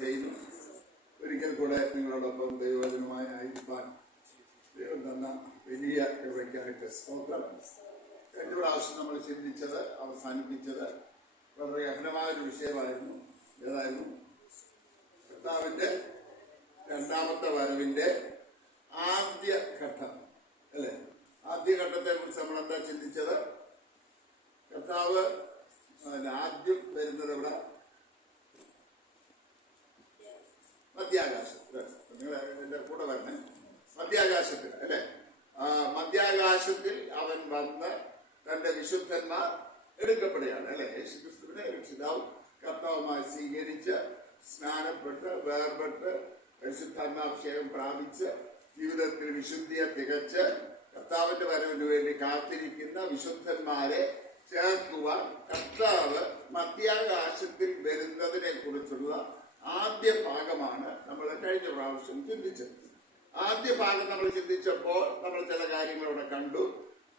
ചെയ്യുന്നു. ഒരിക്കൽ കൂടെ നിങ്ങളോടൊപ്പം ദൈവവചനമായി ആയിരിക്കാൻ ദൈവം തന്ന വലിയ കൃപയ്ക്കായിട്ട് സ്തോത്രം. കഴിഞ്ഞ പ്രാവശ്യം നമ്മൾ ചിന്തിച്ചത് അവസാനിപ്പിച്ചത് വളരെ ഗഹനമായൊരു വിഷയമായിരുന്നു. ഏതായിരുന്നു? കർത്താവിൻ്റെ രണ്ടാമത്തെ വരവിൻ്റെ ആദ്യ ഘട്ടം അല്ലേ? ആദ്യ ഘട്ടത്തെ കുറിച്ച് നമ്മൾ എന്താ ചിന്തിച്ചത്? കർത്താവ് ആദ്യം വരുന്നത് ഇവിടെ മധ്യാകാശം. നിങ്ങൾ എന്റെ കൂടെ വരണേ. മധ്യാകാശത്തിൽ അല്ലെ? മധ്യാകാശത്തിൽ അവൻ വന്ന് തന്റെ വിശുദ്ധന്മാർ എടുക്കപ്പെടുകയാണ് അല്ലെ? യേശുക്രിസ്തുവിനെ രക്ഷിതാവും കർത്താവുമായി സ്വീകരിച്ച് സ്നാനപ്പെട്ട് വേർപെട്ട് പരിശുദ്ധാത്മാഭിഷേകം പ്രാപിച്ച് ജീവിതത്തിൽ വിശുദ്ധിയെ തികച്ച് കർത്താവിന്റെ വരവിന് വേണ്ടി കാത്തിരിക്കുന്ന വിശുദ്ധന്മാരെ ചേർക്കുവാൻ കർത്താവ് മധ്യാകാശത്തിൽ വരുന്നതിനെ കുറിച്ചുള്ള ആദ്യ ഭാഗമാണ് നമ്മൾ കഴിഞ്ഞ പ്രാവശ്യം ചിന്തിച്ചത്. ആദ്യ ഭാഗം നമ്മൾ ചിന്തിച്ചപ്പോൾ നമ്മൾ ചില കാര്യങ്ങളവിടെ കണ്ടു.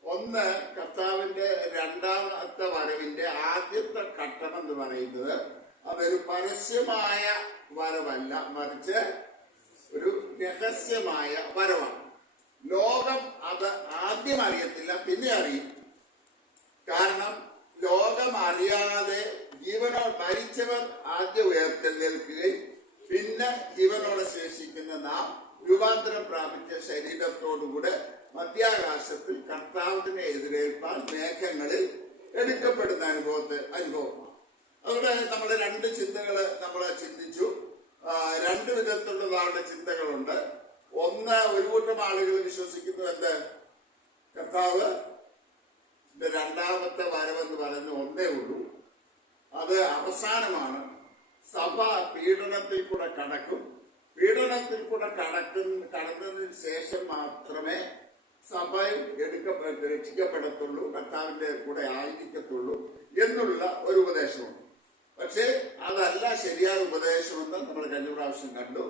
ഒന്ന്, കർത്താവിന്റെ രണ്ടാമത്തെ വരവിന്റെ ആദ്യത്തെ ഘട്ടം എന്ന് പറയുന്നത് അതൊരു പരസ്യമായ വരവല്ല, മറിച്ച് ഒരു രഹസ്യമായ വരവാണ്. ലോകം അത് ആദ്യം അറിയത്തില്ല, പിന്നെ അറിയും. കാരണം ലോകം അറിയാതെ മരിച്ചവർ ആദ്യം ഉയർത്തെഴുന്നേൽക്കുകയും പിന്നെ ജീവനോടെ ശേഷിക്കുന്ന നാം രൂപാന്തരം പ്രാപിച്ച ശരീരത്തോടുകൂടെ മധ്യാകാശത്തിൽ കർത്താവിനെ എതിരേൽപ്പാൻ മേഘങ്ങളിൽ എടുക്കപ്പെടുന്ന അനുഭവമാണ്. അവിടെ നമ്മൾ രണ്ട് ചിന്തകൾ നമ്മൾ ചിന്തിച്ചു. രണ്ട് വിധത്തിലുള്ളതാളുടെ ചിന്തകളുണ്ട്. ഒന്ന്, ഒരു കൂട്ടം ആളുകൾ വിശ്വസിക്കുന്നു എന്ത്? കർത്താവ് രണ്ടാമത്തെ വരവെന്ന് പറയുന്ന ഒന്നേ ഉള്ളൂ, അത് അവസാനമാണ്. സഭ പീഡനത്തിൽ കൂടെ കടക്കും. പീഡനത്തിൽ കൂടെ കടന്നതിന് ശേഷം മാത്രമേ സഭയും രക്ഷിക്കപ്പെടത്തുള്ളൂ, കർത്താവിന്റെ കൂടെ ആയിരിക്കത്തുള്ളൂ എന്നുള്ള ഒരു ഉപദേശമുണ്ട്. പക്ഷെ അതല്ല ശരിയായ ഉപദേശമെന്ന് നമ്മൾ കഴിഞ്ഞ പ്രാവശ്യം കണ്ടു.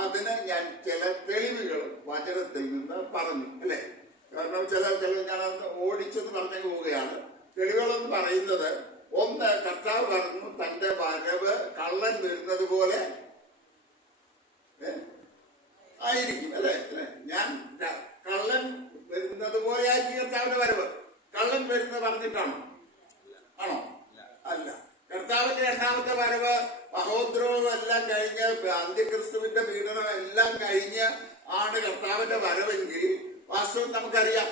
അതിന് ഞാൻ ചില തെളിവുകൾ വചനത്തിൽ നിന്ന് പറഞ്ഞു അല്ലെ? കാരണം ചില ഞാനത് ഓടിച്ചെന്ന് പറഞ്ഞു പോവുകയാണ്. തെളിവുകളെന്ന് പറയുന്നത്, ഒന്ന്, കർത്താവ് പറഞ്ഞു തന്റെ വരവ് കള്ളൻ വരുന്നത് പോലെ ആയിരിക്കും അല്ലെ? ഞാൻ കള്ളൻ വരുന്നത് പോലെ ആയിരിക്കും കർത്താവിന്റെ വരവ്. കള്ളൻ വരുന്നത് പറഞ്ഞിട്ടാണോ? ആണോ? അല്ല. കർത്താവിന്റെ രണ്ടാമത്തെ വരവ് മഹോദ്രവം എല്ലാം കഴിഞ്ഞ് അന്ത്യക്രിസ്തുവിന്റെ പീഡനം എല്ലാം കഴിഞ്ഞ് ആണ് കർത്താവിന്റെ വരവെങ്കിൽ വാസ്തവം നമുക്കറിയാം.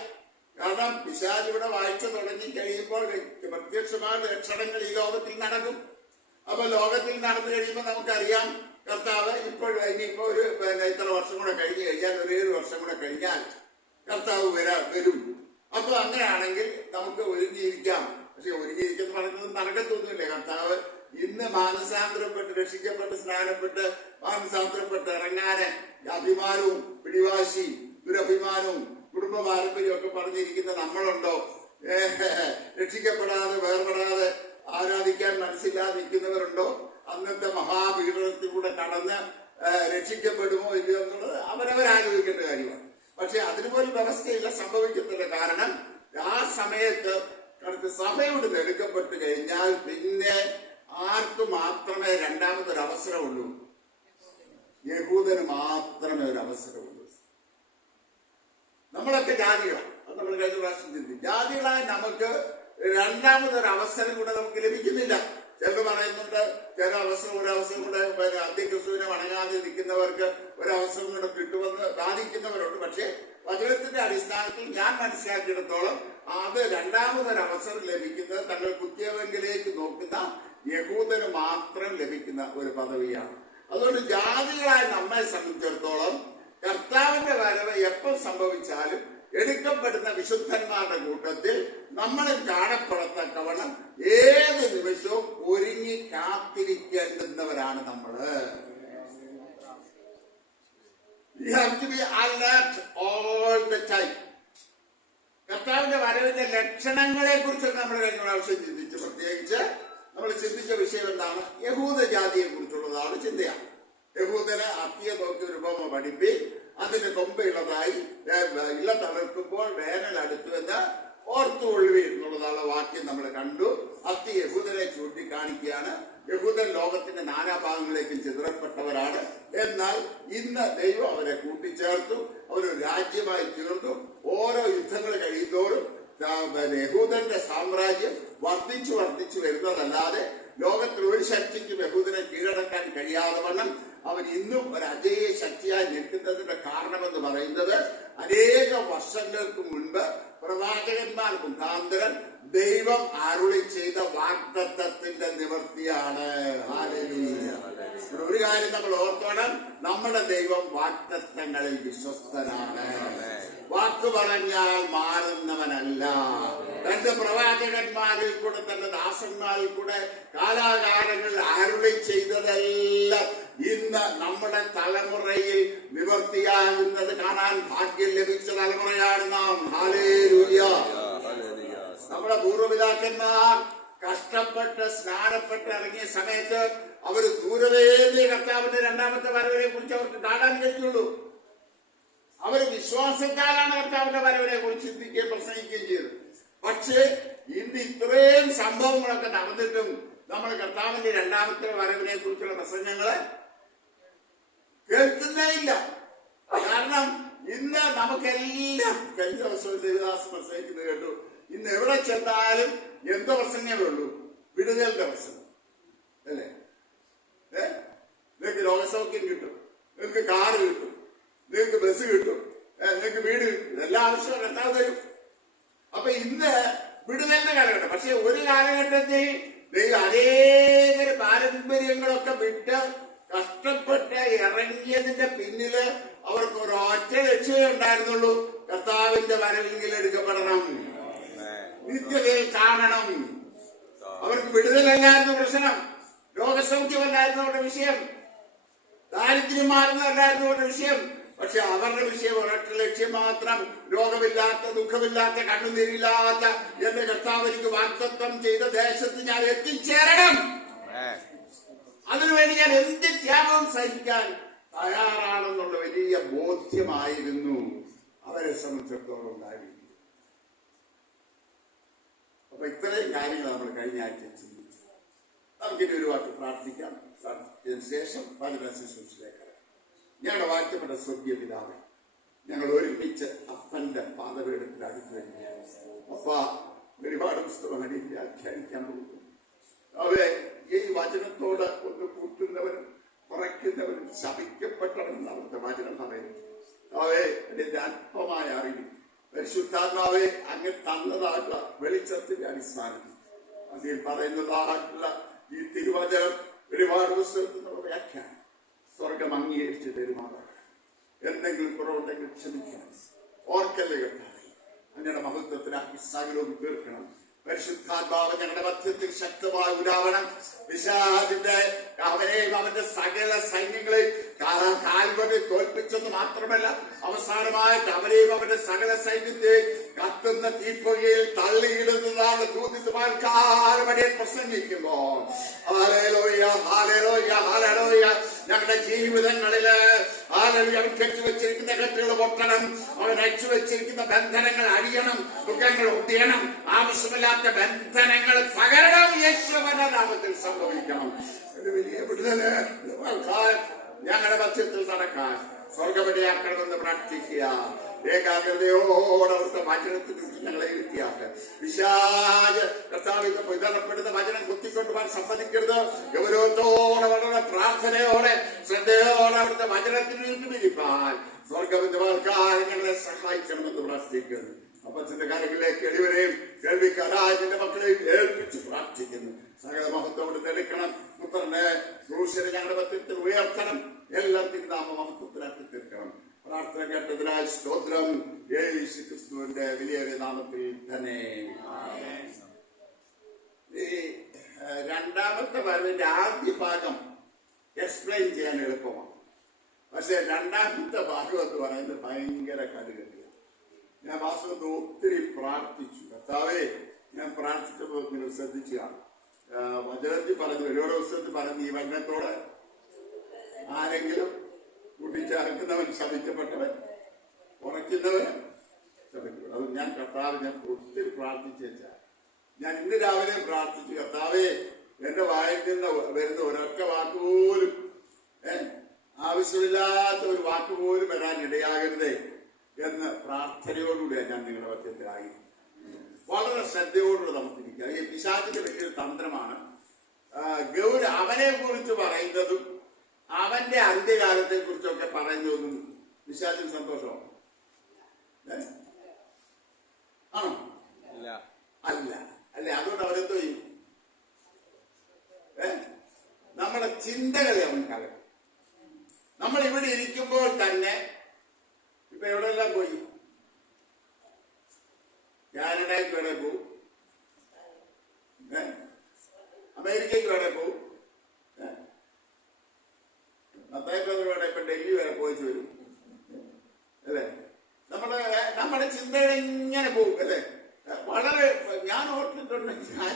കാരണം പിശാച് ഇവിടെ വാഴ്ച തുടങ്ങി കഴിയുമ്പോൾ പ്രത്യക്ഷമായ ലക്ഷണങ്ങൾ ഈ ലോകത്തിൽ നടക്കും. അപ്പൊ ലോകത്തിൽ നടന്നു കഴിയുമ്പോൾ നമുക്കറിയാം കർത്താവ് ഇനിയിപ്പോ ഒരു ഇത്ര വർഷം കൂടെ കഴിഞ്ഞു കഴിഞ്ഞാൽ, ഒരു 7 വർഷം കൂടെ കഴിഞ്ഞാൽ കർത്താവ് വരും. അപ്പൊ അങ്ങനെയാണെങ്കിൽ നമുക്ക് ഒരുങ്ങിയിരിക്കാം. പക്ഷെ ഒരുങ്ങിയിരിക്കുന്ന പറയുന്നത് നടക്കത്തൊന്നുമില്ല. കർത്താവ് ഇന്ന് മാനസാന്തരപ്പെട്ട് രക്ഷിക്കപ്പെട്ട് സ്നാനപ്പെട്ട് മാനസാന്തരപ്പെട്ട് ഇറങ്ങാന് അഭിമാനവും പിടിവാശി ദുരഭിമാനവും കുടുംബ പാരമ്പര്യവും ഒക്കെ പറഞ്ഞിരിക്കുന്ന നമ്മളുണ്ടോ? രക്ഷിക്കപ്പെടാതെ വേർപെടാതെ ആരാധിക്കാൻ മനസ്സില്ലാതെ നിൽക്കുന്നവരുണ്ടോ? അന്നത്തെ മഹാപീഡനത്തിൽ കൂടെ കടന്ന് രക്ഷിക്കപ്പെടുമോ ഇല്ലയോ എന്നുള്ളത് അവരവരാലോചിക്കേണ്ട കാര്യമാണ്. പക്ഷെ അതിനുപോലും വ്യവസ്ഥയില്ല, സംഭവിക്കത്തില്ല. കാരണം ആ സമയത്ത് സഭയോട് എടുക്കപ്പെട്ട് കഴിഞ്ഞാൽ പിന്നെ ആർക്ക് മാത്രമേ രണ്ടാമതൊരു അവസരമുള്ളൂ? യഹൂദന് മാത്രമേ ഒരു അവസരമുള്ളൂ. നമ്മളൊക്കെ ജാതികളാണ്. അത് നമ്മൾ കഴിഞ്ഞ പ്രാവശ്യം ചിന്തിക്കും. ജാതികളായ നമുക്ക് രണ്ടാമതൊരു അവസരം കൂടെ നമുക്ക് ലഭിക്കുന്നില്ല. ചിലർ പറയുന്നുണ്ട് ഒരവസരം കൂടെ അന്ത്യക്രിസ്തുവിനെ വണങ്ങാതെ നിൽക്കുന്നവർക്ക് ഒരവസരം കൂടെ കിട്ടുമെന്ന് ബാധിക്കുന്നവരുണ്ട്. പക്ഷെ വചനത്തിന്റെ അടിസ്ഥാനത്തിൽ ഞാൻ മനസ്സിലാക്കിയിടത്തോളം അത് രണ്ടാമതൊരവസരം ലഭിക്കുന്നത് തങ്ങൾ കുത്തിയവെങ്കിലേക്ക് നോക്കുന്ന യഹൂദന് മാത്രം ലഭിക്കുന്ന ഒരു പദവിയാണ്. അതുകൊണ്ട് ജാതികളായ നമ്മെ സംബന്ധിച്ചിടത്തോളം കർത്താവിന്റെ വരവ് എപ്പോൾ സംഭവിച്ചാലും എടുക്കപ്പെടുന്ന വിശുദ്ധന്മാരുടെ കൂട്ടത്തിൽ നമ്മളിൽ കാണപ്പെടത്തക്കവണ്ണം ഏത് നിമിഷവും ഒരുങ്ങി കാത്തിരിക്കേണ്ടുന്നവരാണ് നമ്മള്. You have to be alert all the time. കർത്താവിന്റെ വരവിന്റെ ലക്ഷണങ്ങളെ കുറിച്ചൊക്കെ നമ്മൾ കഴിഞ്ഞ പ്രാവശ്യം ചിന്തിച്ചു. പ്രത്യേകിച്ച് നമ്മൾ ചിന്തിച്ച വിഷയം എന്താണ്? യഹൂദ ജാതിയെ കുറിച്ചുള്ളതാണ് ചിന്തയാണ്. യഹൂദന് അത്തിയെ നോക്കി ഒരു ഉപമ പഠിപ്പി, അതിന് കൊമ്പ് ഇളതായി ഇള തളർക്കുമ്പോൾ വേനൽ അടുത്തു എന്ന് ഓർത്തുകൊള്ളുവി എന്നുള്ളതാണ് വാക്യം നമ്മൾ കണ്ടു. അത്തി യഹൂദനെ ചൂണ്ടിക്കാണിക്കുകയാണ്. യഹൂദൻ ലോകത്തിന്റെ നാനാഭാഗങ്ങളിലേക്കും ചിതറപ്പെട്ട ഇന്ന് ദൈവം അവരെ കൂട്ടിച്ചേർത്തു, അവരൊരു രാജ്യമായി തീർന്നു. ഓരോ യുദ്ധങ്ങൾ കഴിയുന്നതോറും യഹൂദന്റെ സാമ്രാജ്യം വർദ്ധിച്ചു വരുന്നതല്ലാതെ ലോകത്തിൽ ഒരു ശക്തിക്കും യഹൂദനെ കീഴടക്കാൻ കഴിയാതെ വണ്ണം അവൻ ഇന്നും ഒരു അജേയ ശക്തിയായി നിൽക്കുന്നതിന്റെ കാരണമെന്ന് പറയുന്നത് അനേക വർഷങ്ങൾക്ക് മുൻപ് പ്രവാചകന്മാർ മുഖാന്തരം ദൈവം അരുളി ചെയ്ത വാഗ്ദത്തത്തിന്റെ നിവൃത്തിയാണ്. ഒരു കാര്യം നമ്മൾ ഓർത്തോണം, നമ്മുടെ ദൈവം വാഗ്ദത്തങ്ങളിൽ വിശ്വസ്തനാണ്. വാക്ക് പറഞ്ഞാൽ മാറുന്നവനല്ല. തന്റെ പ്രവാചകന്മാരിൽ കൂടെ, തന്റെ ദാസന്മാരിൽ കൂടെ കാലാകാലങ്ങളിൽ അരുളി ചെയ്തതെല്ലാം ഇന്ന് നമ്മുടെ തലമുറയിൽ നിവർത്തിയാകുന്നത് കാണാൻ ഭാഗ്യം ലഭിച്ച തലമുറയാണ് നാം. ഹല്ലേലൂയ. നമ്മുടെ പൂർവ്വപിതാക്കന്മാർ കഷ്ടപ്പെട്ട് സ്നാനപ്പെട്ട് ഇറങ്ങിയ സമയത്ത് അവർ ദൂരവേറിയ കർത്താവിന്റെ രണ്ടാമത്തെ വരവിനെ കുറിച്ച് അവർക്ക് കാണാൻ കഴിയുള്ളൂ. അവർ വിശ്വാസത്താലാണ് കർത്താവിന്റെ വരവിനെ കുറിച്ച് ചിന്തിക്കുകയും പ്രസംഗിക്കുകയും ചെയ്തത്. പക്ഷേ ഇന്ന് ഇത്രയും സംഭവങ്ങളൊക്കെ നടന്നിട്ടും നമ്മൾ കർത്താവിന്റെ രണ്ടാമത്തെ വരവിനെ കുറിച്ചുള്ള പ്രസംഗങ്ങള് കേൾക്കുന്നേ ഇല്ല. കാരണം ഇന്ന് നമുക്കെല്ലാം, കഴിഞ്ഞ ദിവസം ദേവദാസ് പ്രസംഗിക്കുന്നത് കേട്ടു, ഇന്ന് എവിടെ ചെന്നാലും എന്തോ പ്രസംഗമേ ഉള്ളൂ, വിടുതലിന്റെ പ്രസംഗം അല്ലേ? നിങ്ങൾക്ക് രോഗസൗഖ്യം കിട്ടും, നിങ്ങൾക്ക് കാറ് കിട്ടും, നിങ്ങൾക്ക് ബസ് കിട്ടും, നിങ്ങൾക്ക് വീട് കിട്ടും, എല്ലാ ആവശ്യവും കർത്താവ് തരും. അപ്പൊ ഇന്ന് വിടുതലിന്റെ കാലഘട്ടം. പക്ഷെ ഒരു കാലഘട്ടത്തിൽ ദൈവം അനേക പാരമ്പര്യങ്ങളൊക്കെ വിട്ട് കഷ്ടപ്പെട്ട് ഇറങ്ങിയതിന്റെ പിന്നില് അവർക്ക് ഒരൊറ്റ ലക്ഷ്യമേ ഉണ്ടായിരുന്നുള്ളൂ, കർത്താവിന്റെ വരവിൽ എടുക്കപ്പെടണം, നിത്യതയിൽ കാണണം. അവർക്ക് വിടുതലല്ലായിരുന്നു പ്രശ്നം, രോഗസൗഖ്യമല്ലായിരുന്നു അവരുടെ വിഷയം, ദാരിദ്ര്യം മാറുന്നതല്ലായിരുന്നു അവരുടെ വിഷയം. പക്ഷെ അവരുടെ വിഷയം ഒരൊറ്റ ലക്ഷ്യം മാത്രം, രോഗമില്ലാത്ത, ദുഃഖമില്ലാത്ത, കണ്ണുനീരില്ലാത്ത എന്റെ കർത്താവ് എനിക്ക് വാഗ്ദത്തം ചെയ്ത ദേശത്ത് ഞാൻ എത്തിച്ചേരണം. അതിനുവേണ്ടി ഞാൻ എന്ത് ത്യാഗവും സഹിക്കാൻ തയ്യാറാണെന്നുള്ള വലിയ ബോധ്യമായിരുന്നു അവരെ സംബന്ധിച്ചിടത്തോളം ഉണ്ടായിരുന്നു. അപ്പൊ ഇത്രയും കാര്യങ്ങൾ നമ്മൾ കഴിഞ്ഞ ആഴ്ച ചിന്തിച്ചു. നമുക്കിനി ഒരു വാക്ക് പ്രാർത്ഥിക്കാം. പ്രാർത്ഥിച്ചതിന് ശേഷം പല ശുശ്രൂഷയിലേക്ക് ഞങ്ങളുടെ വാഴ്ത്തപ്പെട്ട സ്വർഗീയ പിതാവേ, ഞങ്ങൾ ഒരുമിച്ച് അപ്പന്റെ പാദപീഠത്തിൽ അടുത്ത് തന്നെയാണ്. അപ്പ ഒരുപാട് പുസ്തകങ്ങൾ വ്യാഖ്യാനിക്കാൻ പോകുന്നു. അവയെ ഈ വചനത്തോട് ഒന്ന് കൂട്ടുന്നവരും കുറയ്ക്കുന്നവരും ശപിക്കപ്പെട്ടവരും അവിടുത്തെ വചനം പറയുന്നു. അവയെ എന്റെ അല്പമായ അറിവ് പരിശുദ്ധാത്മാവെ അങ്ങ് തന്നതായിട്ടുള്ള വെളിച്ചത്തിന്റെ അടിസ്ഥാനം അതിൽ പറയുന്നതായിട്ടുള്ള ഈ തിരുവചനം ഒരുപാട് പുസ്തകത്തിനുള്ള വ്യാഖ്യാനം സ്വർഗം അംഗീകരിച്ച് പെരുമാറാൻ എന്തെങ്കിലും കുറവുണ്ടെങ്കിൽ ക്ഷമിക്കണം. ഓർക്കല്ലേ കേട്ടാൽ അങ്ങയുടെ മഹത്വത്തിലാക്കി സകലവും തീർക്കണം. പരിശുദ്ധാത്മാവ് ഞങ്ങളുടെ മധ്യത്തിൽ ശക്തമായ ഉദാഹരണം പിശാചിന്റെ അവനെയും അവന്റെ സകല സൈന്യങ്ങളെയും കാൽവരെ തോൽപ്പിച്ചെന്ന് മാത്രമല്ല, അവസാനമായിട്ട് അവരെയും അവന്റെ സകല സൈന്യത്തെയും കത്തുന്ന തീപ്പൊയ്യിൽ തള്ളിയിടുന്നതാണ് ദൂതിമാർക്കാരമടിയെ പ്രസംഗിക്കുമ്പോൾ ഞങ്ങളുടെ ജീവിതങ്ങളില് അവൻ കെട്ടിവെച്ചിരിക്കുന്ന കെട്ടുകൾ പൊട്ടണം, അവൻ അഴിച്ചുവെച്ചിരിക്കുന്ന ബന്ധനങ്ങൾ അഴിയണം, ദുഃഖങ്ങൾ ഒടിയണം, ആവശ്യമില്ലാത്ത ബന്ധനങ്ങൾ പകരണം. യേശുവിന്റെ നാമത്തിൽ സംഭവിക്കണം. ഒരു വലിയ വിടുതല് ഞങ്ങളുടെ മധ്യത്തിൽ നടക്കാൻ സ്വർഗപടിയാക്കണമെന്ന് പ്രാർത്ഥിക്കുക. ഏകാഗ്രതയോടെ അവിടുത്തെ വചനത്തിൽ ഞങ്ങളെ ഇരുത്തിയാക്കുക. പിശാച് കർത്താവിന്റെ വിതരണപ്പെടുന്ന വചനം കുത്തിക്കൊണ്ടുപോകാൻ സമ്മതിക്കരുത്. ഗൗരവത്തോടെ വളരെ പ്രാർത്ഥനയോടെ ശ്രദ്ധയോടെ അവിടുത്തെ വചനത്തിന് പിരിപ്പാൻ സ്വർഗബന്ധുവാൾക്കാർ ഞങ്ങളെ സഹായിക്കണമെന്ന് പ്രാർത്ഥിക്കുന്നു. അപ്പച്ചന്റെ കാര്യങ്ങളിലേക്ക് എളിവരെയും കേൾവിക്കാരാജിന്റെ മക്കളെയും ഏൽപ്പിച്ച് പ്രാർത്ഥിക്കുന്നു. സകല മഹത്വം തെളിക്കണം. പുത്രനെ ക്രൂശിനെ ഞങ്ങളുടെ മധ്യത്തിൽ ഉയർത്തണം. എല്ലാം തിരുനാമ മഹത്വത്തിലാക്കി തീർക്കണം. പ്രാർത്ഥന കേട്ടതിനായി സ്തോത്രം. യേശു ക്രിസ്തുവിന്റെ വലിയ നാമത്തിൽ തന്നെ. ഈ രണ്ടാമത്തെ വരവിന്റെ ആദ്യ ഭാഗം എക്സ്പ്ലെയിൻ ചെയ്യാൻ എളുപ്പമാണ്. പക്ഷെ രണ്ടാമത്തെ ഭാഗം എന്ന് പറയുന്നത് ഭയങ്കര കടുകട്ടിയാണ്. ഞാൻ വാസ്തവത്തിൽ ഒത്തിരി പ്രാർത്ഥിച്ചു. കർത്താവേ, ഞാൻ പ്രാർത്ഥിച്ചപ്പോൾ നിങ്ങൾ ശ്രദ്ധിച്ചു കാണും. വചനത്തിൽ പറഞ്ഞു, ഓരോ ദിവസത്തിൽ പറഞ്ഞു, ഈ വചനത്തോടെ ആരെങ്കിലും കൂട്ടിച്ചേർക്കുന്നവൻ ശപിക്കപ്പെട്ടവൻ, ഉറയ്ക്കുന്നവൻ ശപിക്കപ്പെട്ടു. അത് ഞാൻ കർത്താവ് ഞാൻ ഒത്തിരി പ്രാർത്ഥിച്ചാൽ ഞാൻ ഇന്ന് രാവിലെ പ്രാർത്ഥിച്ചു. കർത്താവേ, എന്റെ വായിൽ നിന്ന് വരുന്ന ഒരൊറ്റ വാക്കുപോലും ആവശ്യമില്ലാത്ത ഒരു വാക്ക് പോലും വരാൻ ഇടയാകരുതേ എന്ന് പ്രാർത്ഥനയോടുകൂടിയാണ് ഞാൻ നിങ്ങളുടെ മധ്യത്തിലായി. വളരെ ശ്രദ്ധയോടുകൂടി നമുക്കിരിക്കുക. ഈ പിശാചിന്റെ വലിയൊരു തന്ത്രമാണ് അവനെ കുറിച്ച് പറയുന്നതും അവന്റെ അന്ത്യകാലത്തെ കുറിച്ചൊക്കെ പറയുന്നതൊന്നും പിശാചിന് സന്തോഷമാണോ? ആണോ? അല്ല അല്ലെ? അതുകൊണ്ട് അവരെന്തോ ചെയ്യും? നമ്മുടെ ചിന്തകളെ അവൻ കളയും. നമ്മൾ ഇവിടെ ഇരിക്കുമ്പോൾ തന്നെ ഇപ്പൊ എവിടെയെല്ലാം പോയി? കാനഡയ്ക്ക് വേണേ പോവും, അമേരിക്കയ്ക്ക് വേണേ പോവും, വേണേ ഇപ്പൊ ഡൽഹി വരെ പോയിച്ചു വരും അല്ലേ? നമ്മുടെ ചിന്തകൾ ഇങ്ങനെ പോകും അല്ലേ? വളരെ ഞാൻ ഓർത്തിട്ടുണ്ട്. ഞാൻ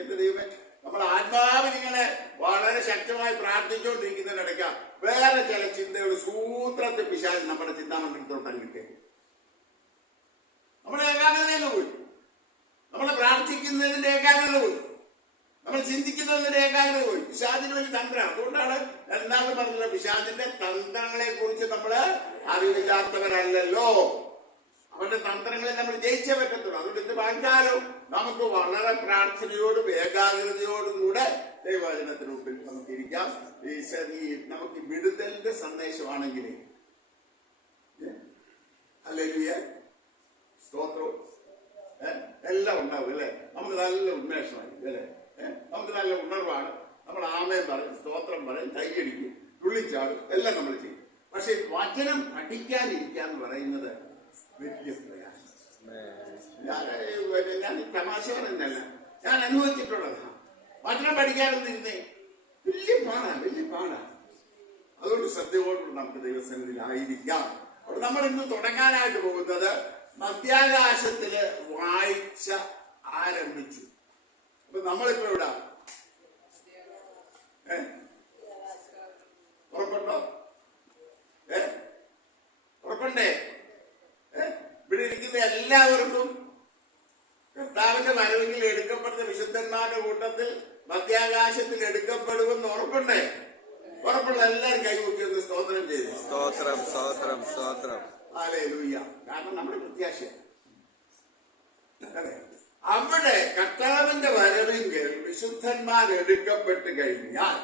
എന്റെ ദൈവമേ, നമ്മൾ ആത്മാവിനിങ്ങനെ വളരെ ശക്തമായി പ്രാർത്ഥിച്ചുകൊണ്ടിരിക്കുന്നതിനിടയ്ക്ക് വേറെ ചില ചിന്തകൾ സൂത്രത്തിൽ പിശാച് നമ്മുടെ ചിന്താമണ്ഡലത്തോട്ടാണ് കിട്ടിയത്. നമ്മുടെ ഏകാഗ്രതയിൽ പോയി, നമ്മൾ പ്രാർത്ഥിക്കുന്നതിന്റെ ഏകാഗ്രത പോയി, നമ്മൾ ചിന്തിക്കുന്നതിന്റെ ഏകാഗ്രത പോയി. പിശാചിന് ഒരു തന്ത്രം. അതുകൊണ്ടാണ് എന്താണ് പറഞ്ഞത്, പിശാചിന്റെ തന്ത്രങ്ങളെ കുറിച്ച് നമ്മൾ അറിവില്ലാത്തവരല്ലല്ലോ. അവന്റെ തന്ത്രങ്ങളെ നമ്മൾ ജയിച്ചേ പറ്റത്തുള്ളൂ. അതുകൊണ്ട് ഇത് വാങ്ങിച്ചാലും നമുക്ക് വളരെ പ്രാർത്ഥനയോടും ഏകാഗ്രതയോടും കൂടെ ദൈവവചനത്തിന് മുമ്പിൽ നമുക്കിരിക്കാം. നമുക്ക് വിടുതലിന്റെ സന്ദേശമാണെങ്കിൽ ഹല്ലേലൂയ, സ്തോത്രവും എല്ലാം ഉണ്ടാവും അല്ലെ? നമുക്ക് നല്ല ഉന്മേഷമായിരിക്കും അല്ലെ? നമുക്ക് നല്ല ഉണർവാണ്. നമ്മൾ ആമേൻ പറയും, സ്തോത്രം പറയും, കൈയടിക്കും, തുള്ളിച്ചാടും, എല്ലാം നമ്മൾ ചെയ്യും. പക്ഷെ വചനം പഠിക്കാനിരിക്കാന്ന് പറയുന്നത് വലിയ പ്രയാസം. ഞാൻ തമാശ പറയുന്നല്ല, ഞാൻ അനുഭവിച്ചിട്ടുള്ളതാണ്. വചനം പഠിക്കാനെന്നിരുന്നേ വലിയ പാടാണ്. അതുകൊണ്ട് ശ്രദ്ധയോടുകൂടി നമുക്ക് ദൈവസന്നിധിയിലായിരിക്കാം. അപ്പോൾ നമ്മൾ ഇന്ന് തുടങ്ങാനായിട്ട് പോകുന്നത് മധ്യാകാശത്തില് വാഴ്ച ആരംഭിച്ചു. അപ്പൊ നമ്മളിപ്പോ ഇവിടെ ഉറപ്പുണ്ടോ? ഉറപ്പുണ്ടേ? ഇവിടെ ഇരിക്കുന്ന എല്ലാവർക്കും കർത്താവിന്റെ വരവെങ്കിൽ എടുക്കപ്പെടുന്ന വിശുദ്ധന്മാരുടെ കൂട്ടത്തിൽ മധ്യാകാശത്തിൽ എടുക്കപ്പെടുമെന്ന് ഉറപ്പുണ്ടേ? ഉറപ്പുള്ള എല്ലാവരും കൈമുക്കിയൊന്ന് സ്തോത്രം ചെയ്തു. സ്തോത്രം. ഹല്ലേലൂയ. കാരണം നമ്മുടെ പ്രത്യാശ അവിടെ കർത്താവിന്റെ വരവെങ്കിൽ വിശുദ്ധന്മാർ എടുക്കപ്പെട്ട് കഴിഞ്ഞാൽ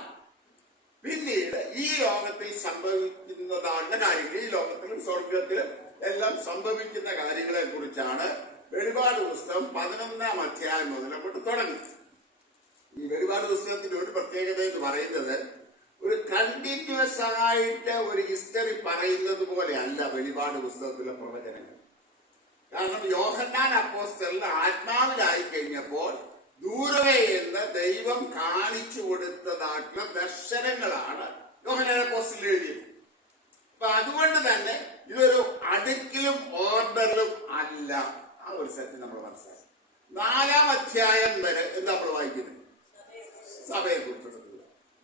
പിന്നീട് ഈ ലോകത്തിൽ സംഭവിക്കുന്നതാണ് കാര്യങ്ങൾ, ഈ ലോകത്തിലും സ്വർഗത്തിലും എല്ലാം സംഭവിക്കുന്ന കാര്യങ്ങളെ കുറിച്ചാണ് വെളിപാട് പുസ്തകം 11-ാം അധ്യായം മുതൽ അങ്ങോട്ട് തുടങ്ങി. ഈ വെളിപാട് പുസ്തകത്തിന്റെ ഒരു പ്രത്യേകത എന്ന് പറയുന്നത് ഒരു കണ്ടിന്യൂസ് ആയിട്ട് ഒരു ഹിസ്റ്ററി പറയുന്നത് പോലെ അല്ല വെളിപാട് പുസ്തകത്തിലെ പ്രവചനങ്ങൾ. കാരണം യോഹന്നാൻ അപ്പോസ്തലൻ ആത്മാവിലായി കഴിഞ്ഞപ്പോൾ ദൂരവേ എന്ന് ദൈവം കാണിച്ചു കൊടുത്തതായിട്ടുള്ള ദർശനങ്ങളാണ് യോഹന്നാൻ അപ്പോസ്തലൻ എഴുതിയത്. അപ്പൊ അതുകൊണ്ട് തന്നെ ഇതൊരു അടുക്കിലും ഓർഡറിലും അല്ല. ആ ഒരു സത്യം നമ്മൾ മനസ്സിലാക്കി. 4-ാം അധ്യായം വരെ എന്താ നമ്മൾ വായിക്കുന്നത്? സഭയെ കുറിച്ചുള്ളത്.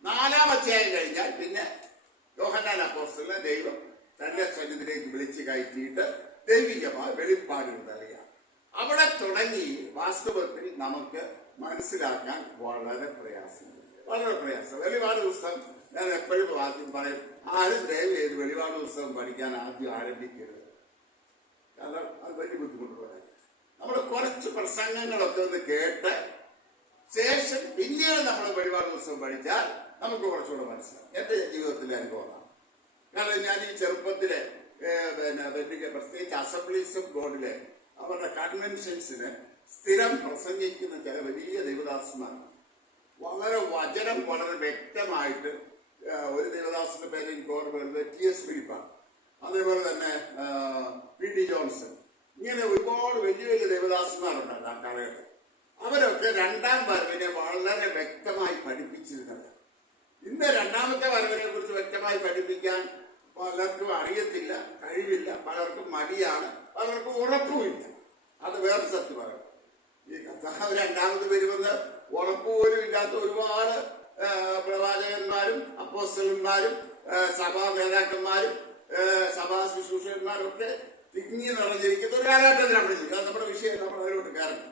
4-ാം അധ്യായം കഴിഞ്ഞാൽ പിന്നെ യോഹന്നാൻ അപ്പോസ്തലനെ ദൈവം തന്റെ സന്നിധിയിലേക്ക് വിളിച്ചു കയറ്റിയിട്ട് ദൈവികമായ വെളിപ്പാടുകൾ നൽകുക. അവിടെ തുടങ്ങി വാസ്തവത്തിൽ നമുക്ക് മനസ്സിലാക്കാൻ വളരെ പ്രയാസം. വെളിപാട് പുസ്തകം ഞാൻ എപ്പോഴും ആദ്യം പറയും, ആരും ദയവ് ചെയ്ത് വെളിപാട് പുസ്തകം പഠിക്കാൻ ആദ്യം ആരംഭിക്കരുത്. കാരണം അത് വലിയ ബുദ്ധിമുട്ടുള്ള കാര്യം. നമ്മൾ കുറച്ച് പ്രസംഗങ്ങളൊക്കെ ഒന്ന് കേട്ട് ശേഷം പിന്നീട് നമ്മൾ വെളിപാട് പുസ്തകം പഠിച്ചാൽ നമുക്ക് കുറച്ചുകൂടെ മനസ്സിലാവും. എന്റെ ജീവിതത്തിലെ അനുഭവമാണ്. കാരണം ഞാൻ ഈ ചെറുപ്പത്തിലെ പ്രത്യേകിച്ച് അസംബ്ലീസ് ഓഫ് ഗോഡിലെ അവരുടെ കൺവെൻഷൻസിന് സ്ഥിരം പ്രസംഗിക്കുന്ന ചില വലിയ ദൈവദാസന്മാർ വചനം വളരെ വ്യക്തമായിട്ട്, ഒരു ദൈവദാസന്റെ പേര് എനിക്ക് ഓർമ്മ വരുന്നത് T.S. ഫിലിപ്പാണ്. അതേപോലെ തന്നെ P.D. ജോൺസൺ. ഇങ്ങനെ ഒരുപാട് വലിയ വലിയ ദൈവദാസന്മാരുണ്ടായിരുന്നു ആ കാലഘട്ടം. അവരൊക്കെ 2-ാം വരവിനെ വളരെ വ്യക്തമായി പഠിപ്പിച്ചിരുന്നത്. ഇന്ന് 2-ാമത്തെ വരവിനെ കുറിച്ച് വ്യക്തമായി പഠിപ്പിക്കാൻ പലർക്കും അറിയത്തില്ല, കഴിവില്ല, പലർക്കും മടിയാണ്, പലർക്കും ഉറപ്പുമില്ല. അത് വേറെ സത്യമാണ്. ഈ കർത്താവ് 2-ാമത് വരുമെന്ന് ഉറപ്പുപോലും ഇല്ലാത്ത ഒരുപാട് പ്രവാചകന്മാരും അപ്പോസ്തലന്മാരും സഭാ നേതാക്കന്മാരും സഭാ ശുശ്രൂഷകന്മാരും ഒക്കെ തിങ്ങി നിറഞ്ഞിരിക്കുന്ന ഒരു കാലഘട്ടത്തിലാണ് പഠിച്ചത്. അത് നമ്മുടെ വിഷയം, നമ്മൾ അതിലോട്ട് കയറണം.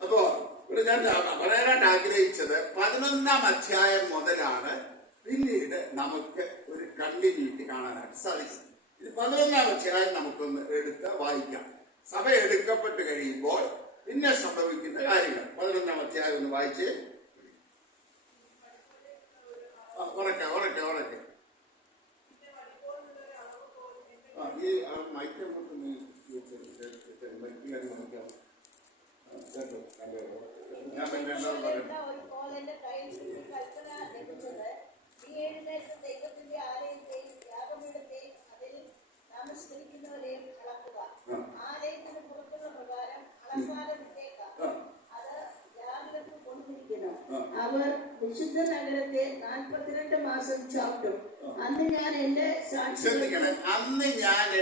അപ്പോ ഇവിടെ ഞാൻ പറയാനായിട്ട് ആഗ്രഹിച്ചത് 11-ാം അധ്യായം മുതലാണ് പിന്നീട് നമുക്ക് ഒരു കണ്ടിന്യൂറ്റി കാണാനായിട്ട് സാധിക്കും. ഇത് 11-ാം അധ്യായം നമുക്കൊന്ന് എടുത്ത് വായിക്കാം. സഭ എടുക്കപ്പെട്ട് കഴിയുമ്പോൾ പിന്നെ സംഭവിക്കുന്ന കാര്യങ്ങൾ 11-ാം അധ്യായം ഒന്ന് വായിച്ച്. ഉറക്കെ ഈ മൈക്കോട്ട് ഞാൻ പിന്നെ അവർ വിശുദ്ധ നഗരത്തെ 42 മാസം ചാട്ടും. അന്ന് ഞാൻ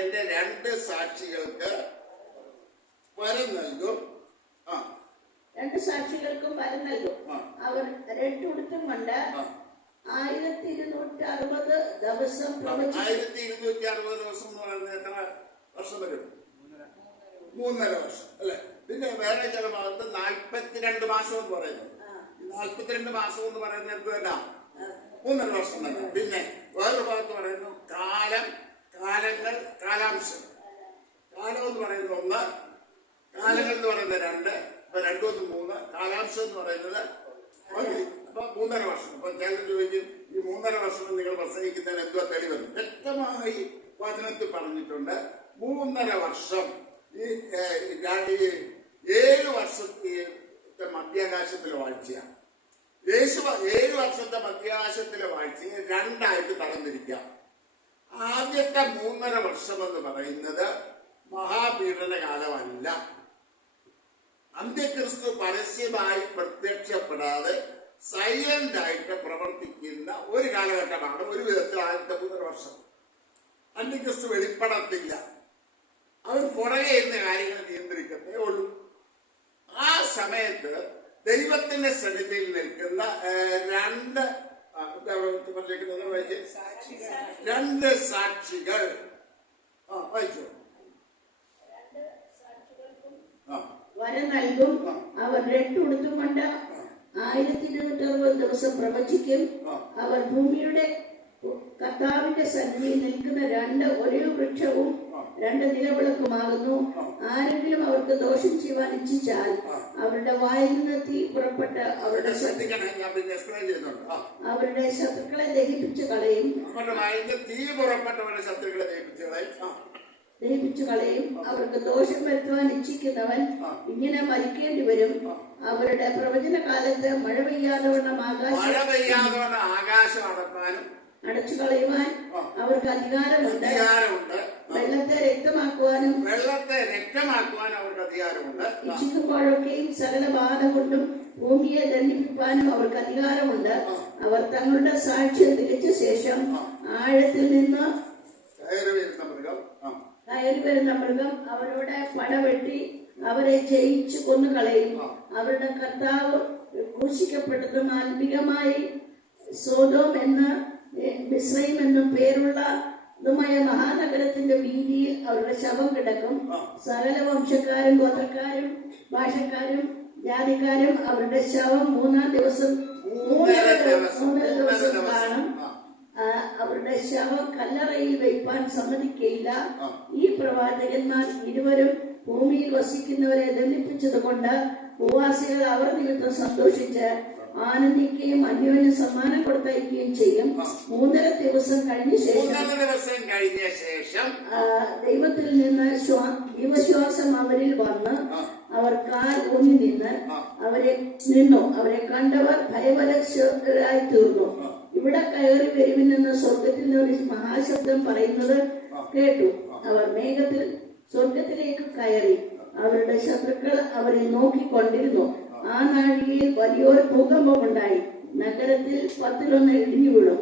എന്റെ രണ്ട് സാക്ഷികൾക്ക് വരം നൽകും. 2 സാക്ഷികൾക്കും വരം നൽകും. അവർ രണ്ടുടുത്തും കൊണ്ട് 1260 ദിവസം പ്രവചിക്കും. 1260 ദിവസം എന്ന് പറയുന്നത് എത്ര വർഷം വരും? 3.5 വർഷം അല്ലെ. പിന്നെ വേറെ ചില ഭാഗത്ത് 42 മാസം എന്ന് പറയുന്നു. 42 മാസം എന്ന് പറയുന്നത് എന്ത് തന്നെ 3.5 വർഷം തന്നെ. പിന്നെ വേറൊരു ഭാഗത്ത് പറയുന്നു കാലങ്ങൾ, കാലാംശം. കാലം എന്ന് പറയുന്നത് 1, കാലങ്ങൾ എന്ന് പറയുന്നത് 2, ഇപ്പൊ 2 1 3, കാലാംശം എന്ന് പറയുന്നത് 1. അപ്പൊ 3.5 വർഷം. അപ്പൊ ചിലർ ചോദിക്കും, ഈ 3.5 വർഷം നിങ്ങൾ പ്രസംഗിക്കുന്നതിന് എന്തുവാ തെളിവെന്ന്? വ്യക്തമായി വചനത്തിൽ പറഞ്ഞിട്ടുണ്ട്. 3.5 വർഷം ഈ 7 വർഷത്തെ മധ്യാകാശത്തിലെ വാഴ്ചയാണ്. 7 വർഷത്തെ മധ്യാകാശത്തിലെ വാഴ്ചയെ 2ആയിട്ട് തരംതിരിക്കാം. ആദ്യത്തെ 3.5 വർഷം എന്ന് പറയുന്നത് മഹാപീഡന കാലമല്ല. അന്ത്യക്രിസ്തു പരസ്യമായി പ്രത്യക്ഷപ്പെടാതെ സൈലന്റ് ആയിട്ട് പ്രവർത്തിക്കുന്ന ഒരു കാലഘട്ടമാണ് ഒരു വിധത്തിൽ ആദ്യത്തെ 3.5 വർഷം. അന്ത്യക്രിസ്തു വെളിപ്പെടത്തില്ല. അവൻ പുറകെ ഇരുന്ന കാര്യങ്ങൾ നിയന്ത്രിക്കത്തേ ഉള്ളൂ. ആ സമയത്ത് ദൈവത്തിന്റെ സന്നിധിയിൽ നിൽക്കുന്ന 2 സാക്ഷികൾ വായിച്ചോ. വരം നൽകും. അവർ രണ്ടുടുത്തും കൊണ്ട് 1260 ദിവസം പ്രവചിക്കും. അവർ ഭൂമിയുടെ കർത്താവിന്റെ സന്നിധിയിൽ നിൽക്കുന്ന 2 ഒരേ വൃക്ഷവും 2 നിലവിളക്കുമാകുന്നു. ആരെങ്കിലും അവർക്ക് ദോഷം ചെയ്യുവാൻ ഇച്ഛിച്ചാൽ അവരുടെ വായിൽ നിന്ന് തീ പുറപ്പെട്ട് അവരുടെ ശത്രുക്കളെ ദഹിപ്പിച്ചു കളയും. അവർക്ക് ദോഷം വരുത്തുവാൻ ഇച്ഛിക്കുന്നവൻ ഇങ്ങനെ മരിക്കേണ്ടി വരും. അവരുടെ പ്രവചന കാലത്ത് മഴ പെയ്യാതെ വണ്ണം ആകാശം അടച്ചു കളയുവാൻ അവർക്ക് അധികാരമുണ്ട്. വെള്ളത്തെ രക്തമാക്കുവാനും അവർക്ക് അധികാരമുണ്ട്. ഇച്ഛിക്കുമ്പോഴൊക്കെയും സകല ബാധ കൊണ്ടും ഭൂമിയെ ദണ്ഡിപ്പിക്കാനും അവർക്ക് അധികാരമുണ്ട്. അവർ തങ്ങളുടെ സാക്ഷ്യം തികച്ച ശേഷം ആഴത്തിൽ നിന്ന് കയറി വരുന്ന മൃഗം അവരോട് പടവെട്ടി അവരെ ജയിച്ചു കൊന്നുകളയും. അവരുടെ കർത്താവ് ക്രൂശിക്കപ്പെട്ടതും ആത്മികമായി സോദോം എന്ന് മിസ്രൈം എന്നും പേരുള്ളതുമായ മഹാനഗരത്തിന്റെ വീതിയിൽ അവരുടെ ശവം കിടക്കും. സകല വംശക്കാരും ഗോത്രക്കാരും ഭാഷക്കാരും ജാതിക്കാരും അവരുടെ ശവം 3 ദിവസം കാണും. അവരുടെ ശവം കല്ലറയിൽ വയ്പാൻ സമ്മതിക്കയില്ല. ഈ പ്രവാചകന്മാർ ഇരുവരും ഭൂമിയിൽ വസിക്കുന്നവരെ ദണ്ഡിപ്പിച്ചത് കൊണ്ട് ഭൂവാസികൾ അവർ നിമിത്തം സന്തോഷിച്ച് ആനന്ദിക്കുകയും അന്യോന്യം സമ്മാനം കൊടുത്തയക്കുകയും ചെയ്യും. 3.5 ദിവസം കഴിഞ്ഞ ശേഷം ദൈവത്തിൽ നിന്ന് ജീവശ്വാസം അവരിൽ വന്ന് അവർ കാൽ ഊന്നി അവരെ കണ്ടവർ ഭയപരരായി തീർന്നു. ഇവിടെ കയറി വരുവിനെന്ന് സ്വർഗത്തിൽ നിന്ന് ഒരു മഹാശബ്ദം പറയുന്നത് കേട്ടു. അവർ മേഘത്തിൽ സ്വർഗത്തിലേക്ക് കയറി. അവരുടെ ശത്രുക്കൾ അവരെ നോക്കിക്കൊണ്ടിരുന്നു. ആ നാഴികയിൽ വലിയൊരു ഭൂകമ്പമുണ്ടായി. നഗരത്തിൽ 10-1 ഇടിഞ്ഞു വീണു.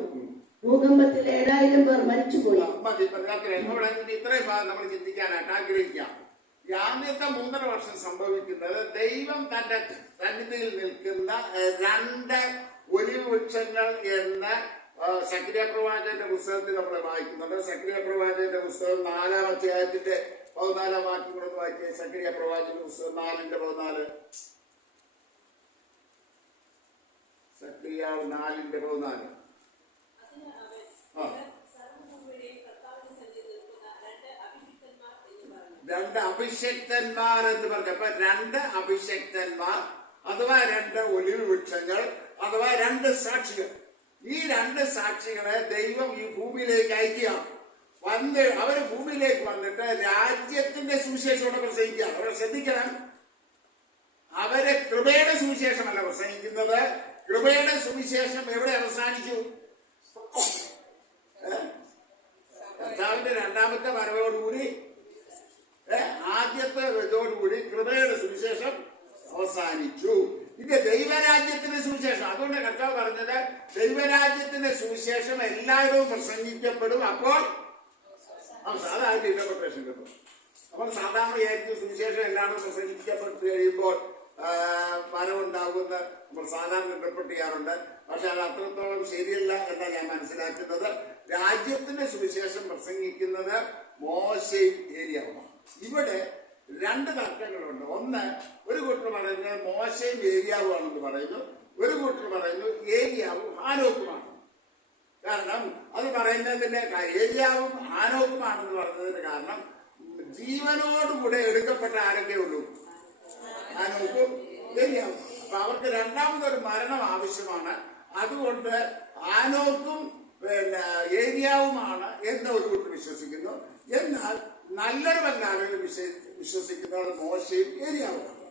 ഭൂകമ്പത്തിൽ 7000 പേർ മരിച്ചുപോയി. ഇത്രയും ഭാഗം നമ്മൾ ചിന്തിക്കാനായിട്ട് ആഗ്രഹിക്കാം. ആദ്യത്തെ 3.5 വർഷം സംഭവിക്കുന്നത് ദൈവം തന്റെ സന്നിധിയിൽ നിൽക്കുന്ന 2 ഒലിവ് വൃക്ഷങ്ങൾ എന്ന സക്രിയ പ്രവാചകന്റെ പുസ്തകത്തിൽ നമ്മൾ വായിക്കുന്നുണ്ട്. സക്രിയ പ്രവാചകന്റെ പുസ്തകം 4-ാം അധ്യായത്തിന്റെ 14-ാം വാക്യം കൂടെ വായിക്കുക. സക്രിയ പ്രവാചകന്റെ പുസ്തകം 4:14. സക്രിയ 4:14. രണ്ട് അഭിഷക്തന്മാർ എന്ന് പറഞ്ഞപ്പോ രണ്ട് അഭിഷക്തന്മാർ അഥവാ രണ്ട് ഒലിവ് വൃക്ഷങ്ങൾ അഥവാ രണ്ട് സാക്ഷികൾ. ഈ രണ്ട് സാക്ഷികളെ ദൈവം ഈ ഭൂമിയിലേക്ക് അയക്കുകയാണ്. അവര് ഭൂമിയിലേക്ക് വന്നിട്ട് രാജ്യത്തിന്റെ സുവിശേഷത്തോടെ പ്രസംഗിക്കുകയാണ്. അവിടെ ശ്രദ്ധിക്കണം, അവരെ കൃപയുടെ സുവിശേഷമല്ല പ്രസംഗിക്കുന്നത്. കൃപയുടെ സുവിശേഷം എവിടെ അവസാനിച്ചു? കർത്താവിന്റെ രണ്ടാമത്തെ വരവോടുകൂടി ആദ്യത്തെ ഇതോടുകൂടി കൃപയുടെ സുവിശേഷം അവസാനിച്ചു. ഇത് ദൈവരാജ്യത്തിന്റെ സുവിശേഷം. അതുകൊണ്ട് കർത്താവ് പറഞ്ഞത് ദൈവരാജ്യത്തിന്റെ സുവിശേഷം എല്ലാവരും പ്രസംഗിക്കപ്പെടും. അപ്പോൾ അതായത് ഇന്റർപ്രിട്ടേഷൻ കിട്ടും. നമ്മൾ സാധാരണ വിചാരിക്കും സുവിശേഷം എല്ലാവരും പ്രസംഗിക്കപ്പെട്ട് കഴിയുമ്പോൾ വരവുണ്ടാകുമെന്ന് നമ്മൾ സാധാരണ ഇന്റർപ്രറ്റ് ചെയ്യാറുണ്ട്. പക്ഷെ അത് അത്രത്തോളം ശരിയല്ല എന്നാണ് ഞാൻ മനസ്സിലാക്കുന്നത്. രാജ്യത്തിന്റെ സുവിശേഷം പ്രസംഗിക്കുന്നത് മോശയും ഏലിയാവുമാണ്. ഇവിടെ രണ്ട് തർക്കങ്ങളുണ്ട്. ഒന്ന്, ഒരു കൂട്ടർ പറയുന്നത് മോശയും ഏലിയാവുമാണെന്ന് പറയുന്നു, ഒരു കൂട്ടർ പറയുന്നു ഏലിയാവും ഹാനോക്കുമാണ്. കാരണം അത് പറയുന്നതിന്റെ ഏലിയാവും ഹാനോക്കുമാണെന്ന് പറയുന്നതിന് കാരണം ജീവനോടുകൂടെ എടുക്കപ്പെട്ട ആരൊക്കെ ഉള്ളൂ? ഹാനോക്കും ഏലിയാവും. അപ്പൊ അവർക്ക് രണ്ടാമതൊരു മരണം ആവശ്യമാണ്. അതുകൊണ്ട് ഹാനോക്കും ഏലിയാവുമാണ് എന്ന് ഒരു കൂട്ടർ വിശ്വസിക്കുന്നു. എന്നാൽ നല്ലൊരു ബംഗാളികൾ വിശ്വസിക്കുന്നത് മോശയും ഏലിയാവുമാണ്.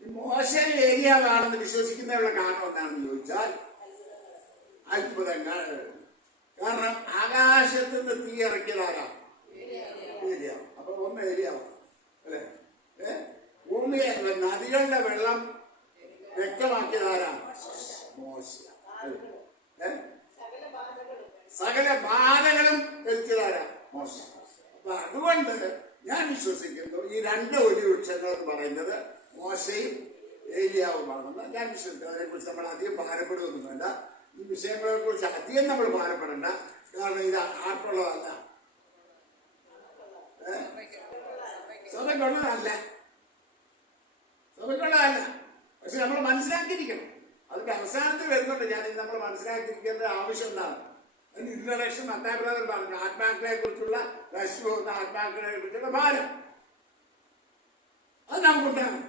ഈ മോശയും ഏലിയാവാണെന്ന് വിശ്വസിക്കുന്നതിനുള്ള കാരണം എന്താണെന്ന് ചോദിച്ചാൽ അത്ഭുതങ്ങൾ. കാരണം ആകാശത്ത് നിന്ന് തീ ഇറക്കിയതാരാ? ഏലിയാവ്. അപ്പൊ ഒന്ന് ഏലിയാവ് അല്ലെ? ഭൂമിയെ നദികളുടെ വെള്ളം വ്യക്തമാക്കിയതാരാ? മോശ. സകല ബാധകളും എത്തിയതാരാ? മോശ. അപ്പൊ അതുകൊണ്ട് ഞാൻ വിശ്വസിക്കുന്നു ഈ രണ്ട് ഒലിവ് വൃക്ഷങ്ങൾ എന്ന് പറയുന്നത് മോശയും ഏലിയാവുമാണെന്ന് ഞാൻ വിശ്വസിക്കുന്നു. അതിനെക്കുറിച്ച് നമ്മൾ അധികം ഭാരപ്പെടുകയൊന്നും വേണ്ട. ഈ വിഷയങ്ങളെ കുറിച്ച് അധികം നമ്മൾ ഭാരപ്പെടേണ്ട. കാരണം ഇത് ആർക്കുള്ളതല്ല, സഭയ്ക്കുള്ളതല്ല, സഭയ്ക്കുള്ളതല്ല. പക്ഷെ നമ്മൾ മനസ്സിലാക്കിയിരിക്കണം. അതിന്റെ അവസാനത്തിൽ വരുന്നുണ്ട്. ഞാൻ നമ്മൾ മനസ്സിലാക്കിയിരിക്കേണ്ട ആവശ്യം എന്താണ്? ഇൻട്രഡക്ഷൻ മത്തായി ബ്രദർ പറഞ്ഞു. ആത്മാക്കളെ കുറിച്ചുള്ള നശിച്ചു പോകുന്ന ആത്മാക്കളെ കുറിച്ചുള്ള ഭാരം അത് നമുക്കുണ്ടാകും.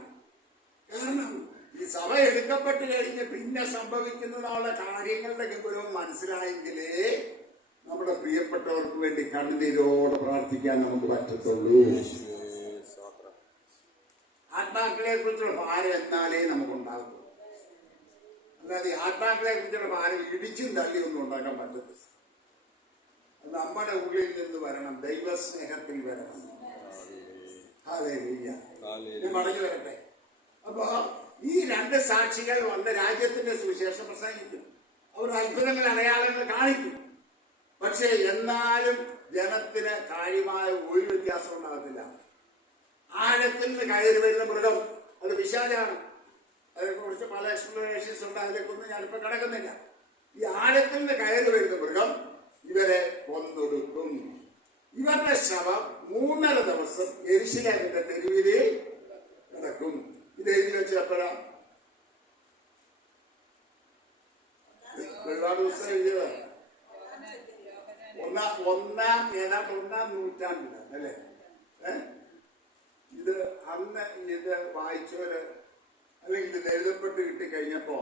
കാരണം ഈ സഭ എടുക്കപ്പെട്ട് കഴിഞ്ഞ് പിന്നെ സംഭവിക്കുന്നതിനുള്ള കാര്യങ്ങളുടെ ഗൗരവം മനസ്സിലായെങ്കിലേ നമ്മുടെ പ്രിയപ്പെട്ടവർക്ക് വേണ്ടി കണ്ണുനീരോടെ പ്രാർത്ഥിക്കാൻ നമുക്ക് പറ്റത്തുള്ളൂ. ആത്മാക്കളെ കുറിച്ചുള്ള ഭാരം എന്നാലേ നമുക്കുണ്ടാകും. അല്ലാതെ ആത്മാക്കളെ കുറിച്ചുള്ള ഭാരം ഇടിച്ചും തള്ളിയൊന്നും ഉണ്ടാക്കാൻ പറ്റത്തില്ല. നമ്മുടെ ഉള്ളിൽ നിന്ന് വരണം, ദൈവസ്നേഹത്തിൽ വരണം. ഹല്ലേലൂയ. മടങ്ങി വരട്ടെ. അപ്പൊ ഈ രണ്ട് സാക്ഷികൾ വന്ന് രാജ്യത്തിന്റെ സുവിശേഷം പ്രസംഗിക്കും. അവർ അത്ഭുതങ്ങൾ അടയാളങ്ങൾ കാണിക്കും. പക്ഷെ എന്നാലും ജനത്തിന് കാര്യമായ ഒരു വ്യത്യാസം ഉണ്ടാകത്തില്ല. ആഴത്തിൽ നിന്ന് കയറി വരുന്ന മൃഗം അത് പിശാചാണ്. അതിനെക്കുറിച്ച് പല എക്സ്പ്ലനേഷൻസ് ഉണ്ട്. അതിലേക്കൊന്നും ഞാനിപ്പോ കിടക്കുന്നില്ല. ഈ ആഴത്തിൽ നിന്ന് കയറി വരുന്ന മൃഗം ഇവരെ കൊന്നൊടുക്കും. ഇവരുടെ ശവം 3.5 ദിവസം യെരൂശലേമിന്റെ തെരുവിൽ കിടക്കും. ഇത് എഴുതി വെച്ചപ്പോഴാ ഒരുപാട് ദിവസം എഴുതിയത് ഒന്നാം നൂറ്റാണ്ടിലാണ് അല്ലേ? ഇത് അന്ന് ഇത് വായിച്ചവര് അല്ലെങ്കിൽ ഇത് എഴുതപ്പെട്ട് കിട്ടിക്കഴിഞ്ഞപ്പോ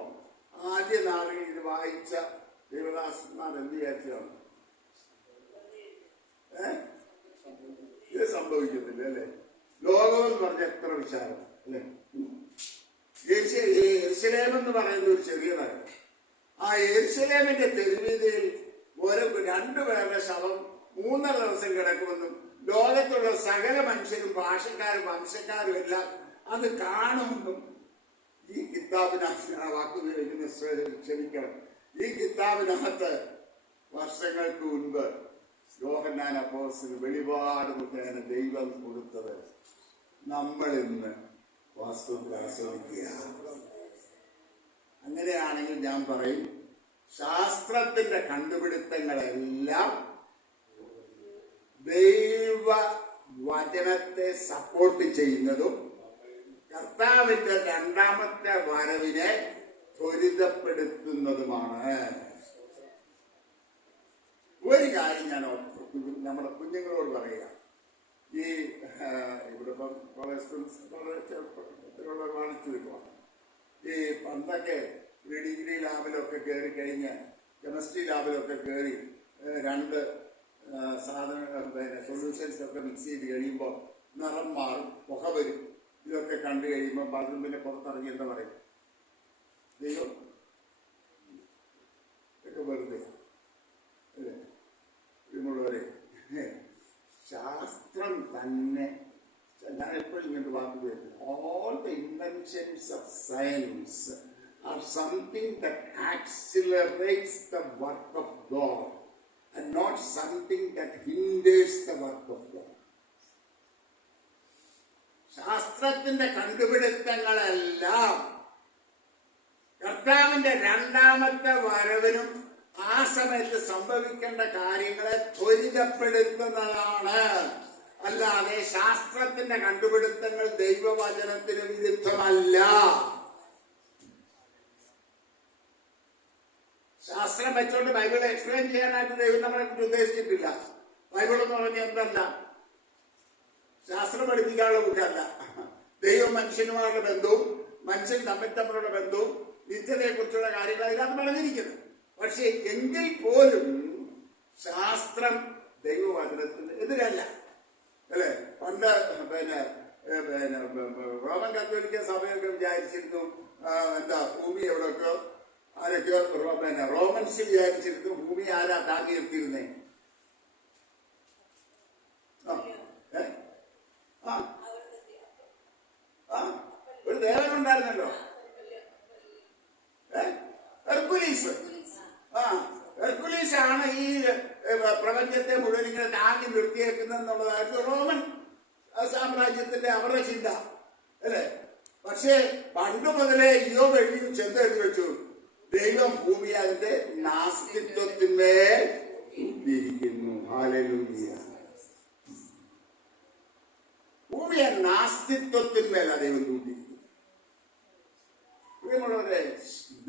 ആദ്യ നാളിൽ ഇത് വായിച്ച ദേവദാസന്മാർ എന്ത് വിചാരിച്ചതാണ്? ഇത് സംഭവിക്കുന്നില്ല അല്ലെ? ലോകം എന്ന് പറഞ്ഞ എത്ര വിശാലം അല്ലെ? യെരൂശലേം എന്ന് പറയുന്ന ഒരു ചെറിയ നഗരം. ആ യെരൂശലേമിന്റെ തെരുവീതിയിൽ രണ്ടുപേരുടെ ശവം 3.5 ദിവസം കിടക്കുമെന്നും ലോകത്തുള്ള സകല മനുഷ്യരും ഭാഷക്കാരും വംശക്കാരും എല്ലാം അത് കാണുമെന്നും ഈ കിതാബിനകത്ത് വാക്കുപയോഗിക്കുന്ന ക്ഷമിക്കണം. ഈ കിതാബിനകത്ത് വർഷങ്ങൾക്ക് മുൻപ് യോഹന്നാൻ അപ്പോസ്തലൻ വെളിപാട് മുഖേന ദൈവം കൊടുത്തത് നമ്മൾ ഇന്ന് വാസ്തവത്തിൽ ആസ്വദിക്കുക. അങ്ങനെയാണെങ്കിൽ ഞാൻ പറയും, ശാസ്ത്രത്തിന്റെ കണ്ടുപിടുത്തങ്ങളെല്ലാം ദൈവ വചനത്തെ സപ്പോർട്ട് ചെയ്യുന്നതും കർത്താവിന്റെ രണ്ടാമത്തെ വരവിനെ ത്വരിതപ്പെടുത്തുന്നതുമാണ്. ഒരു കാര്യം ഞാൻ നമ്മുടെ കുഞ്ഞുങ്ങളോട് പറയുക, ഈ ഇവിടെ ഇപ്പം കോളേജ് വളരെ ചെറുപ്പത്തിലുള്ള വാണിച്ചു കിട്ടുക. ഈ പണ്ടൊക്കെ ഈ ഡിഗ്രി ലാബിലൊക്കെ കയറി കഴിഞ്ഞ് കെമിസ്ട്രി ലാബിലൊക്കെ കയറി രണ്ട് സൊല്യൂഷൻസ് ഒക്കെ മിക്സ് ചെയ്ത് കഴിയുമ്പോൾ നിറം മാറും, പുക വരും. ഇതൊക്കെ കണ്ടു കഴിയുമ്പോൾ പലരും പിന്നെ പുറത്തിറങ്ങി എന്താ പറയും, ദൈവം ഒക്കെ വെറുതെ അല്ലേ? ഇതുമുള്ളവരെ ശാസ്ത്രം തന്നെ, ഞാൻ എപ്പോഴും ഇങ്ങനത്തെ വാക്ക് കേട്ടു, all the inventions of science are something that accelerates the work of God and not something that hinders the work of God. ശാസ്ത്രത്തിന്റെ കണ്ടുപിടുത്തങ്ങളെല്ലാം കർത്താവിന്റെ രണ്ടാമത്തെ വരവിനും ആ സമയത്ത് സംഭവിക്കേണ്ട കാര്യങ്ങളെ ത്വരിതപ്പെടുത്തുന്നതാണ്. അല്ലാതെ ശാസ്ത്രത്തിന്റെ കണ്ടുപിടുത്തങ്ങൾ ദൈവവചനത്തിന് വിരുദ്ധമല്ല. ശാസ്ത്രം വെച്ചോണ്ട് ബൈബിൾ എക്സ്പ്ലെയിൻ ചെയ്യാനായിട്ട് ദൈവം നമ്മളെ കുറിച്ച് ഉദ്ദേശിച്ചിട്ടില്ല. ബൈബിൾ എന്ന് പറഞ്ഞാൽ എന്തല്ല, ശാസ്ത്രം പഠിപ്പിക്കാനുള്ള ബുക്കല്ല. ദൈവം മനുഷ്യനുമായുള്ള ബന്ധവും മനുഷ്യൻ തമ്മിലുള്ള ബന്ധവും നിത്യതയെ കുറിച്ചുള്ള കാര്യങ്ങൾ അതിനകത്ത് പറഞ്ഞിരിക്കുന്നത്. പക്ഷെ എങ്കിൽ പോലും ശാസ്ത്രം ദൈവവചനത്തിന് എതിരല്ല അല്ലേ? പണ്ട് റോമൻ കത്തോലിക്ക സഭയൊക്കെ വിചാരിച്ചിരുന്നു എന്താ ഭൂമി എവിടെയൊക്കെ ആരൊക്കെയോ റോമൻസ് വിചാരിച്ചിരുന്നു ഭൂമി ആരാ താങ്ങി നിർത്തിയിരുന്നേ? ഒരു ദേവനുണ്ടായിരുന്നല്ലോ, ഹെർക്കുലീസ്. ഹെർക്കുലീസ് ആണ് ഈ പ്രപഞ്ചത്തെ മുഴുവൻ ഇങ്ങനെ താങ്ങി നിർത്തിയേക്കുന്നെന്നുള്ളതായിരുന്നു റോമൻ സാമ്രാജ്യത്തിന്റെ അവരുടെ ചിന്ത അല്ലേ? പക്ഷേ പണ്ട് മുതലേ ഇയ്യോബ് എഴുതി വെച്ചു, ദൈവം ഭൂമി അതിന്റെ നാസ്തിത്വത്തിന്മേൽ ഇരിക്കുന്നു. ഹല്ലേലൂയ. ഭൂമിയെ നാസ്തിത്വത്തിന്മേൽ ദൈവം തൂക്കിയിരിക്കുന്നു. പ്രിയമുള്ളവരെ,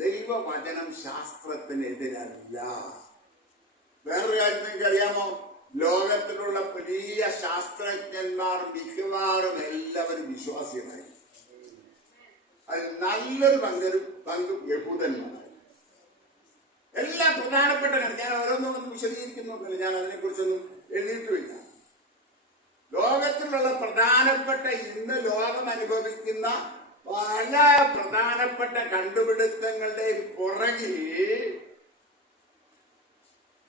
ദൈവവചനം ശാസ്ത്രത്തിനെതിരല്ല. വേറൊരു കാര്യം നിങ്ങൾക്ക് അറിയാമോ? ലോകത്തിലുള്ള വലിയ ശാസ്ത്രജ്ഞന്മാർ മിക്കവാറും എല്ലാവരും വിശ്വാസികളായി. അതിൽ നല്ലൊരു പങ്കും യഹൂദന്മാരായി. എല്ലാ പ്രധാനപ്പെട്ട ഞാൻ ഓരോന്നും വിശദീകരിക്കുന്നില്ല, ഞാൻ അതിനെക്കുറിച്ചൊന്നും എഴുതിയിട്ടുമില്ല. ലോകത്തിലുള്ള പ്രധാനപ്പെട്ട ഇന്ന് ലോകം അനുഭവിക്കുന്ന പല പ്രധാനപ്പെട്ട കണ്ടുപിടുത്തങ്ങളുടെയും പുറകിൽ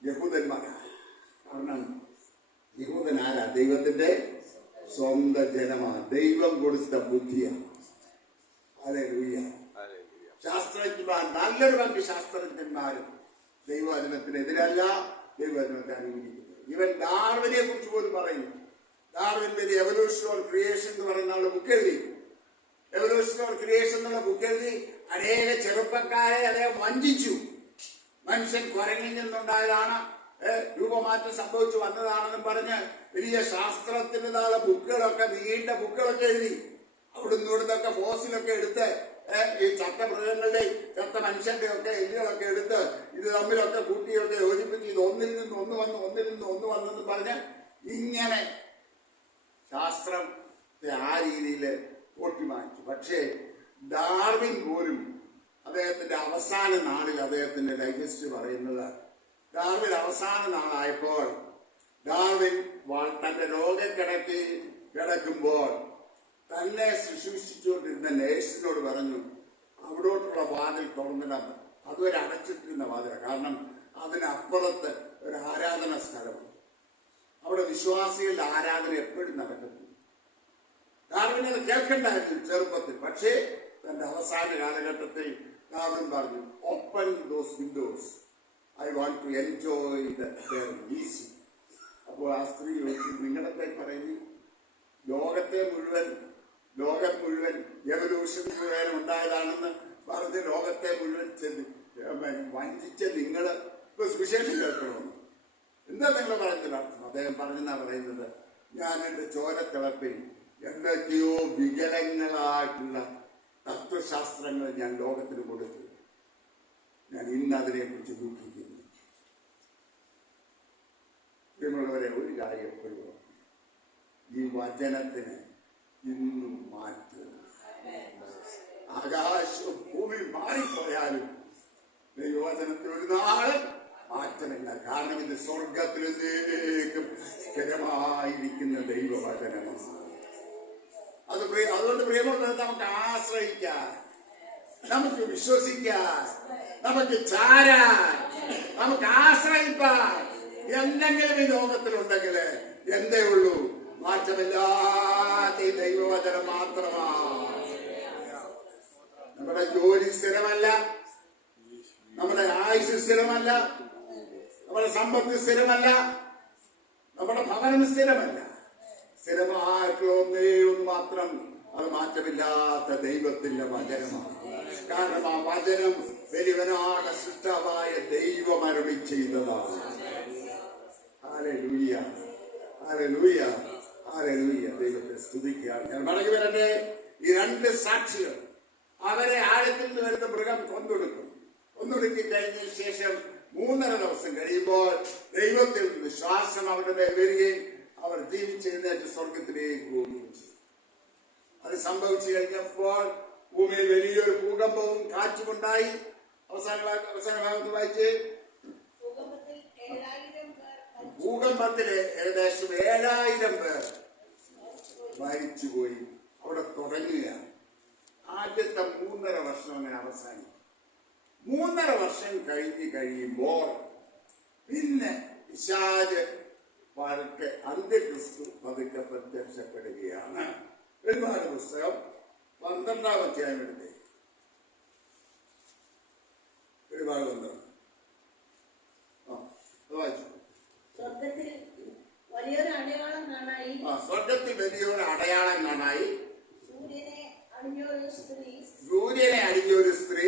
യഹൂദന്മാരാണ്. കാരണം യഹൂദനാരാ? ദൈവത്തിന്റെ സ്വന്തം ജനമാണ്, ദൈവം കൊടുത്ത ബുദ്ധിയാണ്. ഹല്ലേലൂയ. ശാസ്ത്രജ്ഞന്മാർ, നല്ലൊരു പങ്ക് ശാസ്ത്രജ്ഞന്മാരും ദൈവവചനത്തിനെതിരല്ല, ദൈവവചനത്തെ അനുകൂലിക്കുന്നു. ഇവൻ ഡാർവിനെ കുറിച്ച് പോലും പറയുന്നു. Darwin the evolution of creation എന്ന് പറയുന്ന ആളുടെ ബുക്ക് എഴുതി. എവല്യൂഷൻ ഓഫ് ക്രിയേഷൻ എന്നുള്ള ബുക്ക് എഴുതി അനേക ചെറുപ്പക്കാരെ അദ്ദേഹം വഞ്ചിച്ചു. മനുഷ്യൻ കുരങ്ങിൽ നിന്നുണ്ടായതാണ്, രൂപമാറ്റം സംഭവിച്ചു വന്നതാണെന്നും പറഞ്ഞ് വലിയ ശാസ്ത്രത്തിൻ്റെതായ ബുക്കുകളൊക്കെ, നീണ്ട ബുക്കുകളൊക്കെ എഴുതി. അവിടുന്ന് ഇവിടുന്നൊക്കെ ഫോസിലൊക്കെ എടുത്ത് ഈ ചത്തമൃഗങ്ങളുടെയും ചത്ത മനുഷ്യന്റെ ഒക്കെ എല്ലുകളൊക്കെ എടുത്ത് ഇത് തമ്മിലൊക്കെ കൂട്ടിയൊക്കെ യോജിപ്പിച്ച് ഇത് ഒന്നിൽ നിന്ന് ഒന്ന് വന്ന് ഒന്നിൽ നിന്ന് ഒന്ന് വന്നെന്ന് പറഞ്ഞ് ഇങ്ങനെ ശാസ്ത്രത്തെ ആ രീതിയിൽ ഓട്ടിമാറ്റി. പക്ഷേ ഡാർവിൻ പോലും അദ്ദേഹത്തിന്റെ അവസാന നാളിൽ അദ്ദേഹത്തിന്റെ ലൈഫ് ഹിസ്റ്ററി പറയുന്നത്, ഡാർവിൻ അവസാന നാളായപ്പോൾ ഡാർവിൻ തന്റെ കിടക്കുമ്പോൾ തന്നെ ശുശ്രൂഷിച്ചുകൊണ്ടിരുന്ന നേഴ്സിനോട് പറഞ്ഞു അവിടോട്ടുള്ള വാതിൽ തുറന്നിടാൻ. അതുവരെ അടച്ചിട്ടിരുന്ന വാതിലാണ്, കാരണം അതിനപ്പുറത്ത് ഒരു ആരാധന സ്ഥലമുണ്ട്. അവിടെ വിശ്വാസികളുടെ ആരാധന എപ്പോഴും നടക്കുന്നു. ഡാർവിൻ അത് കേൾക്കണ്ടായിരുന്നു ചെറുപ്പത്തിൽ. പക്ഷേ തന്റെ അവസാന കാലഘട്ടത്തിൽ ഡാർവിൻ പറഞ്ഞു, open those windows, I want to enjoy their easy. അപ്പോൾ ആ സ്ത്രീ ചോദിച്ചു, നിങ്ങളെന്താ പറയുന്നു? ലോകം മുഴുവൻ എവല്യൂഷൻ മുഴുവൻ ഉണ്ടായതാണെന്ന് പറഞ്ഞ് ലോകത്തെ മുഴുവൻ വഞ്ചിച്ച് നിങ്ങൾ ഇപ്പൊ സുവിശേഷം കേൾക്കണമെന്ന്. എന്താ നിങ്ങൾ പറയുന്നതിന് അർത്ഥം? അദ്ദേഹം പറയുന്നത്, ഞാൻ എന്റെ ചോരത്തിളപ്പിൽ എന്തൊക്കെയോ വികലങ്ങളായിട്ടുള്ള തത്വശാസ്ത്രങ്ങൾ ഞാൻ ലോകത്തിന് കൊടുത്തു. ഞാൻ ഇന്ന് അതിനെക്കുറിച്ച് ദുഃഖിക്കുന്നു. പ്രിയമുള്ളവരെ, ഒരു കാര്യം എപ്പോഴും ഈ വചനത്തിന് ഇന്നും മാറ്റും. ആകാശവും ഭൂമി മാറിപ്പോയാലും ദൈവവചനത്തിന് ഒരു നാള് മാറ്റമില്ല. കാരണം ഇത് സ്വർഗത്തിലേക്കും സ്ഥിരമായിരിക്കുന്ന ദൈവവചനമാണ്. അതുകൊണ്ട് പ്രിയമുള്ളത് നമുക്ക് ആശ്രയിക്കാൻ, നമുക്ക് വിശ്വസിക്കാൻ, നമുക്ക് ചാരാൻ, നമുക്ക് ആശ്രയിപ്പാൻ എന്തെങ്കിലും ഈ ലോകത്തിലുണ്ടെങ്കിൽ എന്തേ ഉള്ളൂ? മാറ്റമില്ലാത്ത ഈ ദൈവവചനം മാത്രമാണ്. നമ്മുടെ ജോലി സ്ഥിരമല്ല, നമ്മുടെ ആയുസ് സ്ഥിരമല്ല, നമ്മുടെ സമ്പത്ത് സ്ഥിരമല്ല, നമ്മുടെ ഭവനം സ്ഥിരമല്ല. സ്ഥിരമായിട്ടുള്ള ഒന്നേ ഒന്ന് മാത്രം, അത് മാറ്റമില്ലാത്ത ദൈവത്തിന്റെ വചനമാണ്. കാരണം ആ വചനം വലിയവനായ സൃഷ്ടാവായ ദൈവം അരുളി ചെയ്തതാണ്. Hallelujah, hallelujah, hallelujah. ദൈവത്തെ സ്തുതിക്കുകയാണ്. ഞാൻ മടങ്ങി വരട്ടെ. ഈ രണ്ട് സാക്ഷികൾ അവരെ ആഴത്തിൽ നിന്ന് വരുന്ന മൃഗം കൊന്നൊടുക്കി കഴിഞ്ഞതിന് ശേഷം 3.5 ദിവസം കഴിയുമ്പോൾ ദൈവത്തിൽ നിന്ന് ശ്വാസം അവരുടെ മേൽ വരികയും അവർ ജീവിച്ചെഴുന്നേറ്റ് സ്വർഗത്തിലേക്ക് പോവുകയും ചെയ്തു. അത് സംഭവിച്ചു കഴിഞ്ഞപ്പോൾ ഭൂമിയിൽ വലിയൊരു ഭൂകമ്പവും കാറ്റുമുണ്ടായി. അവസാന ഭാഗത്ത് വായിച്ച്, ഭൂകമ്പത്തില് ഏകദേശം 7000 പേർ മരിച്ചുപോയി. അവിടെ തുടങ്ങുകയാണ്. ആദ്യത്തെ 3.5 വർഷം അങ്ങനെ അവസാനിക്കും. 3.5 വർഷം കഴിയുമ്പോൾ പിന്നെ പിശാച് പതുക്കെ അന്ത്യക്രിസ്തു പതുക്കെ പ്രത്യക്ഷപ്പെടുകയാണ്. വെളിപാട് പുസ്തകം 12-ാം അധ്യായം എടുത്തേ. വെളിപാട് 12 വായിച്ചു. സ്വർഗത്തിൽ വലിയൊരു അടയാളം കാണായി. സ്വർഗത്തിൽ വലിയൊരു അടയാളം കാണായി. സൂര്യനെ അണിഞ്ഞൊരു സ്ത്രീ,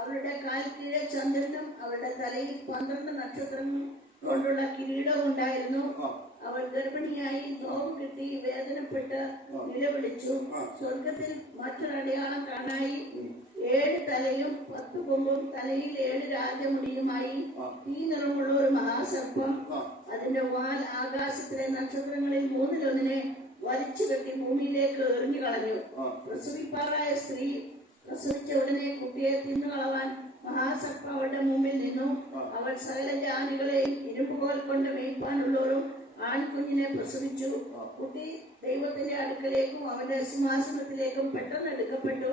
അവരുടെ കാൽ കീഴെ ചന്ദ്രനും അവരുടെ തലയിൽ 12 നക്ഷത്രം കൊണ്ടുള്ള കിരീടവും ഉണ്ടായിരുന്നു. അവൾ ഗർഭിണിയായി നോവ് കിട്ടി വേദനപ്പെട്ട് നിലവിളിച്ചു. സ്വർഗത്തിൽ മറ്റൊരു അടയാളം കാണായി. 7 തലയും 10 കൊമ്പും തലയിൽ 7 രാജമുടിയുമായി തീ നിറമുള്ള ഒരു മഹാസർപ്പം. അതിന്റെ വാൽ ആകാശത്തിലെ നക്ഷത്രങ്ങളിൽ 3-1 വലിച്ചു കെട്ടി ഭൂമിയിലേക്ക് എറിഞ്ഞു കളഞ്ഞു. പ്രസവിപ്പാറായ സ്ത്രീ പ്രസവിച്ച ഉടനെ കുട്ടിയെ തിന്നുകളവാൻ മഹാസർപ്പം അവളുടെ മുമ്പിൽ നിന്നു. അവൾ സകല ജാതികളെയും ഇരുമ്പുകോൽ കൊണ്ട് മേയ്പ്പാനുള്ളവരും ആൺകുഞ്ഞിനെ പ്രസവിച്ചു. കുട്ടി ദൈവത്തിന്റെ അടുക്കലേക്കും അവന്റെ സിംഹാസനത്തിലേക്കും പെട്ടെന്ന് എടുക്കപ്പെട്ടു.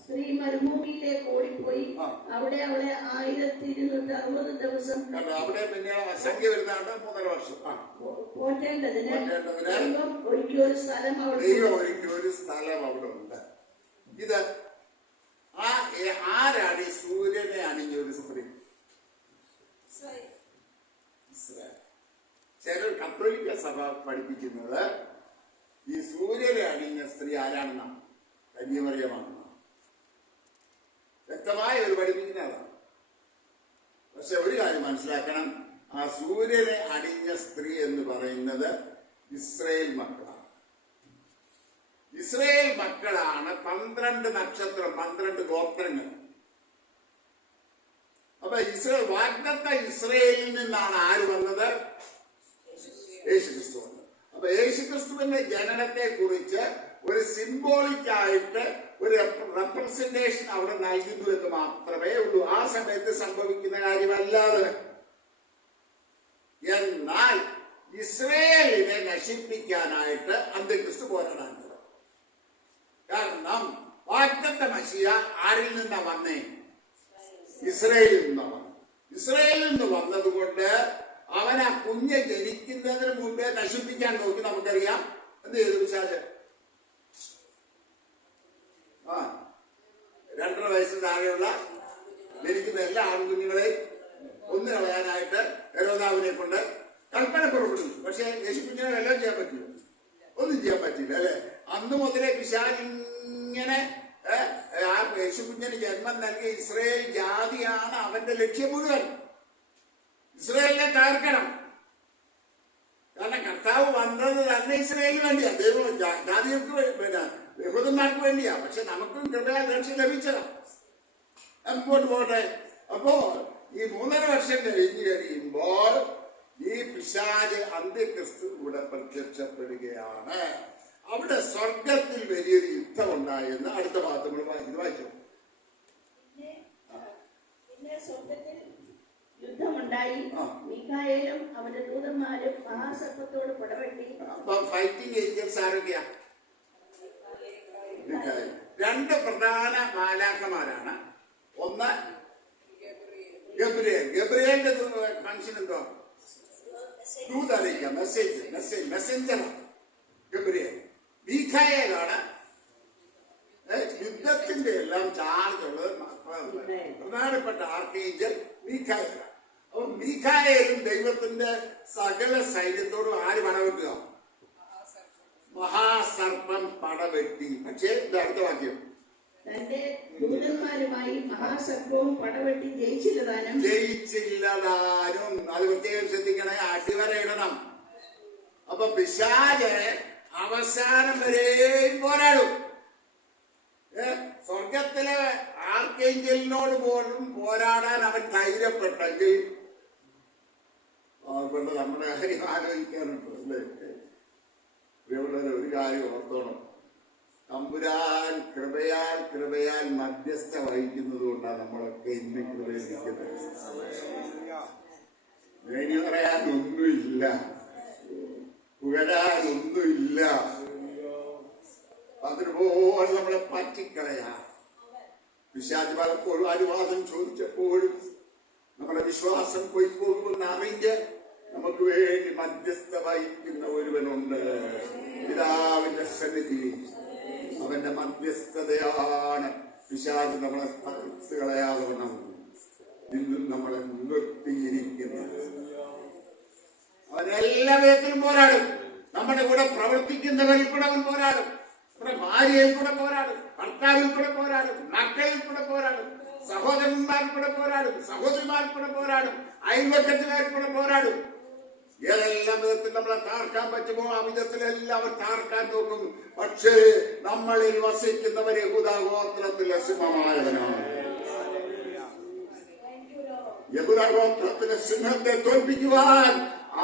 സ്ത്രീ മരുഭൂമിയിലേക്ക് ഓടിപ്പോയി. അവിടെ അവളെ 1260 ദിവസം പോറ്റേണ്ടതിന് ദൈവം ഒരുക്കിയൊരു സ്ഥലം അവിടെ ഉണ്ട്. ഇത് ആരാണ് ഈ സൂര്യനെ അണിഞ്ഞൊരു സ്ത്രീ? ചിലർ കത്തോലിക്ക സഭ പഠിപ്പിക്കുന്നത് ഈ സൂര്യനെ അണിഞ്ഞ സ്ത്രീ ആരാണെന്നാണ്, കന്യമറിയമാണെന്നാണ്. വ്യക്തമായ ഒരു പഠിപ്പിക്കുന്നതാണ്. പക്ഷെ ഒരു കാര്യം മനസ്സിലാക്കണം, ആ സൂര്യനെ അണിഞ്ഞ സ്ത്രീ എന്ന് പറയുന്നത് ഇസ്രായേൽ മക്കളാണ്. ഇസ്രായേൽ മക്കളാണ് 12 നക്ഷത്രം, 12 ഗോത്രങ്ങൾ. അപ്പൊ വാഗ്ദത്ത ഇസ്രായേലിൽ നിന്നാണ് ആര് വന്നത്? യേശുക്രിസ്തു വന്നത്. അപ്പൊ യേശുക്രിസ്തുവിന്റെ ജനനത്തെ കുറിച്ച് ഒരു സിംബോളിക് ആയിട്ട് ഒരു റെപ്രസെന്റേഷൻ അവിടെ നൽകുന്നു എന്ന് മാത്രമേ ഉള്ളൂ. ആ സമയത്ത് സംഭവിക്കുന്ന കാര്യമല്ലാതെ. എന്നാൽ ഇസ്രായേലിനെ നശിപ്പിക്കാനായിട്ട് അന്ത്യക്രിസ്തു പോരാടാൻ തുടങ്ങി. കാരണം വാഗ്ദത്ത മശിഹ ആരിൽ നിന്നാ വന്നേ? ഇസ്രായേലിൽ നിന്നാ വന്നു. ഇസ്രായേലിൽ നിന്ന് വന്നതുകൊണ്ട് അവൻ ആ കുഞ്ഞ് ജനിക്കുന്നതിന് മുമ്പേ നശിപ്പിക്കാൻ നോക്കി. നമുക്കറിയാം എന്ത് ചെയ്തു പിശാച്? 2.5 വയസ്സിന് താഴെയുള്ള ജനിക്കുന്ന എല്ലാ ആൺകുഞ്ഞുങ്ങളെയും ഒന്ന് കളയാനായിട്ട് ഹെരോദാവിനെ കൊണ്ട് കൽപ്പന പുറപ്പെടുന്നു. പക്ഷെ യേശുക്കുഞ്ഞിനെ വല്ലതും ചെയ്യാൻ പറ്റില്ല, ഒന്നും ചെയ്യാൻ പറ്റില്ല, അല്ലെ? അന്ന് മുതലേ പിശാചിങ്ങനെ ആ യേശുക്കുഞ്ഞിന് ജന്മം നൽകിയ ഇസ്രായേൽ ജാതിയാണ് അവന്റെ ലക്ഷ്യം മുഴുവൻ. ഇസ്രായേലിനെ തകർക്കണം. കാരണം കർത്താവ് വന്നത് തന്നെ ഇസ്രായേലിന് വേണ്ടിയാ, ദൈവം ജാതികൾക്ക് യഹൂദന്മാർക്ക് വേണ്ടിയാ. പക്ഷെ നമുക്കും കൃപയാൽ രക്ഷ ലഭിച്ചതാണ്. മുമ്പോട്ട് പോട്ടെ. അപ്പോ ഈ 3.5 വർഷം കഴിയുമ്പോൾ ഈ പിശാച് അന്ത്യക്രിസ്തു ഇവിടെ പ്രത്യക്ഷപ്പെടുകയാണ്. അവിടെ സ്വർഗത്തിൽ വലിയൊരു യുദ്ധം ഉണ്ടായെന്ന് അടുത്ത ഭാഗത്ത് നമ്മൾ വായിച്ചു. പിന്നെ സ്വർഗത്തിൽ യുദ്ധമുണ്ടായി. മീഖായേലും അവന്റെ ദൂതന്മാരും മഹാസർപ്പത്തോട് പടവെട്ടി. അപ്പൊ ഫൈറ്റിംഗ് ഏഞ്ചൽസ് ആരൊക്കെയാ? രണ്ട് പ്രധാന മാലാഖമാരാണ്. ഒന്ന് ഗബ്രിയേൽ. ഗബ്രിയേലിന്റെ ഫംഗ്ഷൻ എന്തോ? ദൂത് അറിയിക്കാം, മെസ്സഞ്ചർ ഗബ്രിയേൽ. മീഖായേലാണ് യുദ്ധത്തിന്റെ എല്ലാം ചാർജ് ഉള്ളത്. പ്രധാനപ്പെട്ട ആർക്കേഞ്ചൽ മീഖായേലാണ്. അപ്പൊ മീഖായേലും ദൈവത്തിന്റെ സകല സൈന്യത്തോടും ആര് പടവെട്ടുക? മഹാസർപ്പം പടവെട്ടി. പക്ഷേ ഇത് അടുത്ത വാക്യം, തന്റെ ദൂതന്മാരുമായി മഹാസർപ്പവും പടവെട്ടി ജയിച്ചില്ലതാനും. അത് പ്രത്യേകം ശ്രദ്ധിക്കണേ, അടിവര ഇടണം. അപ്പൊ പിശാച് അവസാനം വരെയും പോരാടും. സ്വർഗത്തിലെ ആർക്കേഞ്ചലിനോട് പോലും പോരാടാൻ അവൻ ധൈര്യപ്പെട്ടെങ്കിൽ അതുകൊണ്ട് നമ്മുടെ കാര്യം ആലോചിക്കാനുണ്ട് അല്ലേ? പ്രിയമുള്ളവരെ, ഒരു കാര്യം ഓർത്തോണം. തമ്പുരാൻ കൃപയാൽ മധ്യസ്ഥ വഹിക്കുന്നത് കൊണ്ടാണ് നമ്മളൊക്കെ ഇന്ന് കൃപയിരിക്കുന്നത്. ഇനി പറയാനൊന്നുമില്ല, പുകഴാനൊന്നുമില്ല. അതിനുപോലെ നമ്മളെ പറ്റിക്കളയാ. പിശാച് പലപ്പോഴും അനുവാദം ചോദിച്ചപ്പോഴും നമ്മുടെ വിശ്വാസം പോയിപ്പോകുമെന്ന് അറിഞ്ഞ് നമുക്ക് വേണ്ടി മധ്യസ്ഥ വഹിക്കുന്ന ഒരുവനുണ്ട്. പിതാവിന്റെ സന്നിധി, അവന്റെ മധ്യസ്ഥതയാണ് പിശാച് നമ്മളെ തകർത്ത് കളയാതെ വണ്ണം ഇന്നും നമ്മളെ നിർത്തിയിരിക്കുന്നത്. അവനെല്ലാ വിധത്തിലും പോരാടും. നമ്മുടെ കൂടെ പ്രവർത്തിക്കുന്നവരിൽ കൂടെ അവൻ പോരാടും. നമ്മുടെ ഭാര്യയിൽ കൂടെ പോരാടും, ഭർത്താവിൽ കൂടെ പോരാടും, മക്കളിൽ കൂടെ പോരാടും, സഹോദരന്മാരിൽ കൂടെ പോരാടും, സഹോദരിമാരിൽ കൂടെ പോരാടും, അയൽവക്കത്തുകാരിൽ കൂടെ പോരാടും. ഏതെല്ലാം വിധത്തിൽ നമ്മളെ താർക്കാൻ പറ്റുമോ ആ വിധത്തിലെല്ലാം അവർ താർക്കാൻ നോക്കും. പക്ഷേ നമ്മളിൽ വസിക്കുന്നവർ യഹൂദാഗോത്രത്തിലെ സിംഹമായവനാണ്. യഹൂദാഗോത്രത്തിലെ സിംഹത്തെ തോൽപ്പിക്കുവാൻ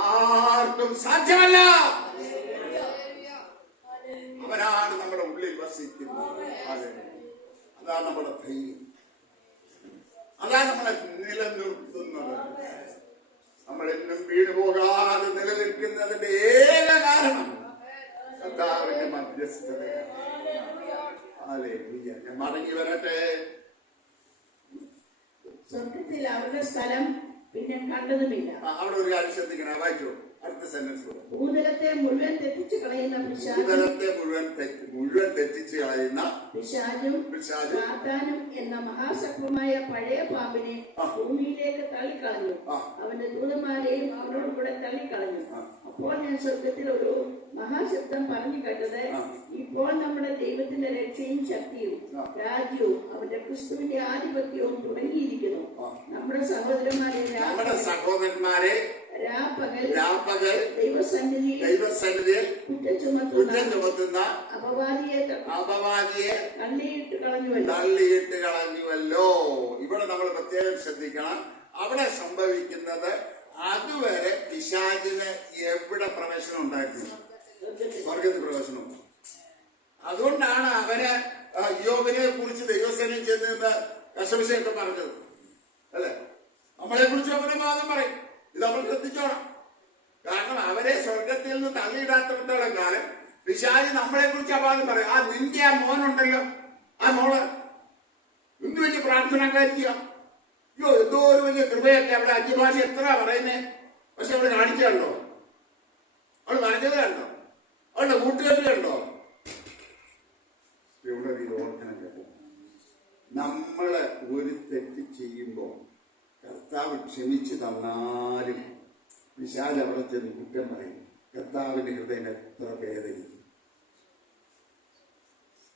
ആർക്കും സാധ്യമല്ല. അവനാണ് നമ്മുടെ ഉള്ളിൽ വസിക്കുന്നത്. അതാണ് നമ്മുടെ ധൈര്യം, അതാണ് നമ്മളെ നിലനിർത്തുന്നത്. നമ്മളെന്നും വീണു പോകാതെ നിലനിൽക്കുന്നതിന്റെ ഏക കാരണം കർത്താവിന്റെ മധ്യസ്ഥതയാണ്. ഞാൻ മടങ്ങി വരട്ടെ. സ്വർഗത്തിൽ അവരുടെ സ്ഥലം പിന്നെ കണ്ടതുമില്ല. അവിടെ ഒരു കാര്യം ശ്രദ്ധിക്കണം, വായിച്ചോ അടുത്ത സെന്റൻസ്. ഭൂതലത്തെ മുഴുവൻ തെറ്റിച്ചു കളയുന്ന പിശാചും സാത്താനും എന്ന മഹാസർപ്പമായ പഴയ പാമ്പിനെ ഭൂമിയിലേക്ക് തള്ളിക്കളഞ്ഞു. അവന്റെ ദൂതന്മാരെയും അവനോട് കൂടെ തള്ളിക്കളഞ്ഞു. അപ്പോൾ ഞാൻ സ്വർഗത്തിൽ ഒരു മഹാശബ്ദം പറഞ്ഞു കേട്ടത്, ഇപ്പോൾ നമ്മുടെ ദൈവത്തിന്റെ രക്ഷയും ശക്തിയും രാജ്യവും അവന്റെ ക്രിസ്തുവിന്റെ ആധിപത്യവും തുടങ്ങിയിരിക്കുന്നു. നമ്മുടെ സഹോദരന്മാരെ രാപ്പകൽ ദൈവസന്നിധിയിൽ കുറ്റം ചുമത്തുന്ന അപവാദിയെ തള്ളിയിട്ട് കളഞ്ഞുവല്ലോ. ഇവിടെ നമ്മൾ പ്രത്യേകം ശ്രദ്ധിക്കണം. അവിടെ സംഭവിക്കുന്നത് അതുവരെ പിശാചിന് എവിടെ പ്രവേശനം ഉണ്ടായിരുന്നു? സ്വർഗത്തിൽ പ്രവേശനം. അതുകൊണ്ടാണ് അവന് യോബിനെ കുറിച്ച് ദൈവസേനയിൽ ചെന്ന് കശവിശയൊക്കെ പറഞ്ഞത് അല്ലെ? നമ്മളെ കുറിച്ച് അവരെ വാദം പറയും. ഇത് നമ്മൾ ശ്രദ്ധിച്ചോണം. കാരണം അവരെ സ്വർഗത്തിൽ നിന്ന് തള്ളിയിടാത്തിടത്തോളം കാലം പിശാച് നമ്മളെ കുറിച്ച് അപാദം പറയും. നിന്റെ ആ മോനുണ്ടല്ലോ, ആ മോള് എന്ത് വലിയ പ്രാർത്ഥനക്കാരിക്കുക, അയ്യോ എന്തോ ഒരു വലിയ കൃപയൊക്കെ അവിടെ അന്യഭാഷ എത്ര പറയുന്നേ. പക്ഷെ അവള് കാണിച്ചല്ലോ, അവള് പറഞ്ഞത് കണ്ടോ, അവളുടെ കൂട്ടുകെട്ട് കണ്ടോ. ഇവിടെ ഓർക്കണം കേട്ടോ, നമ്മള് ഒരു തെറ്റ് ചെയ്യുമ്പോ കർത്താവ് ക്ഷമിച്ചു തന്നാലും പിശാച് അവിടെ ചെന്ന് കുറ്റം പറയും. കർത്താവിന്റെ ഹൃദയം എത്ര വേദനിക്കും.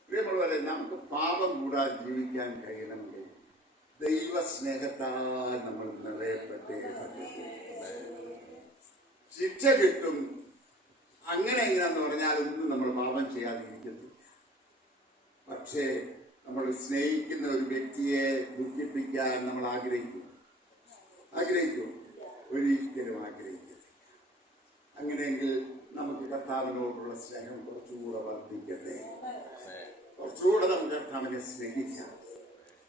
പ്രിയമുള്ളവരെ, നമുക്ക് പാപം കൂടാതെ ജീവിക്കാൻ കഴിയണമെങ്കിൽ ദൈവസ്നേഹത്താൽ നമ്മൾ നിറയപ്പെട്ടേ ശിക്ഷ കിട്ടും. അങ്ങനെ എങ്ങനെയാന്ന് പറഞ്ഞാൽ ഒന്നും നമ്മൾ പാപം ചെയ്യാതിരിക്കുന്നു. പക്ഷേ നമ്മൾ സ്നേഹിക്കുന്ന ഒരു വ്യക്തിയെ ദുഃഖിപ്പിക്കാൻ നമ്മൾ ആഗ്രഹിക്കും? ഒരിക്കലും ആഗ്രഹിക്കും. അങ്ങനെയെങ്കിൽ നമുക്ക് കർത്താവിനോടുള്ള സ്നേഹം കുറച്ചുകൂടെ വർദ്ധിക്കട്ടെ. കുറച്ചുകൂടെ നമുക്ക് കർത്താവിനെ സ്നേഹിക്കാം.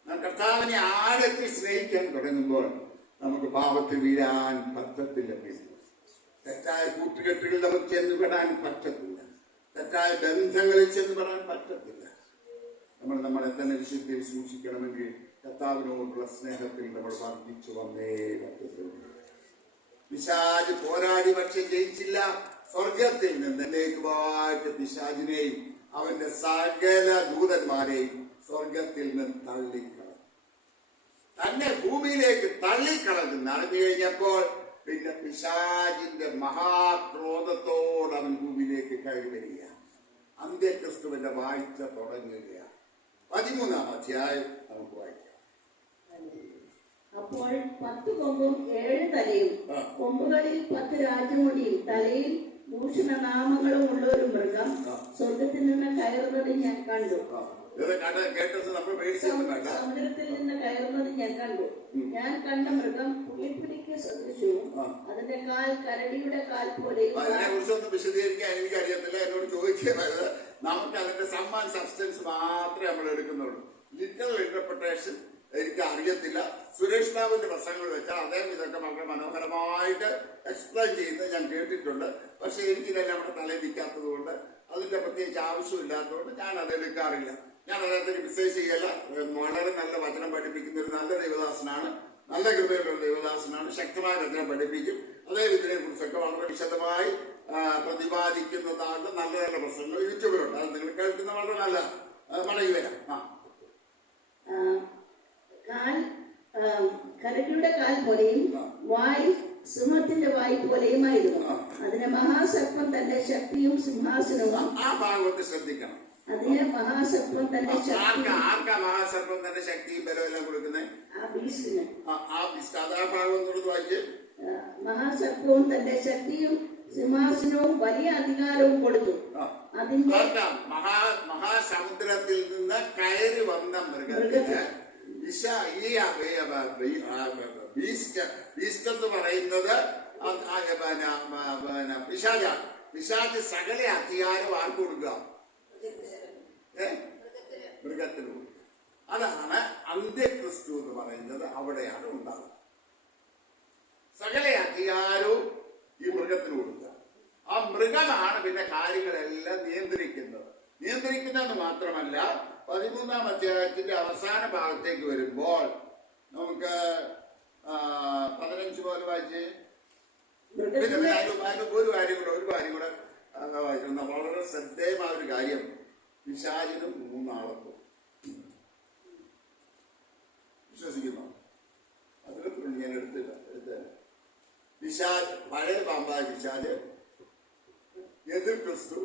നാം കർത്താവിനെ ആഴത്തിൽ സ്നേഹിക്കാൻ തുടങ്ങുമ്പോൾ നമുക്ക് പാപത്തിൽ വീഴാൻ പറ്റത്തില്ല. തെറ്റായ കൂട്ടുകെട്ടുകൾ നമുക്ക് ചെന്നുപെടാൻ പറ്റത്തില്ല. തെറ്റായ ബന്ധങ്ങളിൽ ചെന്നുപെടാൻ പറ്റത്തില്ല. നമ്മളെ തന്നെ വിശുദ്ധിയിൽ സൂക്ഷിക്കണമെങ്കിൽ കർത്താവിനോടുള്ള സ്നേഹത്തിൽ നമ്മൾ വർദ്ധിച്ചു വന്നേ പറ്റത്തുള്ളൂ. പിശാച് പോരാടി പക്ഷെ ജയിച്ചില്ല. സ്വർഗത്തിൽ നിന്ന് പിശാചിനെയും അവന്റെ സകല ദൂതന്മാരെയും സ്വർഗത്തിൽ നിന്ന് തള്ളിക്കളഞ്ഞു. തന്നെ ഭൂമിയിലേക്ക് തള്ളിക്കളഞ്ഞെന്ന് അറിഞ്ഞു കഴിഞ്ഞപ്പോൾ പിന്നെ പിശാചിന്റെ മഹാക്രോധത്തോട് അവൻ ഭൂമിയിലേക്ക് കയറി വരിക. അന്ത്യക്രിസ്തുവിന്റെ വാഴ്ച തുടങ്ങുകയാണ്. 13-ാം അധ്യായം നമുക്ക് വായിക്കാം. അപ്പോൾ 10 കൊമ്പും 7 തലയും, കൊമ്പുകളിൽ 10 രാജമുടിയും, തലയിൽ ഭൂഷണനാമങ്ങളും ഉള്ള ഒരു മൃഗം സ്വർഗത്തിൽ നിന്ന് കയറുന്നത് ഞാൻ കണ്ടു. സമുദ്രത്തിൽ നിന്ന് കയറുന്നത് ഞാൻ കണ്ടു. ഞാൻ കണ്ട മൃഗം പുലിപ്പിടിക്ക് സദൃശവും അതിന്റെ കാൽ കരടിയുടെ കാൽ പോലെയും. അതിനെക്കുറിച്ചൊന്നും വിശദീകരിക്കാൻ എനിക്കറിയത്തില്ല. എന്നോട് ചോദിക്കുന്നത് നമുക്ക് അതിന്റെ സമ്മാൻ സബ്സ്റ്റൻസ് മാത്രമേ നമ്മൾ എടുക്കുന്നുള്ളൂ. ലിറ്ററൽ ഇന്റർപ്രിട്ടേഷൻ എനിക്ക് അറിയത്തില്ല. സുരേഷ് ബാബുവിന്റെ പ്രസംഗങ്ങൾ വെച്ചാൽ അദ്ദേഹം ഇതൊക്കെ വളരെ മനോഹരമായിട്ട് എക്സ്പ്ലെയിൻ ചെയ്യുന്നത് ഞാൻ കേട്ടിട്ടുണ്ട്. പക്ഷെ എനിക്കിതെല്ലാം നമ്മുടെ തലയിൽ നിൽക്കാത്തത് കൊണ്ട്, അതിന്റെ പ്രത്യേകിച്ച് ആവശ്യമില്ലാത്തതുകൊണ്ട് ഞാൻ അതെടുക്കാറില്ല. ഞാൻ അദ്ദേഹത്തിന് വിശേഷ ചെയ്യല. വളരെ നല്ല വചനം പഠിപ്പിക്കുന്ന ഒരു നല്ല ദേവദാസനാണ്, നല്ല കൃപയുള്ള ദേവദാസനാണ്, ശക്തമായ വചനം പഠിപ്പിക്കും. അദ്ദേഹം ഇതിനെ കുറിച്ചൊക്കെ വളരെ വിശദമായി പ്രതിപാദിക്കുന്നതാണ്. നല്ല നല്ല പ്രസംഗങ്ങൾ യൂട്യൂബിലുണ്ട്. അത് നിങ്ങൾ കേൾക്കുന്ന വളരെ നല്ല മടങ്ങി വരാം. കരടിയുടെ കാൽ പോലെയും വായ് സിംഹത്തിന്റെ വായ് പോലെയുമായിരുന്നു. അതിന് മഹാസർപ്പം തന്റെ ശക്തിയും സിംഹാസനവും. ആ ഭാഗത്ത് ശ്രദ്ധിക്കണം. അതിന് മഹാസർപ്പം തന്റെ മഹാസർപ്പം തന്റെ ശക്തിയും ബലമെല്ലാം കൊടുക്കുന്നത് മഹാസർപ്പവും തന്റെ ശക്തിയും സിംഹാസനവും വലിയ അധികാരവും കൊടുത്തു. അതിന്റെ മഹാസമുദ്രത്തിൽ നിന്ന് കയറി വന്ന മൃഗത്തിന് ബീസ്റ്റ് എന്ന് പറയുന്നത് പിശാചാണ്. പിശാച് സകല അധികാരം ആർക്ക് കൊടുക്കുക? മൃഗത്തിന് കൊടുക്കുക. അതാണ് അന്ത്യക്രിസ്തു എന്ന് പറയുന്നത്. അവിടെയാണ് ഉണ്ടാകുന്നത്. സകല അധികാരവും ഈ മൃഗത്തിന് കൊടുക്കുക. ആ മൃഗമാണ് പിന്നെ കാര്യങ്ങളെല്ലാം നിയന്ത്രിക്കുന്നത് മാത്രമല്ല, 13-ാം അധ്യായത്തിന്റെ അവസാന ഭാഗത്തേക്ക് വരുമ്പോൾ നമുക്ക് 15 പോലെ വായിച്ച് ഒരു കാര്യം കൂടെ വായിക്കുന്ന വളരെ ശ്രദ്ധേയമായ ഒരു കാര്യം. പിശാചിനും 3 ആളെത്തും. വിശ്വസിക്കുന്നു? അതിലൊന്നും ഞാൻ എടുത്തില്ല. പിശാച്, പഴയ പാമ്പായ പിശാച്, എതിർ ക്രിസ്തു,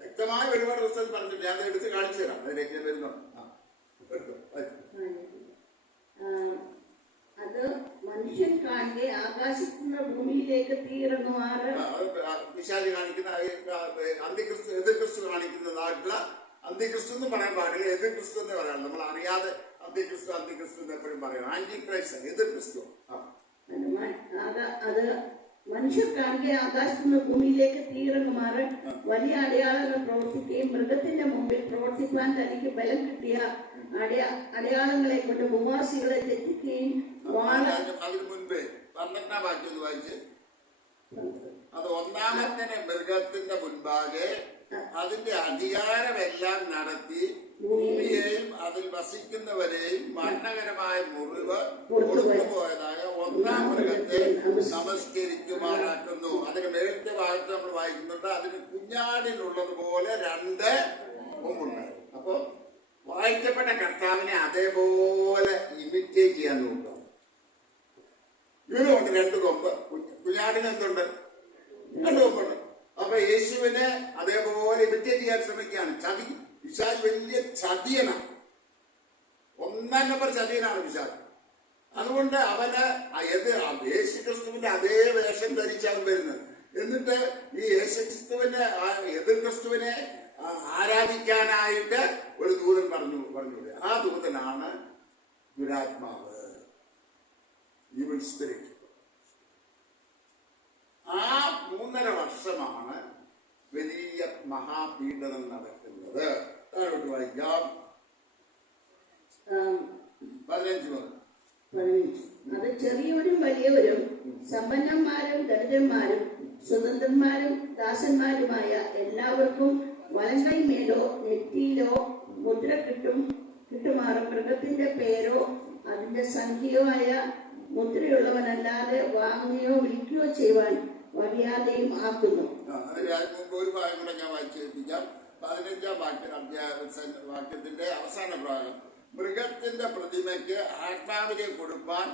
വ്യക്തമായ ഒരുപാട് ദിവസം പറഞ്ഞിട്ട് ഞാൻ എടുത്ത് കാണിച്ചു തരാം. അതിലേക്ക് ഞാൻ വരുന്നു. അത് മനുഷ്യൻ കാണെ ആകാശത്തുനിന്ന് ഭൂമിയിലേക്ക് തീർന്നുമാറ് പിശാച് കാണിക്കുന്ന അന്ത്യക്രിസ്തു, എതിർ ക്രിസ്തു കാണിക്കുന്നതായിട്ടുള്ള അന്ത്യക്രിസ്തു എന്ന് പറയാൻ പാടില്ല, എതിർ ക്രിസ്തു എന്ന് പറയാം. നമ്മൾ അറിയാതെ അന്ത്യക്രിസ്തു എന്ന് എപ്പോഴും പറയണം. ആന്റി ക്രൈസ്റ്റ്, എതിർ ക്രിസ്തു. അത് മനുഷ്യർ കാണുക ആകാശത്തുനിന്ന് ഭൂമിയിലേക്ക് തീർന്നുമാറ് വലിയ അടയാളങ്ങൾ പ്രവർത്തിക്കുകയും മൃഗത്തിന്റെ മുമ്പിൽ പ്രവർത്തിപ്പാൻ തനിക്ക് ബലം കിട്ടിയ അടയാളങ്ങളെ കൊണ്ട് ഭൂവാസികളെ തെറ്റിക്കുകയും. അതിനു മുൻപേ 12-ാം വാക്യം വായിച്ച്, അത് ഒന്നാമത്തെ മൃഗത്തിന്റെ മുൻപാകെ അതിന്റെ അധികാരമെല്ലാം നടത്തി ഭൂമിയെയും അതിൽ വസിക്കുന്നവരെയും മരണകരമായ മുറിവ് കൊടുത്തുപോയതായ 1-ാം മൃഗത്തെ നമസ്കരിക്കുമാറാക്കുന്നു. അതിന് മേലത്തെ ഭാഗത്ത് നമ്മൾ വായിക്കുന്നുണ്ട്, അതിന് കുഞ്ഞാടിനുള്ളതുപോലെ 2 കൊമ്പുണ്ട്. അപ്പൊ വായിക്കപ്പെട്ട കർത്താവിനെ അതേപോലെ ഇമിറ്റേറ്റ് ചെയ്യാൻ നോക്കുക. ഇതിനുണ്ട് 2 കൊമ്പ്. കുഞ്ഞാടിന് എന്തുണ്ട്? 2 കൊമ്പുണ്ട്. അപ്പൊ യേശുവിനെ അതേപോലെ ഇമിറ്റേറ്റ് ചെയ്യാൻ ശ്രമിക്കുകയാണ്. ചതി. പിശാച് വലിയ ചതിയനാണ്. 1-ാം നമ്പർ ചതിയനാണ് പിശാച്. അതുകൊണ്ട് അവന് യേശു ക്രിസ്തുവിന്റെ അതേ വേഷം ധരിച്ചാണ് വരുന്നത്. എന്നിട്ട് ഈ യേശു ക്രിസ്തുവിനെ, എതിർ ക്രിസ്തുവിനെ ആരാധിക്കാനായിട്ട് ഒരു ദൂതൻ പറഞ്ഞുകൂടെ. ആ ദൂതനാണ് ദുരാത്മാവ്, ഈവിൾ സ്പിരിറ്റ്. പീഡനം നടക്കുന്നത്. താഴോട്ട് വായിക്കാം. 15 മുതൽ. 15. അത് ചെറിയവരും വലിയവരും, സമ്പന്നന്മാരും ദരിദ്രന്മാരും, സ്വതന്ത്രന്മാരും ദാസന്മാരുമായ എല്ലാവർക്കും വലങ്കൈമേലോ നെറ്റിയിലോ മുദ്ര കിട്ടുമാറും മൃഗത്തിന്റെ പേരോ അതിന്റെ സംഖ്യയോ ആയ മുദ്രയുള്ളവനല്ലാതെ വാങ്ങുകയോ വിൽക്കുകയോ ചെയ്യുവാൻ മര്യാദയും ആക്കുന്നു. ഒരു ഭാഗം കൂടെ ഞാൻ വായിച്ചു കേൾപ്പിക്കാം. 15-ാം വാക്യത്തിന്റെ അവസാന ഭാഗം. മൃഗത്തിന്റെ പ്രതിമയ്ക്ക് ആത്മാവിനെ കൊടുപ്പാൻ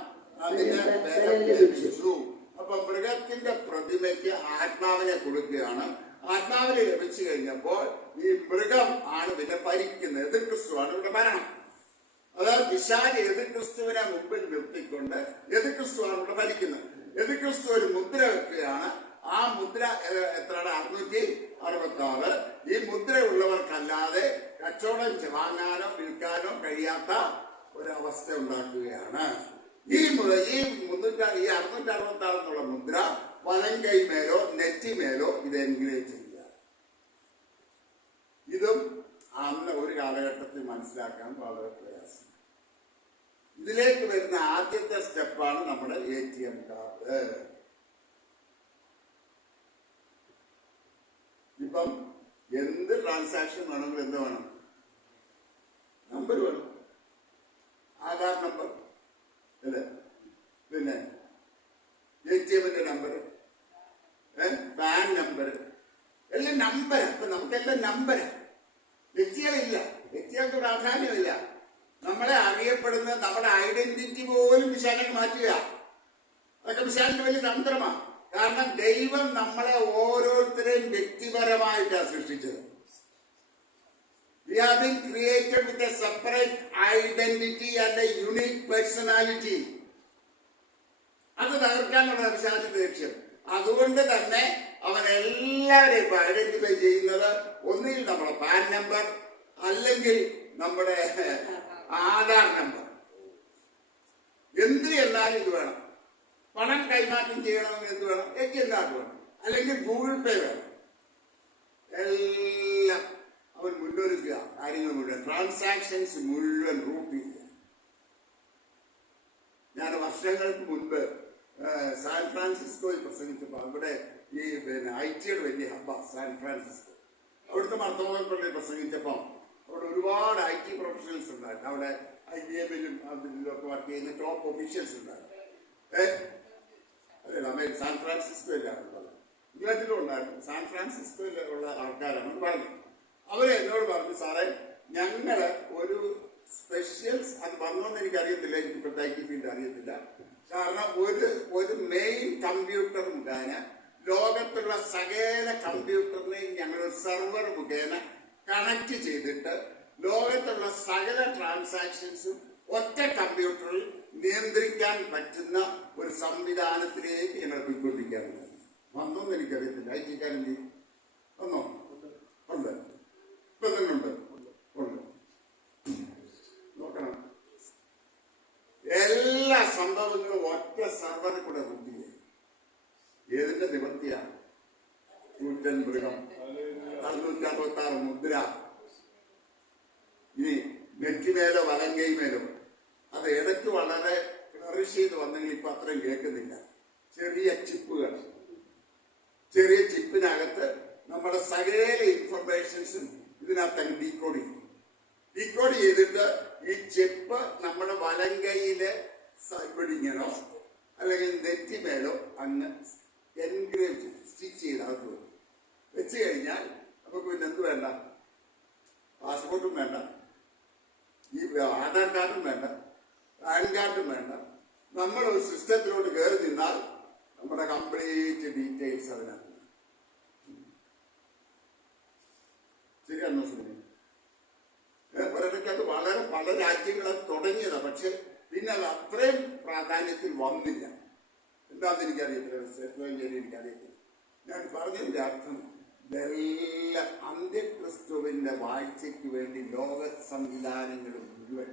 അതിന് ബലം ലഭിച്ചു. അപ്പൊ മൃഗത്തിന്റെ പ്രതിമയ്ക്ക് ആത്മാവിനെ കൊടുക്കുകയാണ്. ആത്മാവിനെ ലഭിച്ചു കഴിഞ്ഞപ്പോൾ ഈ മൃഗം ആണ് പിന്നെ ഭരിക്കുന്നത്. എതിർക്രിസ്തുവാണ് ഇവിടെ ഭരണം. അതായത് പിശാച് എതിർക്രിസ്തുവിനെ മുമ്പിൽ നിർത്തിക്കൊണ്ട് എതിർക്രിസ്തുവാണ് ഇവിടെ ഭരിക്കുന്നത്. എതിർക്രിസ്തു ഒരു മുദ്ര വെക്കുകയാണ്. ആ മുദ്ര എത്രയാണ്? 666. ഈ മുദ്രയുള്ളവർക്കല്ലാതെ കച്ചവടം വാങ്ങാനോ വിൽക്കാനോ കഴിയാത്ത ഒരവസ്ഥ ഉണ്ടാക്കുകയാണ്. ഈ 666 എന്നുള്ള മുദ്ര വലങ്കൈ മേലോ നെറ്റിമേലോ ഇത് എൻഗ്രേവ് ചെയ്യുക. ഇതും അന്ന് ഒരു കാലഘട്ടത്തിൽ മനസ്സിലാക്കാൻ വളരെ പ്രയാസം. ഇതിലേക്ക് വരുന്ന ആദ്യത്തെ സ്റ്റെപ്പാണ് നമ്മുടെ ATM കാർഡ്. ഇപ്പം എന്ത് ട്രാൻസാക്ഷൻ വേണമെങ്കിൽ എന്ത് വേണം? നമ്പർ വേണം. ആധാർ നമ്പർ അല്ലേ, പിന്നെ ATM-ന്റെ നമ്പർ, പാൻ നമ്പർ, എല്ലാം നമ്പർ. ഇപ്പൊ നമുക്കെല്ലാം നമ്പർ. വ്യക്തികളില്ല, വ്യക്തികൾക്ക് പ്രാധാന്യമില്ല. നമ്മളെ അറിയപ്പെടുന്ന നമ്മുടെ ഐഡന്റിറ്റി പോലും പിശാചിനെ മാറ്റുക. അതൊക്കെ പിശാചിന്റെ വലിയ തന്ത്രമാണ്. കാരണം ദൈവം നമ്മളെ ഓരോരുത്തരെയും വ്യക്തിപരമായിട്ടാണ് സൃഷ്ടിച്ചത്. We have been created with a separate identity and a unique personality. അത് തകർക്കാനുള്ള പിശാചിന്റെ ലക്ഷ്യം. അതുകൊണ്ട് തന്നെ അവൻ എല്ലാവരെയും ഐഡന്റിഫൈ ചെയ്യുന്നത് ഒന്നുകിൽ നമ്മുടെ പാൻ നമ്പർ അല്ലെങ്കിൽ നമ്മുടെ ആധാർ നമ്പർ. എന്ത് എന്നാലും ഇത് വേണം. പണം കൈമാറ്റം ചെയ്യണമെങ്കിൽ എന്ത് വേണം? ATM കാർഡ് വേണം, അല്ലെങ്കിൽ ഗൂഗിൾ പേ വേണം. എല്ലാം അവൻ മുന്നൊരുക്കുക. കാര്യങ്ങൾ മുഴുവൻ, ട്രാൻസാക്ഷൻസ് മുഴുവൻ റൂട്ട് ചെയ്യുക. ഞാൻ വർഷങ്ങൾക്ക് മുൻപ് സാൻ ഫ്രാൻസിസ്കോയിൽ പ്രസംഗിച്ചപ്പോൾ അവിടെ ഈ IT-യുടെ വലിയ ഹബ്ബ സാൻ ഫ്രാൻസിസ്കോ. അവിടുത്തെ മർത്തോമൻ പള്ളിയിൽ പ്രസംഗിച്ചപ്പോൾ അവിടെ ഒരുപാട് IT പ്രൊഫഷണൽസ് ഉണ്ടായിരുന്നു. അവിടെ IBM-ലും അതിലൊക്കെ വർക്ക് ചെയ്യുന്ന ടോപ്പ് ഒഫീഷ്യൽസ് ഉണ്ടായിരുന്നു. അതെ, സാൻ ഫ്രാൻസിസ്കോയിലാണ് ഉള്ളത്. ഇംഗ്ലണ്ടിലും ഉണ്ടായിരുന്നു. സാൻ ഫ്രാൻസിസ്കോയിൽ ഉള്ള ആൾക്കാരാണ് പറഞ്ഞത്. അവരെ എന്നോട് പറഞ്ഞു, സാറേ ഞങ്ങള് ഒരു സ്പെഷ്യൽസ്, അത് വന്നോന്ന് എനിക്കറിയത്തില്ല, എനിക്കിപ്പോഴത്തെ IT ഫീൽഡ് അറിയത്തില്ല. കാരണം ഒരു മെയിൻ കമ്പ്യൂട്ടർ മുഖേന ലോകത്തുള്ള സകല കമ്പ്യൂട്ടറിനെയും ഞങ്ങൾ സെർവർ മുഖേന കണക്ട് ചെയ്തിട്ട് ലോകത്തുള്ള സകല ട്രാൻസാക്ഷൻസും ഒറ്റ കമ്പ്യൂട്ടറിൽ നിയന്ത്രിക്കാൻ പറ്റുന്ന ഒരു സംവിധാനത്തിലേക്ക് ഞങ്ങൾ പോയിക്കൊണ്ടിരിക്കാറുണ്ട്. വന്നോന്ന് എനിക്കറിയത്തില്ല. IT-കാരൻ വന്നോ? ഉണ്ട്. ഇപ്പൊ തന്നെ ഉണ്ട്. നോക്കണം, എല്ലാ സംഭവങ്ങളും ഒറ്റ സർവറിൽ കൂടെ ബുദ്ധിയെ. ഏതിന്റെ നിവൃത്തിയാണ്? കൂറ്റൻ മൃഗം, 666 മുദ്ര. ഇനി നെറ്റിമേലോ വലങ്കൈമേലോ അത് ഇടയ്ക്ക് വളരെ ഫ്ലറിഷ് ചെയ്ത് വന്നെങ്കിൽ ഇപ്പൊ അത്രയും കേൾക്കുന്നില്ല. ചെറിയ ചിപ്പുകൾ, ചെറിയ ചിപ്പിനകത്ത് നമ്മുടെ സകല ഇൻഫർമേഷൻസും ഇതിനകത്ത് ഡീകോഡ് ചെയ്തിട്ട് ഈ ചിപ്പ് നമ്മുടെ വലങ്കയില് ഇവിടിങ്ങനോ അല്ലെങ്കിൽ നെറ്റിമേലോ അങ്ങ് എൻഗ്രേവ് ചെയ്ത് സ്റ്റിച്ച് ചെയ്ത് അകത്ത് വെച്ച് കഴിഞ്ഞാൽ നമുക്ക് പിന്നെ എന്ത് വേണ്ട? പാസ്പോർട്ടും വേണ്ട, ഈ ആധാർ കാർഡും വേണ്ട, പാൻ കാർഡും വേണ്ട. നമ്മൾ ഒരു സിസ്റ്റത്തിലോട്ട് കയറി നിന്നാൽ നമ്മുടെ കംപ്ലീറ്റ് ഡീറ്റെയിൽസ് അതിനകത്ത്. ശരിയാണോ? ഒരിടയ്ക്ക് അത് വളരെ പല രാജ്യങ്ങളും തുടങ്ങിയതാണ്. പക്ഷെ പിന്നെ അത് അത്രയും പ്രാധാന്യത്തിൽ വന്നില്ല. എന്താണെന്ന് എനിക്കറിയത്തില്ല, എനിക്കറിയത്തില്ല. ഞാൻ പറഞ്ഞതിന്റെ അർത്ഥം ഇതെല്ലാം അന്ത്യക്രിസ്തുവിന്റെ വാഴ്ചയ്ക്ക് വേണ്ടി ലോക സംവിധാനങ്ങൾ മുഴുവൻ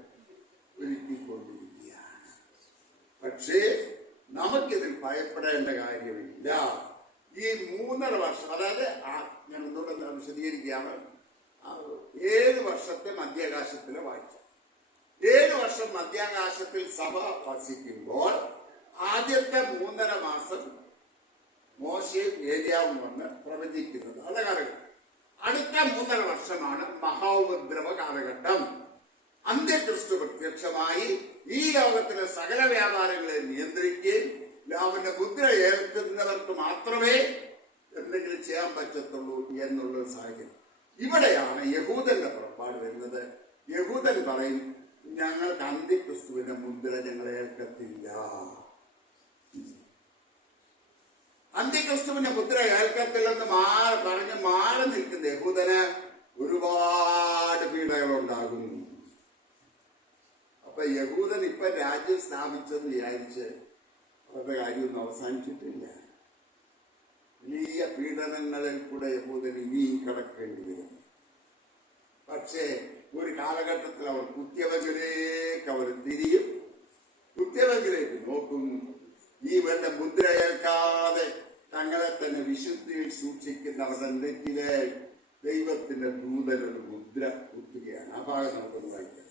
ഒരുക്കിക്കൊണ്ടിരിക്കുകയാണ്. പക്ഷേ നമുക്കിതിൽ ഭയപ്പെടേണ്ട കാര്യമില്ല. ഈ 3.5 വർഷം, അതായത് ഞാൻ ഒന്നുകൂടെ വിശദീകരിക്കുകയാണ്. 7 വർഷത്തെ മധ്യാകാശത്തിലെ വാഴ്ച. 7 വർഷം മധ്യാകാശത്തിൽ സഭ വസിക്കുമ്പോൾ ആദ്യത്തെ 3.5 മാസം മോശയും ഏലിയാവും വന്ന് പ്രവചിക്കുന്നത് അത് കാലഘട്ടം. അടുത്ത 3.5 വർഷമാണ് മഹാഉപദ്രവ കാലഘട്ടം. അന്ത്യക്രിസ്തു പ്രത്യക്ഷമായി ഈ ലോകത്തിലെ സകല വ്യാപാരങ്ങളെ നിയന്ത്രിക്കുകയും അവന്റെ മുദ്ര ഏൽക്കുന്നവർക്ക് മാത്രമേ എന്തെങ്കിലും ചെയ്യാൻ പറ്റത്തുള്ളൂ എന്നുള്ള സാഹചര്യം. ഇവിടെയാണ് യഹൂദന്റെ പുറപ്പാട് വരുന്നത്. യഹൂദൻ പറയും, ഞങ്ങൾക്ക് അന്ത്യക്രിസ്തുവിന്റെ മുദ്ര ഞങ്ങളെ ഏൽക്കത്തില്ല. അന്ത്യക്രിസ്തുവിന്റെ മുദ്ര ഏൽക്കത്തില്ലെന്ന് പറഞ്ഞ് മാറി നിൽക്കുന്ന യഹൂദന് ഒരുപാട് പീഡകളുണ്ടാകും. അപ്പൊ യഹൂദൻ ഇപ്പൊ രാജ്യം സ്ഥാപിച്ചെന്ന് വിചാരിച്ച് അവരുടെ കാര്യമൊന്നും അവസാനിച്ചിട്ടില്ല. വലിയ പീഡനങ്ങളിൽ കൂടെ യഹൂദൻ ഇനിയും കടക്കേണ്ടി വരും. പക്ഷേ ഒരു കാലഘട്ടത്തിൽ അവർ കുത്യവങ്കിലേക്ക് അവർ തിരിയും, കുത്യവങ്കിലേക്ക് നോക്കും. ഈ വല്ല മുദ്ര ഏൽക്കാതെ തങ്ങളെ തന്നെ വിശുദ്ധിയിൽ സൂക്ഷിക്കുന്നവരുടെ നെറ്റിലെ ദൈവത്തിന്റെ ദൂതനൊരു മുദ്ര കുത്തുകയാണ്. ആ ഭാഗം നമുക്കൊന്ന് വായിക്കാം.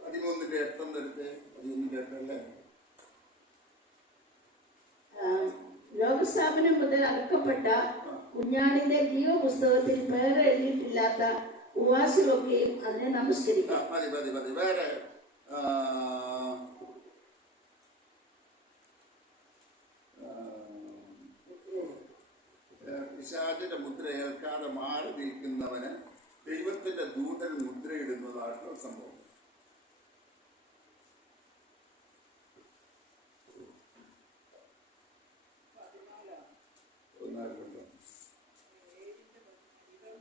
13:8 13:8 ലോകസ്ഥാപനം മുതൽ അറക്കപ്പെട്ട കുഞ്ഞാടിന്റെ ജീവപുസ്തകത്തിൽ പേര് എഴുതിയിട്ടില്ലാത്ത ഉപവാസികളൊക്കെയും അതിനെ നമസ്കരിക്കാം. മതി. വേറെ പിശാചിന്റെ മുദ്ര ഏൽക്കാതെ മാറി നിൽക്കുന്നവന് ദൈവത്തിന്റെ ദൂതൻ മുദ്രയിടുന്നതാണ് സംഭവം.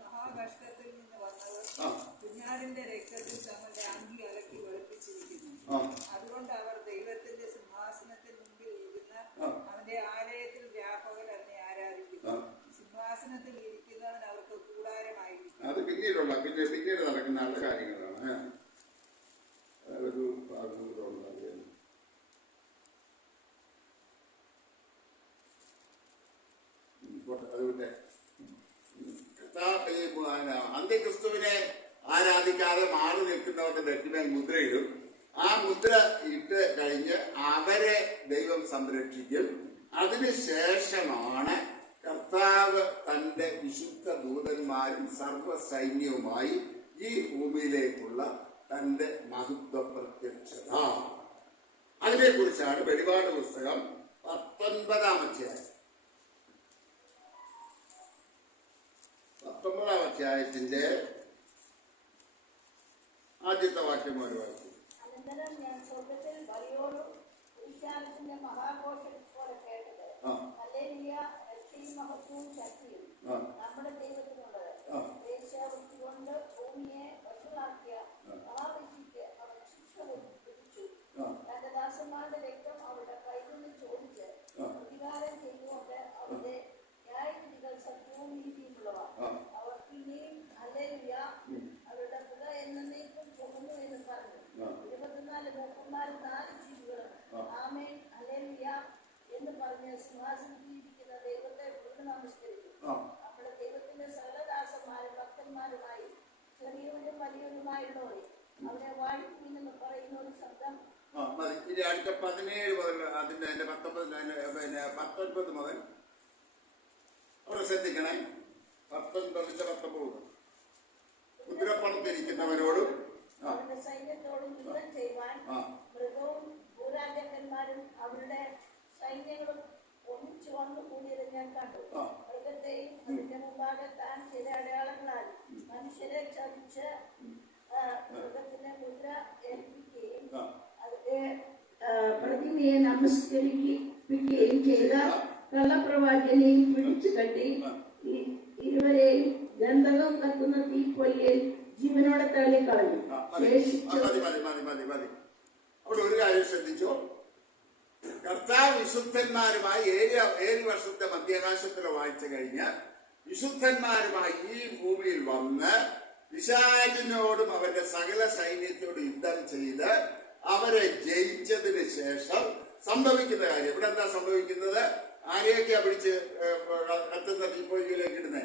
മഹാകഷ്ടത്തിൽ നിന്ന് വന്നവർ കുഞ്ഞാടിന്റെ രക്തത്തിൽ തങ്ങളുടെ അങ്കി അലക്കി വെളുപ്പിച്ചിരിക്കുന്നു. അതുകൊണ്ട് അവർ ദൈവത്തിന്റെ സിംഹാസനത്തിൽ മുമ്പിൽ ഇരുന്ന അവന്റെ ആലയത്തിൽ വ്യാപകർ അതിനെ ആരാധിക്കുന്നു. സിംഹാസനത്തിൽ ഇരിക്കുന്നവൻ അവർക്ക് കൂടാരമായിരിക്കും. അത് പിന്നീട് നടക്കുന്ന നല്ല കാര്യങ്ങളാണ്. ഒരു അതുകൊണ്ട് അന്ത്യക്രിസ്തുവിനെ ആരാധിക്കാതെ മാറി നിൽക്കുന്നവരുടെ നെറ്റിമേൽ മുദ്രയിടും. ആ മുദ്ര ഇട്ട് കഴിഞ്ഞ് അവരെ ദൈവം സംരക്ഷിക്കും. അതിനുശേഷമാണ് കർത്താവ് തന്റെ വിശുദ്ധ ദൂതന്മാരും സർവ്വസൈന്യവുമായി ഈ ഭൂമിയിലേക്കുള്ള തന്റെ മഹത്വ പ്രത്യക്ഷത. അതിനെക്കുറിച്ചാണ് വെളിപാട് പുസ്തകം 19-ാം അധ്യായം 19-ാം അധ്യായത്തിന്റെ ആദ്യത്തെ വാക്യം ഒരു വായിക്കും. അനന്തരം ഞാൻ സ്വർഗ്ഗത്തിൽ വലിയോടും പുരുഷാരത്തിന്റെ മഹാഘോഷം പോലെ കേട്ടത്, ഹല്ലേലൂയ, രക്ഷയും മഹത്വവും ശക്തിയും നമ്മുടെ ദൈവത്തിനുള്ളത്. വേശ്യാവൃത്തി കൊണ്ട് ഭൂമിയെ വഷളാക്കിയ മഹാവേശ്യയ്ക്ക് അവൻ ശിക്ഷ വിധിച്ചു. തന്റെ ദാസന്മാരുടെ രക്തം അവരുടെ കയ്യിൽ നിന്ന് ചോദിച്ച് പ്രതികാരം ചെയ്തുകൊണ്ട് അവരുടെ ന്യായവിധികൾ സത്യവും നീതിയുമുള്ളവ. അവർ പിന്നെയും ഹല്ലേലൂയ, അവരുടെ പുക എന്നേക്കും പോകുന്നു എന്ന് പറഞ്ഞു. 24 മൂപ്പന്മാരും 4 ജീവികളും ആമേൻ ഹല്ലേലൂയ എന്ന് പറഞ്ഞ് സിംഹാസനത്തിൽ ഇരിക്കുന്ന ദൈവത്തെ വീണ്ടും നമസ്കരിച്ചു. നമ്മുടെ ദൈവത്തിന്റെ സകലദാസന്മാരും ഭക്തന്മാരുമായി ചെറിയവരും വലിയവരുമായുള്ളവരെ അവരെ വാഴിക്കുമെന്ന് പറയുന്ന ഒരു ശബ്ദം. ഇനി അടുത്ത 17 മുതൽ അതിന്റെ 19 മുതൽ അവിടെ ശ്രദ്ധിക്കണേ. 19 കുതിരപ്പുറത്തിരിക്കുന്നവരോടും അവരുടെ സൈന്യത്തോടും യുദ്ധം ചെയ്യുവാൻ മൃഗവും ഭൂരാജാക്കന്മാരും അവരുടെ സൈന്യങ്ങളും ഒന്നിച്ചു വന്നു കൂടിയത് ഞാൻ കണ്ടു. മൃഗത്തെയും അതിന്റെ മുമ്പാകെ താൻ ചില അടയാളങ്ങളാൽ മനുഷ്യരെ ചതിച്ച് മൃഗത്തിന്റെ മുദ്ര ഏൽപ്പിക്കുകയും അതിന്റെ പ്രതിമയെ നമസ്കരിപ്പിക്കുകയും ചെയ്ത കള്ളപ്രവാചനെയും പിടിച്ചു കെട്ടി ഇരുവരെയും ഗന്ധകം കത്തുന്ന തീപ്പൊയ്യിൽ ജീവനോടെ തള്ളിക്കളഞ്ഞു. അവിടെ ഒരു കാര്യം ശ്രദ്ധിച്ചോ. കർത്താവ് വിശുദ്ധന്മാരുമായി 7 വർഷത്തെ മധ്യാകാശത്തിലെ വാഴ്ച കഴിഞ്ഞ് വിശുദ്ധന്മാരുമായി ഈ ഭൂമിയിൽ വന്ന് പിശാചിനോടും അവന്റെ സകല സൈന്യത്തോട് യുദ്ധം ചെയ്ത് അവരെ ജയിച്ചതിന് ശേഷം സംഭവിക്കുന്ന കാര്യം. ഇവിടെ എന്താ സംഭവിക്കുന്നത്? ആരെയൊക്കെയാ പിടിച്ച് കത്തുന്ന തീപ്പൊയ്കയിലേക്ക് ഇടുന്നേ?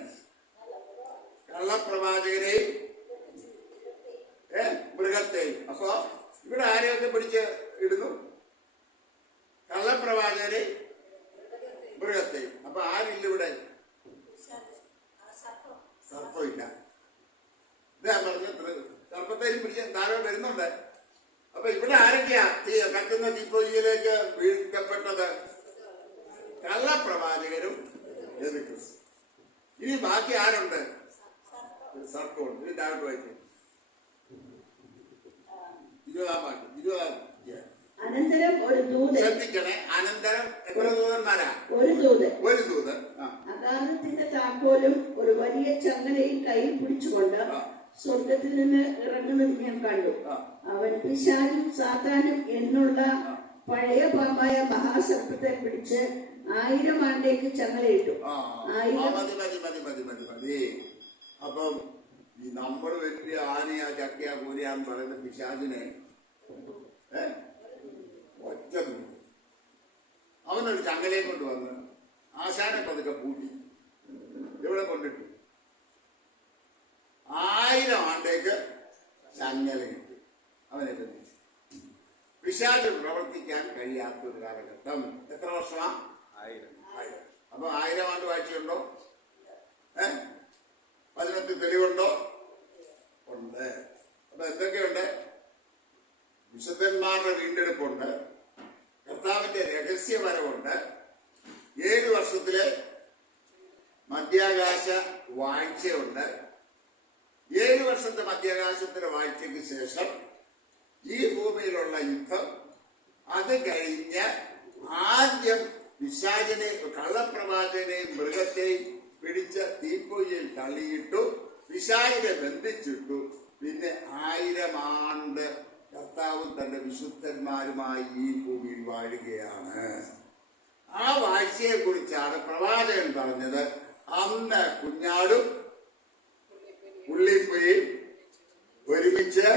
കള്ളപ്രവാചകരെയും മൃഗത്തെയും. അപ്പൊ ഇവിടെ ആരെയൊക്കെ പിടിച്ച് ഇടുന്നു? കള്ളപ്രവാചകരെയും മൃഗത്തെയും. അപ്പൊ ആരില്ല ഇവിടെ? സർപ്പമില്ല. ഇതാ പറഞ്ഞത്, സർപ്പത്തെയും പിടിച്ച് ധാരാളം വരുന്നുണ്ട്. അപ്പൊ ഇവിടെ ആരൊക്കെയാ കത്തുന്ന തീപ്പൊയ്കയിലേക്ക് വീഴ്ത്തപ്പെട്ടത്? കള്ളപ്രവാചകരും യേശുക്രിസ്തു. ഇനി ബാക്കി ആരുണ്ട്? സർപ്പമുണ്ട്. ഇനി താഴോട്ട് വായിക്കും 20-ാം വാക്യം. 20-ാം അനന്തരം ഒരു ദൂതൻ, ശ്രദ്ധിക്കണേ, അനന്തരം എത്ര ദൂതന്മാരാ? ഒരു ദൂതൻ അകാലത്തിന്റെ താക്കോലും ഒരു വലിയ ചങ്ങലയും കയ്യിൽ പിടിച്ചുകൊണ്ട് സ്വർഗത്തിൽ നിന്ന് ഇറങ്ങുന്നത് ഞാൻ കണ്ടു. അവൻ പിശാചും സാത്താനും എന്നുള്ള പഴയ പാമ്പായ മഹാസർപ്പത്തെ പിടിച്ച് 1000 ആണ്ടിലേക്ക് ചങ്ങലയിട്ടു. മതി. അപ്പം ഈ നമ്മൾ വലിയ ആനയാ ചക്കയാ കൂലിയാന്ന് പറയുന്ന പിശാചിനെ ഒറ്റ അവനൊരു ചങ്ങലയും കൊണ്ടുവന്ന് ആശാനെ പതുക്കെ പൂട്ടി എവിടെ കൊണ്ടിട്ടു? 1000 ആണ്ടേക്ക് ചങ്ങല കിട്ടി. അവനെ ബന്ധിച്ചു. പിശാച് പ്രവർത്തിക്കാൻ കഴിയാത്തൊരു കാലഘട്ടം. എത്ര വർഷമാ? 1000. അപ്പൊ 1000 ആണ്ട് വാഴ്ചയുണ്ടോ? 18 തെളിവുണ്ടോ? ഉണ്ട്. അപ്പൊ എന്തൊക്കെയുണ്ട്? വിശുദ്ധന്മാരുടെ വീണ്ടെടുപ്പുണ്ട്, കർത്താവിന്റെ രഹസ്യവരവുണ്ട്, 7 വർഷത്തിലെ മധ്യാകാശ വാഴ്ചയുണ്ട്. 7 വർഷത്തെ മധ്യാകാശത്തിന്റെ വാഴ്ചയ്ക്ക് ശേഷം ഈ ഭൂമിയിലുള്ള യുദ്ധം. അത് കഴിഞ്ഞ് ആദ്യം പിശാചിനെ, കള്ളപ്രവാചകനെയും മൃഗത്തെയും പിടിച്ച് തീപ്പൊയ്യിൽ തള്ളിയിട്ടു, പിശാചിനെ ബന്ധിച്ചിട്ടു. പിന്നെ 1000 ആണ്ട് കർത്താവും തന്റെ വിശുദ്ധന്മാരുമായി ഈ ഭൂമിയിൽ വാഴുകയാണ്. ആ വാഴ്ചയെ കുറിച്ചാണ് പ്രവാചകൻ പറഞ്ഞത്. അന്ന് കുഞ്ഞാടും പുള്ളിപ്പുലിയും ഒരുമിച്ച്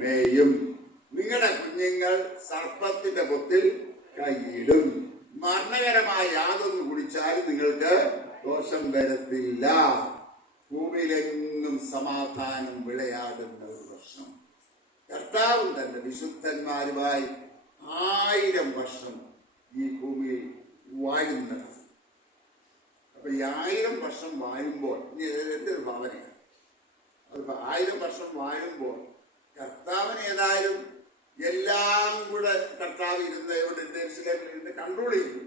മേയും, നിങ്ങളുടെ കുഞ്ഞുങ്ങൾ സർപ്പത്തിന്റെ പൊത്തിൽ കൈയിടും, മരണകരമായ യാതൊന്ന് കുടിച്ചാലും നിങ്ങൾക്ക് ദോഷം വരത്തില്ല. ഭൂമിയിലെങ്ങും സമാധാനം വിളയാടുന്ന ഒരു വർഷം. കർത്താവും തന്റെ വിശുദ്ധന്മാരുമായി 1000 വർഷം ഈ ഭൂമിയിൽ വാഴുന്നത്. അപ്പൊ ഈ 1000 വർഷം വാഴുമ്പോൾ എന്റെ ഒരു ഭാവനയാണ്. അതിപ്പോ 1000 വർഷം വാഴുമ്പോൾ കർത്താവിന് ഏതായാലും എല്ലാം കൂടെ കർത്താവ് ഇരുന്ന് ഇവിടെ യെരൂശലേമിൽ ഇരുന്ന് കൺട്രോൾ ചെയ്തു.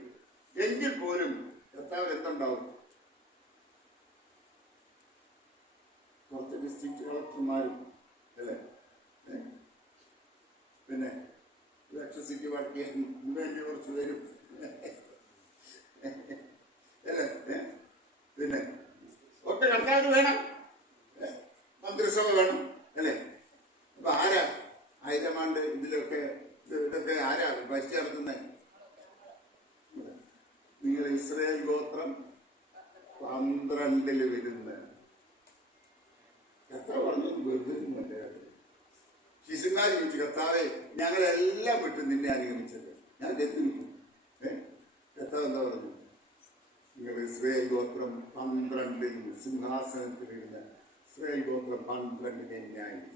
എങ്കിൽ പോലും കർത്താവ് എന്തുണ്ടാവും? കുറച്ച് ഡിസ്ട്രിക്ട് കളക്ടർമാരും അല്ലേ, പിന്നെ ഇലക്ട്രിസിറ്റി വർക്ക് ചെയ്യാൻ വേണ്ടി കുറച്ച് വരും അല്ലേ, പിന്നെ ഒക്കെ കർത്താവിന് വേണം, മന്ത്രിസഭ വേണം അല്ലേ. അപ്പൊ ആരാ 1000 ആണ്ട് ഇതൊക്കെ ആരാ ഭരിച്ചു നടത്തുന്നത്? നിങ്ങൾ ഇസ്രായേൽ ഗോത്രം 12 വരുന്ന കർത്താവ് പറഞ്ഞു. വെറുതെ ശിശുമാർ ചോദിച്ചു, കർത്താവെ ഞങ്ങളെല്ലാം വിട്ടു നിന്നെ അനുഗമിച്ചത്, ഞാൻ എത്തിരിക്കും. കർത്താവ് എന്താ പറഞ്ഞു? നിങ്ങൾ ഇസ്രായേൽ ഗോത്രം 12 സിംഹാസനത്തിൽ ഇരുന്ന് ഇസ്രായേൽ ഗോത്രം 12 ന്യായിക്കും.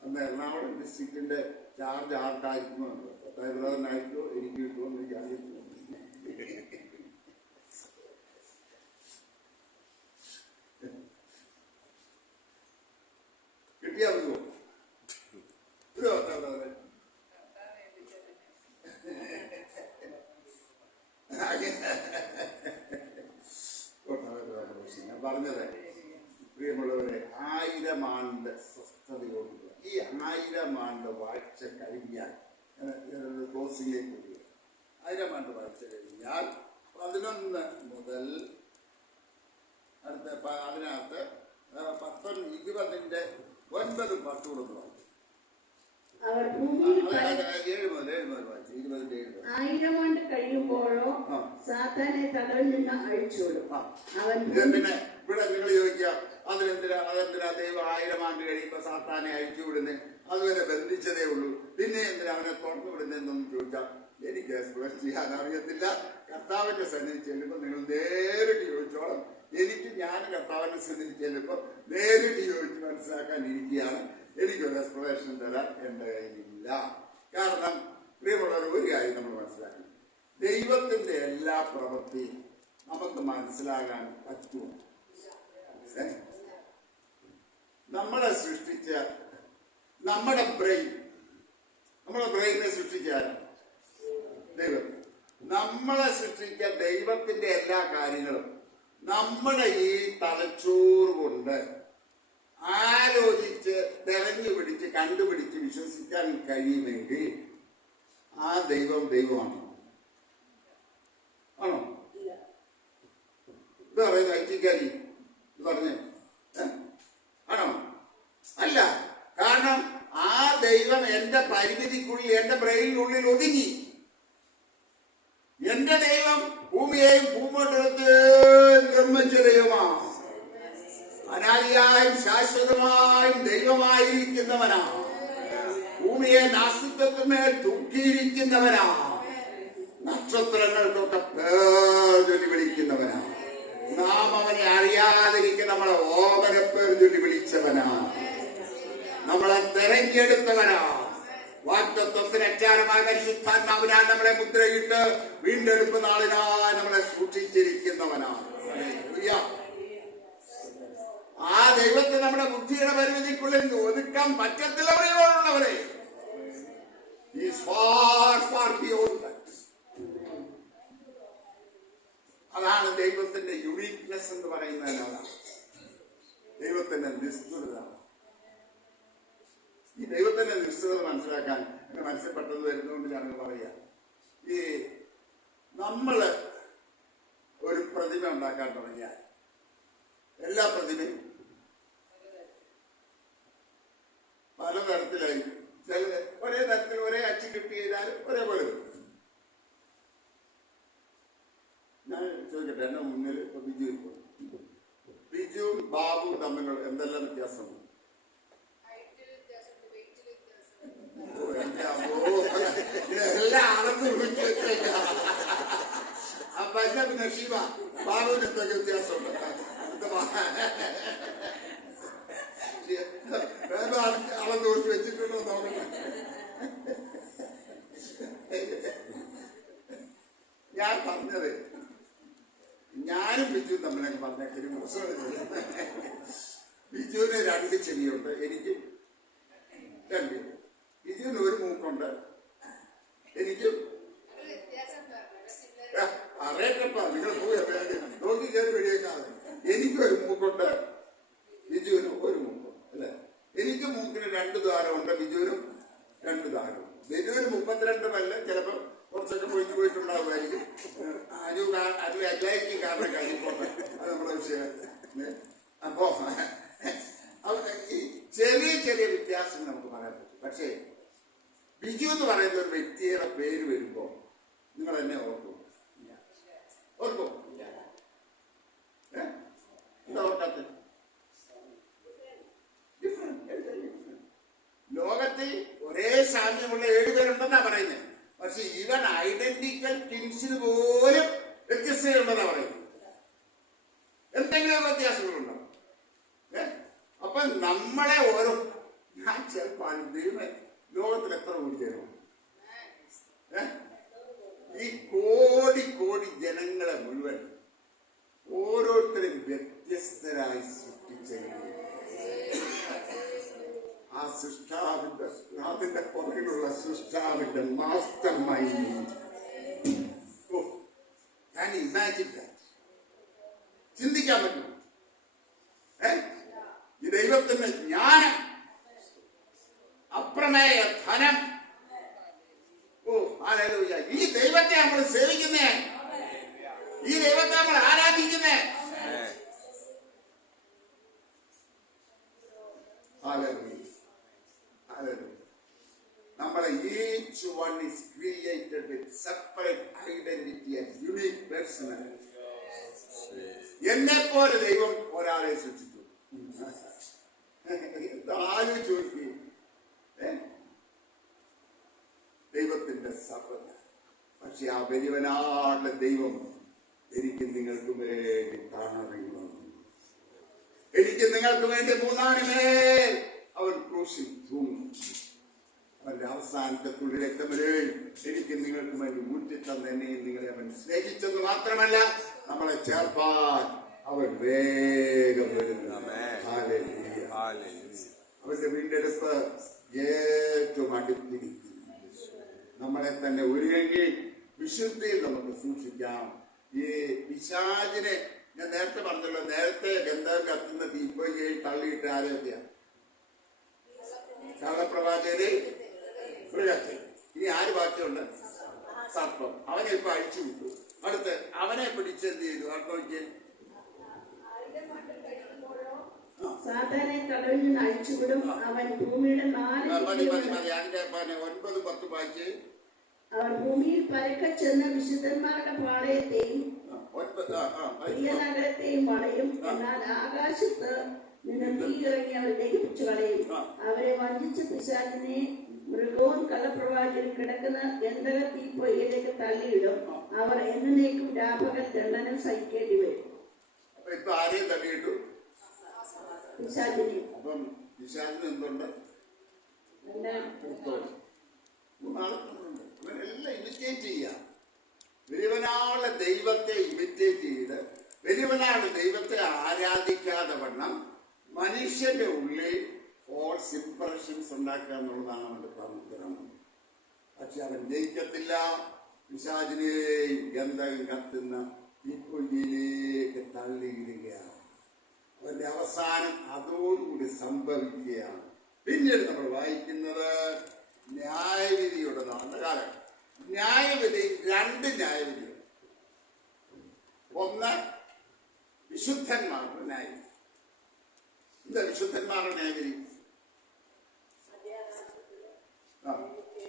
അന്ന് എറണാകുളം ഡിസ്ട്രിക്റ്റിന്റെ ചാർജ് ആർക്കായിരിക്കുമോ? പത്തായിരത്തിനായിട്ടോ എനിക്ക് കിട്ടുമോ എനിക്ക് അറിയത്തില്ല. കിട്ടിയാ മതിയോ? ഞാൻ പറഞ്ഞത് പ്രിയമുള്ളവരെ, 1000 ആണ്ട് സ്വസ്ഥതയോടുക. ഈ 1000 ആണ്ട് വാഴ്ച കഴിഞ്ഞാൽ ക്ലോസിംഗിലേക്ക് വരിക. 1000 ആണ്ട് വാഴ്ച കഴിഞ്ഞാൽ 11 മുതൽ അടുത്ത അതിനകത്ത് 20ന്റെ 9, 10 കൂടെ വായിച്ചു. 7 മുതൽ വായിച്ചു. 20-ന്റെ 7. 1000 ആണ്ട് കഴിയുമ്പോഴോ സാത്താനെ തടവിൽ നിന്ന് അഴിച്ചുവിടും. അവൻ പിന്നെ ഇവിടെ നിങ്ങൾ ചോദിക്കുക, അതെന്തിനാ ദൈവം 1000 ആണ്ട് കഴിയുമ്പോ സാത്താനെ അഴിച്ചു വിടുന്നേ? അതുവരെ ബന്ധിച്ചതേ ഉള്ളൂ, പിന്നെ എന്തിനാ അവനെ തുറന്നു വിടുന്നതെന്നൊന്നും ചോദിച്ചാൽ എനിക്ക് എക്സ്പ്രസ് ചെയ്യാൻ അറിയത്തില്ല. കർത്താവിന്റെ സന്നിധി ചെല്ലുമ്പോൾ നിങ്ങൾ നേരിട്ട് ചോദിച്ചോളം. ഞാൻ കർത്താവിന്റെ സന്നിധി ചെല്ലുമ്പോൾ നേരിട്ട് ചോദിച്ച് മനസ്സിലാക്കാൻ ഇരിക്കുകയാണ്. എനിക്കൊരു എക്സ്പ്ലനേഷൻ തരാൻ എൻ്റെ കയ്യിലില്ല. കാരണം പ്രിയമുള്ളവർ, ഒരു കാര്യം നമ്മൾ മനസ്സിലാക്കണം. ദൈവത്തിന്റെ എല്ലാ പ്രവൃത്തിയും നമുക്ക് മനസ്സിലാകാൻ പറ്റുമോ? നമ്മളെ സൃഷ്ടിച്ച നമ്മുടെ ബ്രെയിനെ സൃഷ്ടിച്ച ദൈവം. നമ്മളെ സൃഷ്ടിച്ച ദൈവത്തിന്റെ എല്ലാ കാര്യങ്ങളും നമ്മുടെ ഈ തലച്ചോറ് കൊണ്ട് ആലോചിച്ച് തെരഞ്ഞു പിടിച്ച് കണ്ടുപിടിച്ച് വിശ്വസിക്കാൻ കഴിയുമെങ്കിൽ ആ ദൈവമാണോ? ആണോ? ഇത് പറയുന്നത് ഐറ്റിക്കാരി പറഞ്ഞു ആണോ? അല്ല. കാരണം ആ ദൈവം എന്റെ പരിമിതിക്കുള്ളിൽ, എന്റെ ബ്രെയിനിനുള്ളിൽ ഒതുങ്ങി. എന്റെ ദൈവം ഭൂമിയെയും ഭൂമണ്ഡലത്തെയും നിർമ്മിച്ച ദൈവമാണ്. അനാദിയായും ശാശ്വതമായും ദൈവമായിരിക്കുന്നവനാണ്. ഭൂമിയെ നാസ്തിത്വത്തിന്മേൽ തൂക്കിയിരിക്കുന്നവനാണ്. നക്ഷത്രങ്ങൾക്കൊക്കെ പേർ ചൊല്ലി വിളിക്കുന്നവനാണ്. നാം അവനെ അറിയാതിരിക്കുന്ന നമ്മളെ ഓമന പേർ ചൊല്ലി വിളിച്ചവനാണ്. നമ്മളെ തെരഞ്ഞെടുത്തവനാണ്. വാഗ്ദത്തത്തിന് അച്ചാരമായ പരിശുദ്ധാത്മാവിനാൽ നമ്മളെ മുദ്രയിട്ട് വീണ്ടെടുപ്പ് നാളിനായി നമ്മളെ സൂക്ഷിച്ചിരിക്കുന്നവനാണ്. ആ ദൈവത്തെ നമ്മുടെ ബുദ്ധിയുടെ പരിമിതിക്കുള്ളിൽ ഒതുക്കാൻ പറ്റത്തില്ല. പ്രിയമുള്ളവരെ, അതാണ് ദൈവത്തിന്റെ യുണീക്നെസ് എന്ന് പറയുന്നതിനാണ് ദൈവത്തിന്റെ നിസ്തുലത. ഈ ദൈവത്തിന്റെ നിസ്തുലത മനസ്സിലാക്കാൻ മനസ്സിൽ പെട്ടെന്ന് വരുന്നതുകൊണ്ട് ഞാൻ പറയാം. ഈ നമ്മള് ഒരു പ്രതിമ ഉണ്ടാക്കാൻ തുടങ്ങിയാൽ എല്ലാ പ്രതിമയും പലതരത്തിലായിരിക്കും. ചില ഒരേ തരത്തിൽ ഒരേ അച്ചു കിട്ടി ചെയ്താൽ ഒരേപോലെ വരും. ഞാൻ ചോദിക്കട്ടെ, എന്റെ മുന്നിൽ ബിജുവും ബാബുവും തമ്മിലുള്ള എന്തെല്ലാം വ്യത്യാസമുണ്ട്? എല്ലാം അളന്ന് വിളിച്ചു വെച്ചേക്ക. അപ്പൊ എന്നെ പിന്നെ ശിവ ബാബുവിന് എന്തൊക്കെ വ്യത്യാസമുണ്ട്? അളന്ന് കുറിച്ച് വെച്ചിട്ടുണ്ടോ നോക്കട്ടെ. ഞാൻ പറഞ്ഞത് ഞാനും ബിജുവും തമ്മിലൊക്കെ പറഞ്ഞേക്കൊരു മോശം. ബിജുവിന് 2 ചെവിയുണ്ട്, എനിക്കും 2. ബിജുവിന് ഒരു മൂക്കുണ്ട്, എനിക്കും. അറിയട്ടപ്പാ, നിങ്ങൾ നോക്കി കയറി വെടിയേക്കാതെ. എനിക്കും ഒരു മൂക്കുണ്ട്, ബിജുവിനും ഒരു മൂക്കും അല്ലെ. എനിക്ക് മൂക്കിന് 2 ദ്വാരമുണ്ട്, ബിജുവിനും 2 ദ്വാരം. ബിജുവിന് 32 പല്ല്, ചിലപ്പോ കുറച്ചൊക്കെ പോയിട്ടുണ്ടാവുമായിരിക്കും. അത് എല്ലായിരിക്കും കാരണം കഴിഞ്ഞിപ്പോട്ടെ, അത് നമ്മുടെ വിഷയം. അപ്പോ ഈ ചെറിയ വ്യത്യാസം നമുക്ക് പറയാൻ പറ്റും. പക്ഷേ ബിജു എന്ന് പറയുന്ന ഒരു വ്യക്തിയുടെ പേര് വരുമ്പോ നിങ്ങൾ എന്നെ ഓർക്കും? എന്താ ഓർക്കാത്ത? ലോകത്തിൽ ഒരേ സാമ്യമുള്ള 7 പേരുണ്ടെന്നാ പറയുന്നത്. പക്ഷെ ഈവൻ ഐഡന്റിക്കൽ ട്വിൻസിന് പോലും വ്യത്യസ്തതയുണ്ടെന്നാ പറയുന്നത്. എന്തെങ്കിലും വ്യത്യാസങ്ങളുണ്ടോ? അപ്പൊ നമ്മളെ ഓരോ, ഞാൻ ചിലപ്പോൾ ദൈവമേ ലോകത്തിൽ എത്ര കോടി ജനം, ഈ കോടി ജനങ്ങളെ മുഴുവൻ ഓരോരുത്തരും വ്യത്യസ്തരായി സൃഷ്ടിച്ചെങ്കിൽ ആ അതിന്റെ പുറകിലുള്ള സൃഷ്ടാവിന്റെ മാസ്റ്റർ മൈൻഡ്, ഞാൻ ഇമാജിൻ ചിന്തിക്കാൻ പറ്റും. ഈ ദൈവത്തിന്റെ ജ്ഞാനം, അപ്രമേയ ധനം. ഹല്ലേലൂയ. ഈ ദൈവത്തെ നമ്മൾ സേവിക്കുന്നേ, ഈ ദൈവത്തെ നമ്മൾ ആരാധിക്കുന്നേ. നമ്മളെ each one is created with separate identity and unique personality. എന്നെ പോലെ ദൈവം ഒരാളെ സൃഷ്ടിച്ചു. ആലോചിച്ച് നോക്കി ദൈവത്തിന്റെ സർവ്വത. പക്ഷെ ആ വലിയവനാളുടെ ദൈവം എനിക്ക് നിങ്ങൾക്ക് വേണ്ടി താണിറങ്ങി വന്നു. എനിക്ക് നിങ്ങൾക്ക് വേണ്ടി മൂന്നാണിമേൽ അവൻ ക്രൂശിൽ തൂങ്ങി. അവന്റെ അവസാനത്തെ തുള്ളി രക്തം വരെയും എനിക്ക് നിങ്ങൾക്ക് വേണ്ടി ഊറ്റിത്തന്നെയും നിങ്ങളെ അവൻ സ്നേഹിച്ചെന്ന് മാത്രമല്ല, നമ്മളെ ചേർപ്പാൻ അവൻ വേഗം വരുന്നു. അവന്റെ വീണ്ടെടുപ്പ് ഏറ്റവും അടുത്തിരിക്കുന്നു. നമ്മളെ തന്നെ ഒരുങ്ങി വിശുദ്ധിയിൽ നമുക്ക് സൂക്ഷിക്കാം. ഈ പിശാചിനെ ഞാൻ നേരത്തെ പറഞ്ഞല്ലോ, നേരത്തെ ഗന്ധം കത്തുന്ന തീപ്പൊയ്കയിൽ തള്ളിയിട്ട് ആരോഗ്യ കള്ളപ്രവാചകരെ മൃഗത്തെ. ഇനി ആര് ബാക്കിയുണ്ട്? സർപ്പം. അവനെ ഇപ്പൊ അഴിച്ചു വിട്ടു. അടുത്ത് അവനെ പിടിച്ചെന്ത് ചെയ്തു? ആത്മഹത്യ സാത്താനെ കടവിൽ നിന്ന് അഴിച്ചുവിടും. അവൻ ഭൂമിയുടെ 4 മതി 9, 10 വായിച്ച്. അവർ ഭൂമിയിൽ പരക്കെ ചെന്ന വിശുദ്ധന്മാരുടെ പാളയത്തെയും വലിയ നഗരത്തെയും വളയും. എന്നാൽ ആകാശത്ത് നിന്ന് തീ ഇറങ്ങി അവരെ ദഹിപ്പിച്ചു കളയും. അവരെ വഞ്ചിച്ച പിശാചിനെ മൃഗവും കള്ളപ്രവാചകനും കിടക്കുന്ന ഗന്ധക തീപ്പൊയ്യിലേക്ക് തള്ളിയിടും. അവർ എന്നേക്കും രാപകൽ ദണ്ഡനം സഹിക്കേണ്ടി വരും. ഇപ്പൊ ആരെയും തള്ളിയിട്ടു? പിശാചിനെ. അപ്പം പിശാചിന് എന്തുണ്ട്? ഇവനെല്ലാം ഇമിറ്റേറ്റ് ചെയ്യുക. വലിയവനാളുടെ ദൈവത്തെ ഇമിറ്റേറ്റ് ചെയ്ത് വലിയവനാളുടെ ദൈവത്തെ ആരാധിക്കാതെ വണ്ണം മനുഷ്യന്റെ ഉള്ളിൽ ഫോൾസ് ഇംപ്രഷൻസ് ഉണ്ടാക്കുക എന്നുള്ളതാണ് അവന്റെ പ്രവർത്തനം. പക്ഷെ അവൻ ജയിക്കത്തില്ല. പിശാചിനെയും ഗന്ധകം കത്തുന്ന തീപ്പൊയ്യിലേക്ക് തള്ളിയിടുകയാണ്. അവന്റെ അവസാനം അതോടുകൂടി സംഭവിക്കുകയാണ്. പിന്നീട് നമ്മൾ വായിക്കുന്നത് ന്യായവിധിയുടെ നാളുടെ കാലം. ന്യായവിധി 2 ന്യായവിധിയുണ്ട്. ഒന്ന് വിശുദ്ധന്മാരുടെ ന്യായവിധി. എന്താ വിശുദ്ധന്മാരുടെ ന്യായവിധി?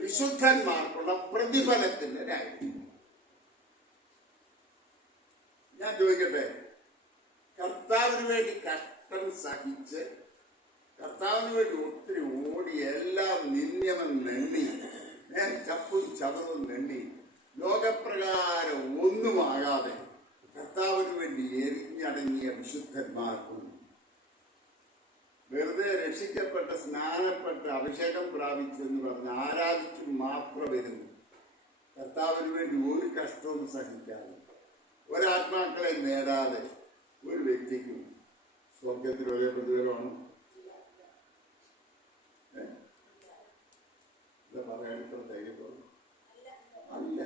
വിശുദ്ധന്മാർക്കുള്ള പ്രതിഫലത്തിന്റെ ന്യായവിധി. ഞാൻ ചോദിക്കട്ടെ, കർത്താവിന് വേണ്ടി കഷ്ടം സഹിച്ച് കർത്താവിന് വേണ്ടി ഒത്തിരി ഓടി എല്ലാം നിന്യമം നെണ്ണി, ഞാൻ ചപ്പും ചതവും നെണ്ണി, ലോകപ്രകാരം ഒന്നുമാകാതെ കർത്താവിന് വേണ്ടി എരിഞ്ഞടങ്ങിയ വിശുദ്ധന്മാർക്കും വെറുതെ രക്ഷിക്കപ്പെട്ട സ്നാനപ്പെട്ട അഭിഷേകം പ്രാപിച്ചെന്ന് പറഞ്ഞ് ആരാധിച്ചു മാത്രം വരുന്നു. കർത്താവിന് വേണ്ടി ഒരു കഷ്ടവും സഹിക്കാതെ ഒരാത്മാക്കളെ നേടാതെ ഒരു വ്യക്തിക്കും സ്വർഗത്തിൽ ഒരേ പ്രതിഫലമാണ്. പറയാൻ ഇത്ര ധൈര്യത്തോളം അല്ല,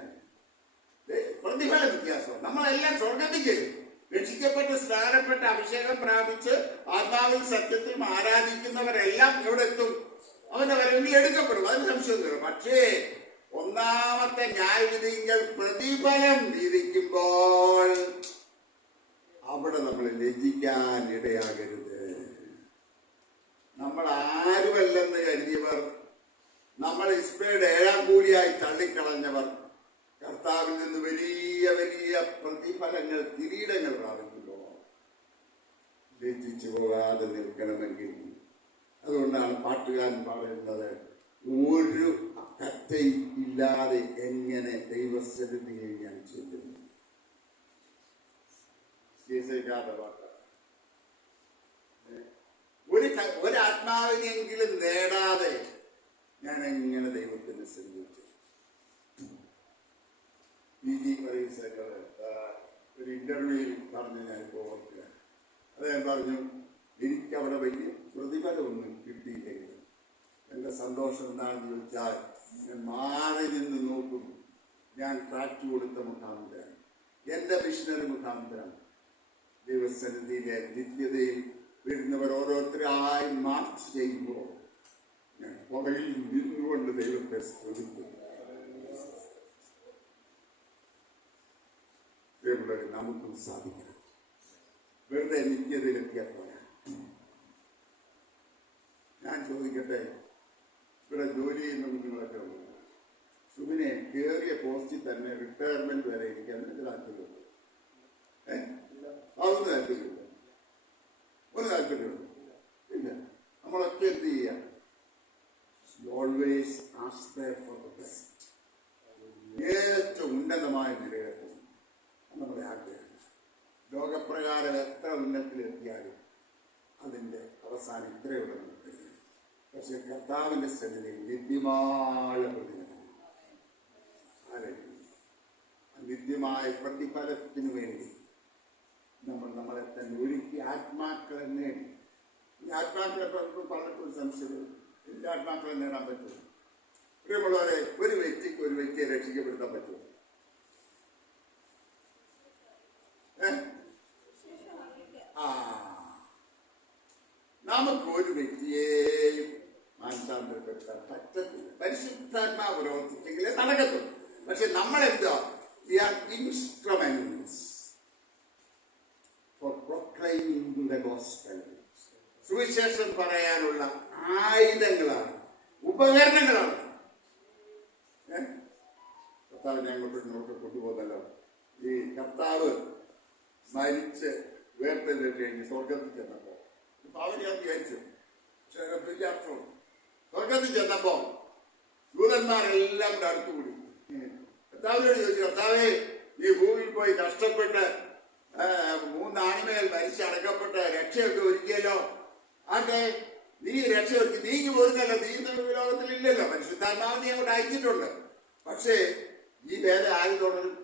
പ്രതിഫല വ്യത്യാസം. നമ്മളെല്ലാം സ്വർഗത്തിൽ കയറി രക്ഷിക്കപ്പെട്ട് സ്നാനപ്പെട്ട് അഭിഷേകം പ്രാപിച്ച് ആത്മാവിൽ സത്യത്തിലും ആരാധിക്കുന്നവരെല്ലാം എവിടെ എത്തും? അവന്റെ വരവിൽ എടുക്കപ്പെടും. അതിന് സംശയമൊന്നുമില്ല. പക്ഷേ ഒന്നാമത്തെ ന്യായവിധികൾ പ്രതിഫലം വിധിക്കുമ്പോൾ അവിടെ നമ്മൾ ലജ്ജിക്കാൻ ഇടയാകരുത്. നമ്മൾ ആരുമല്ലെന്ന് കരുതിയവർ, നമ്മൾ ഇസ്മയുടെ 7-ാം കൂലിയായി തള്ളിക്കളഞ്ഞവർ കർത്താവിൽ നിന്ന് വലിയ വലിയ പ്രതിഫലങ്ങൾ, കിരീടങ്ങൾ പ്രാപിക്കുമ്പോൾ ലജ്ജിച്ചു പോകാതെ നിൽക്കണമെങ്കിൽ, അതുകൊണ്ടാണ് പാട്ടുകാരൻ പറയുന്നത്, ഒരു കത്തയും ഇല്ലാതെ എങ്ങനെ ദൈവസന്നിധിയെ ഞാൻ ചെല്ലുന്നു. ഒരാത്മാവിനെങ്കിലും നേടാതെ ഞാൻ എങ്ങനെ ദൈവത്തിന് സന്നിധിച്ചു? PG പരീക്ഷകൾ ഒരു ഇന്റർവ്യൂവിൽ പറഞ്ഞ് ഞാനിപ്പോൾ ഓർക്കുക. അദ്ദേഹം പറഞ്ഞു, എനിക്കവിടെ വലിയ പ്രതിഫലമൊന്നും കിട്ടിയില്ലെങ്കിലും എൻ്റെ സന്തോഷം എന്താണെന്ന് ചോദിച്ചാൽ, ഞാൻ മാറി നിന്ന് നോക്കും. ഞാൻ കാറ്റ് കൊടുത്ത മുഖാന്തരം, എൻ്റെ മിഷനറി മുഖാന്തരം ദൈവസന്നിധിയിലെ നിത്യതയിൽ വരുന്നവർ ഓരോരുത്തരായി മാർച്ച് ചെയ്യുമ്പോൾ ഞാൻ പുറകിൽ നിന്നുകൊണ്ട് ദൈവത്തെ സ്തുതിക്കും. നമുക്കും സാധിക്കണം. വെറുതെ നിത്യതയിലെത്തിയാൽ പോരാ. ഞാൻ ചോദിക്കട്ടെ, ഇവിടെ ജോലി ചെയ്യുന്ന കുഞ്ഞുങ്ങളൊക്കെ ഉണ്ട്. സുബിനെ കയറിയ പോസ്റ്റിൽ തന്നെ റിട്ടയർമെന്റ് വരെ ഇരിക്കാൻ എനിക്ക് താല്പര്യമുണ്ട്. അതൊന്നും താല്പര്യമില്ല. ഒരു താല്പര്യമുണ്ട് ഇല്ല. നമ്മളൊക്കെ എന്ത് ചെയ്യാം? Always ask for the best. ഏറ്റവും ഉന്നതമായ നിലയിലെത്തും നമ്മുടെ ആഗ്രഹം. ലോകപ്രകാരം എത്ര ഉന്നതത്തിലെത്തിയാലും അതിൻ്റെ അവസാനം ഇത്രയുള്ള നമുക്ക്. പക്ഷെ കർത്താവിൻ്റെ സന്നിധിയിൽ നിത്യമായ പ്രതിഫലം, നിത്യമായ പ്രതിഫലത്തിനു വേണ്ടി നമ്മളെ തന്നെ ഒരുക്കി ആത്മാക്കളെ നേടി. ഈ ആത്മാക്കളെ പലർക്കും സംശയം, എൻ്റെ ആത്മാക്കളെ നേടാൻ പറ്റുമോ? പ്രിയമുള്ളവരെ, ഒരു വ്യക്തിയെ രക്ഷിക്കപ്പെടുത്താൻ പറ്റുമോ? നമുക്ക് ഒരു വ്യക്തിയെയും മാനസാന്തരപ്പെടുത്താൻ പറ്റത്തില്ല. പരിശുദ്ധാത്മാവ് പ്രവർത്തിച്ചെങ്കിലേ നടക്കത്തുള്ളൂ. പക്ഷെ നമ്മളെന്താ, we are instruments for proclaiming the gospel. സുവിശേഷം പറയാനുള്ള ആയുധങ്ങളാണ്, ഉപകരണങ്ങളാണ്. കർത്താവ് ഞങ്ങൾക്ക് ഇങ്ങോട്ട് കൊണ്ടുപോകുന്നല്ലോ. ഈ കർത്താവ് മരിച്ച് വേർത്തല് കഴിഞ്ഞ് സ്വർഗത്തിൽ ചെന്നപ്പോ അവനെ വിചാരിച്ചു. സ്വർഗത്തിൽ ചെന്നപ്പോ ദൂതന്മാരെല്ലാം കൂടെ അടുത്തുകൂടി കർത്താവിനോട് ചോദിച്ചു, കർത്താവേ, ഈ ഭൂമിയിൽ പോയി കഷ്ടപ്പെട്ട് 3 ആണിമേൽ മരിച്ചടക്കപ്പെട്ട് രക്ഷയൊക്കെ ഒരുക്കിയല്ലോ. ആട്ടെ, നീ രക്ഷയൊരുക്കി, നീങ്ങി പോരുന്നല്ലോ, നീ ലോകത്തിലില്ലല്ലോ, പരിശുദ്ധാത്മാവ് നീ അങ്ങോട്ട് അയച്ചിട്ടുണ്ട്. പക്ഷേ ഈ വേല ആരും തുടരും?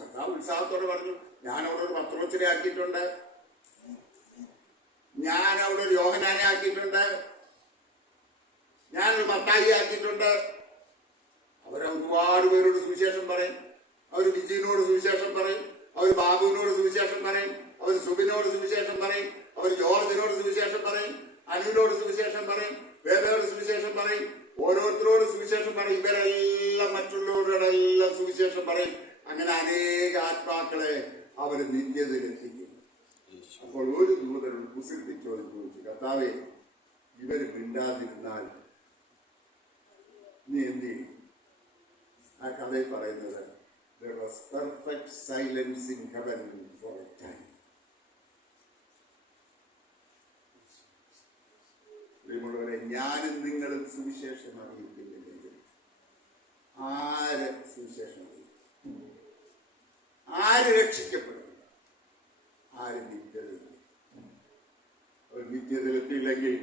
കർത്താവ് ഉത്സാഹത്തോടെ പറഞ്ഞു, ഞാനവിടെ ഒരു പത്രോസിനെ ആക്കിയിട്ടുണ്ട്, ഞാനവിടെ ഒരു യോഹന്നാനെ ആക്കിയിട്ടുണ്ട്, ഞാനൊരു മത്തായി ആക്കിയിട്ടുണ്ട്. അവരൊരുപാട് പേരോട് സുവിശേഷം പറയും. അവർ വിജയനോട് സുവിശേഷം പറയും, അവർ ബാബുവിനോട് സുവിശേഷം പറയും, അവർ സുബിനോട് സുവിശേഷം പറയും, അവർ ജോർജിനോട് സുവിശേഷം പറയും, അനിലിനോട് സുവിശേഷം പറയും, വേദയോട് സുവിശേഷം പറയും, ഓരോരുത്തരോട് സുവിശേഷം പറയും. ഇവരെല്ലാം മറ്റുള്ളവരുടെ എല്ലാം സുവിശേഷം പറയും. അങ്ങനെ അനേക ആത്മാക്കളെ അവർ നിത്യതയിലെത്തിക്കും. അപ്പോൾ ഒരു ദൂതൻ കുസൃതി ചോദിച്ചു, കർത്താവേ, ഇവര് മിണ്ടാതിരുന്നാൽ നീ എന്ത് ചെയ്യും? ആ കഥയിൽ പറയുന്നത്, there was perfect silence in heaven for a time. പ്രിയമുള്ളവരെ, ഞാനും നിങ്ങളും സുവിശേഷം അറിയിക്കുന്നില്ലെങ്കിൽ ആര് സുവിശേഷം അറിയിക്കും? ആര് രക്ഷിക്കപ്പെടും? ആര് നിത്യതയിലെത്തി? ഒരു നിത്യതയിലെത്തിയില്ലെങ്കിൽ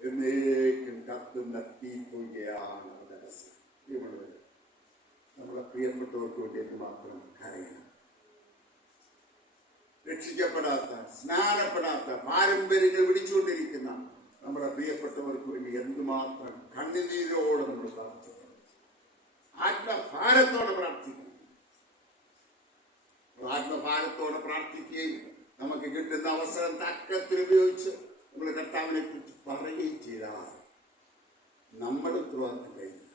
എന്നേക്കും കത്തുന്ന തീപ്പൊയ്കയാണ് അവരുടെ അവസ്ഥ. പ്രിയമുള്ളവരെ, നമ്മുടെ പ്രിയപ്പെട്ടവർക്ക് വേണ്ടി മാത്രം കരയണം. രക്ഷിക്കപ്പെടാത്ത, സ്നാനപ്പെടാത്ത, പാരമ്പര്യങ്ങൾ പിടിച്ചുകൊണ്ടിരിക്കുന്ന നമ്മുടെ പ്രിയപ്പെട്ടവർക്ക് വേണ്ടി എന്തുമാത്രം കണ്ണുനീരോടെ നമ്മൾ പ്രാർത്ഥിക്കണം, ആത്മഭാരത്തോടെ പ്രാർത്ഥിക്കണം. ആത്മഭാരത്തോടെ പ്രാർത്ഥിക്കുകയും നമുക്ക് കിട്ടുന്ന അവസരം തക്കത്തിൽ ഉപയോഗിച്ച് നമ്മൾ കർത്താവിനെ കുറിച്ച് പറയുകയും ചെയ്താൽ നമ്മുടെ ഉത്തരവാദിത്തം കഴിഞ്ഞു.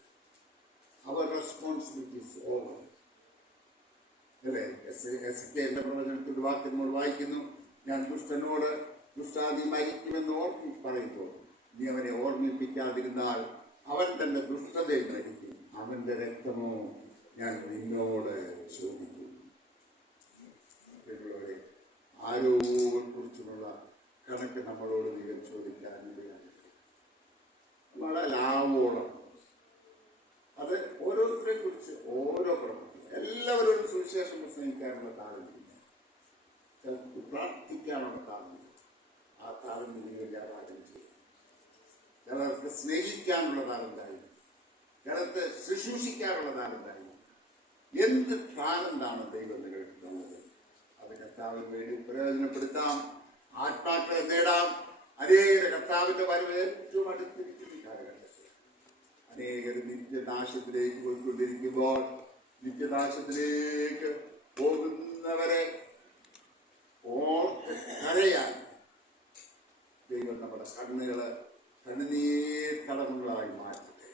അവർ റെസ്പോൺസിബിലിറ്റീസ് ഓവർ. അല്ലേ? എന്റെ പ്രവചനത്തിന്റെ വാക്ക് നമ്മൾ വായിക്കുന്നു, ഞാൻ ദുഷ്ടനോട് ദുഷ്ടാതി മരിക്കുമെന്ന് പറയുമ്പോൾ നീ അവനെ ഓർമ്മിപ്പിക്കാതിരുന്നാൽ അവൻ തന്റെ ദുഷ്ടതയിൽ മരിക്കും, അവന്റെ രക്തമോ ഞാൻ നിന്നോട് ചോദിക്കും. ആരോരെ കുറിച്ചുമുള്ള കണക്ക് നമ്മളോട് ദൈവം ചോദിക്കാൻ നമ്മളെ ലാവോളം അത് ഓരോരുത്തരെ കുറിച്ച് ഓരോ പ്രവൃത്തി. എല്ലാവരും സുവിശേഷം പ്രസംഗിക്കാനുള്ള താല്പര്യം, ചിലർക്ക് പ്രാർത്ഥിക്കാനുള്ള താല്പര്യം, ആ താല്പര്യം നിങ്ങൾ വ്യാപാരം ചെയ്യും. ചിലർക്ക് സ്നേഹിക്കാനുള്ള താല്പര്യമായി, ചിലർക്ക് ശുശ്രൂഷിക്കാനുള്ള താല്പര്യമായി. എന്ത് താലന്താണ് ദൈവം നിങ്ങൾക്ക് തന്നത്? അത് കർത്താവിന് വേണ്ടി പ്രയോജനപ്പെടുത്താം, ആത്മാക്കളെ നേടാം. അനേക കർത്താവിന്റെ വരവ് ഏറ്റവും അടുത്തിരിക്കുന്ന കാലഘട്ടത്തിൽ അനേകർ നിത്യനാശത്തിലേക്ക് പോയിക്കൊണ്ടിരിക്കുമ്പോൾ നിത്യനാശത്തിലേക്ക് പോകുന്നവരെ ഓർത്ത് കരയാൻ ദൈവം നമ്മുടെ കണ്ണുകള് കണ്ണുനീർ തടവുകളായി മാറ്റട്ടെ.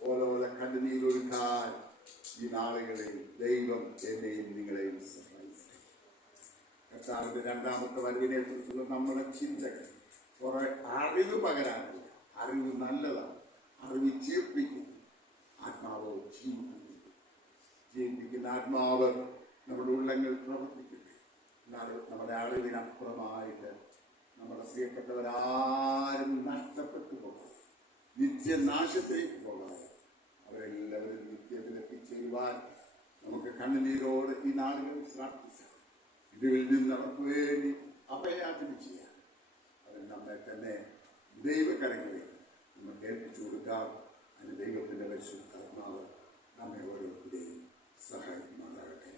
ഓരോരോ കണ്ണുനീരൊഴുക്കാൻ ഈ നാളുകളിൽ ദൈവം എന്നെയും നിങ്ങളെയും സഹായിക്കട്ടെ. കർത്താവിന്റെ രണ്ടാമത്തെ വരവിനെ കുറിച്ചുള്ള നമ്മുടെ ചിന്തകൾ കുറെ അറിവ് പകരാനില്ല. അറിവ് നല്ലതാണ്, അറിവ് ജീവിപ്പിക്കുന്നു. ആത്മാവ് ജീവിപ്പിക്കുന്ന ആത്മാവ് നമ്മുടെ ഉള്ളങ്ങൾ പ്രവർത്തിക്കട്ടെ. നമ്മുടെ അറിവിനപ്പുറമായിട്ട് നമ്മുടെ പ്രിയപ്പെട്ടവരാരും നഷ്ടപ്പെട്ടു പോകാം, നിത്യനാശത്തിലേക്ക് പോകാം. അവരെല്ലാവരും കണ്ണുനീരോട് ഈ നാളുകൾ പ്രാർത്ഥിക്കാം. ഇതിൽ നിന്ന് നമുക്ക് വേണ്ടി അഭയാചന ചെയ്യാം. അത് നമ്മെ തന്നെ ദൈവകരങ്ങളിൽ നമുക്ക് ഏൽപ്പിച്ചു കൊടുക്കാം. അതിന് ദൈവത്തിന്റെ പരിശുദ്ധാത്മാവ് നമ്മെ ഓരോരുത്തരെയും സഹായിക്കുമാറാകട്ടെ.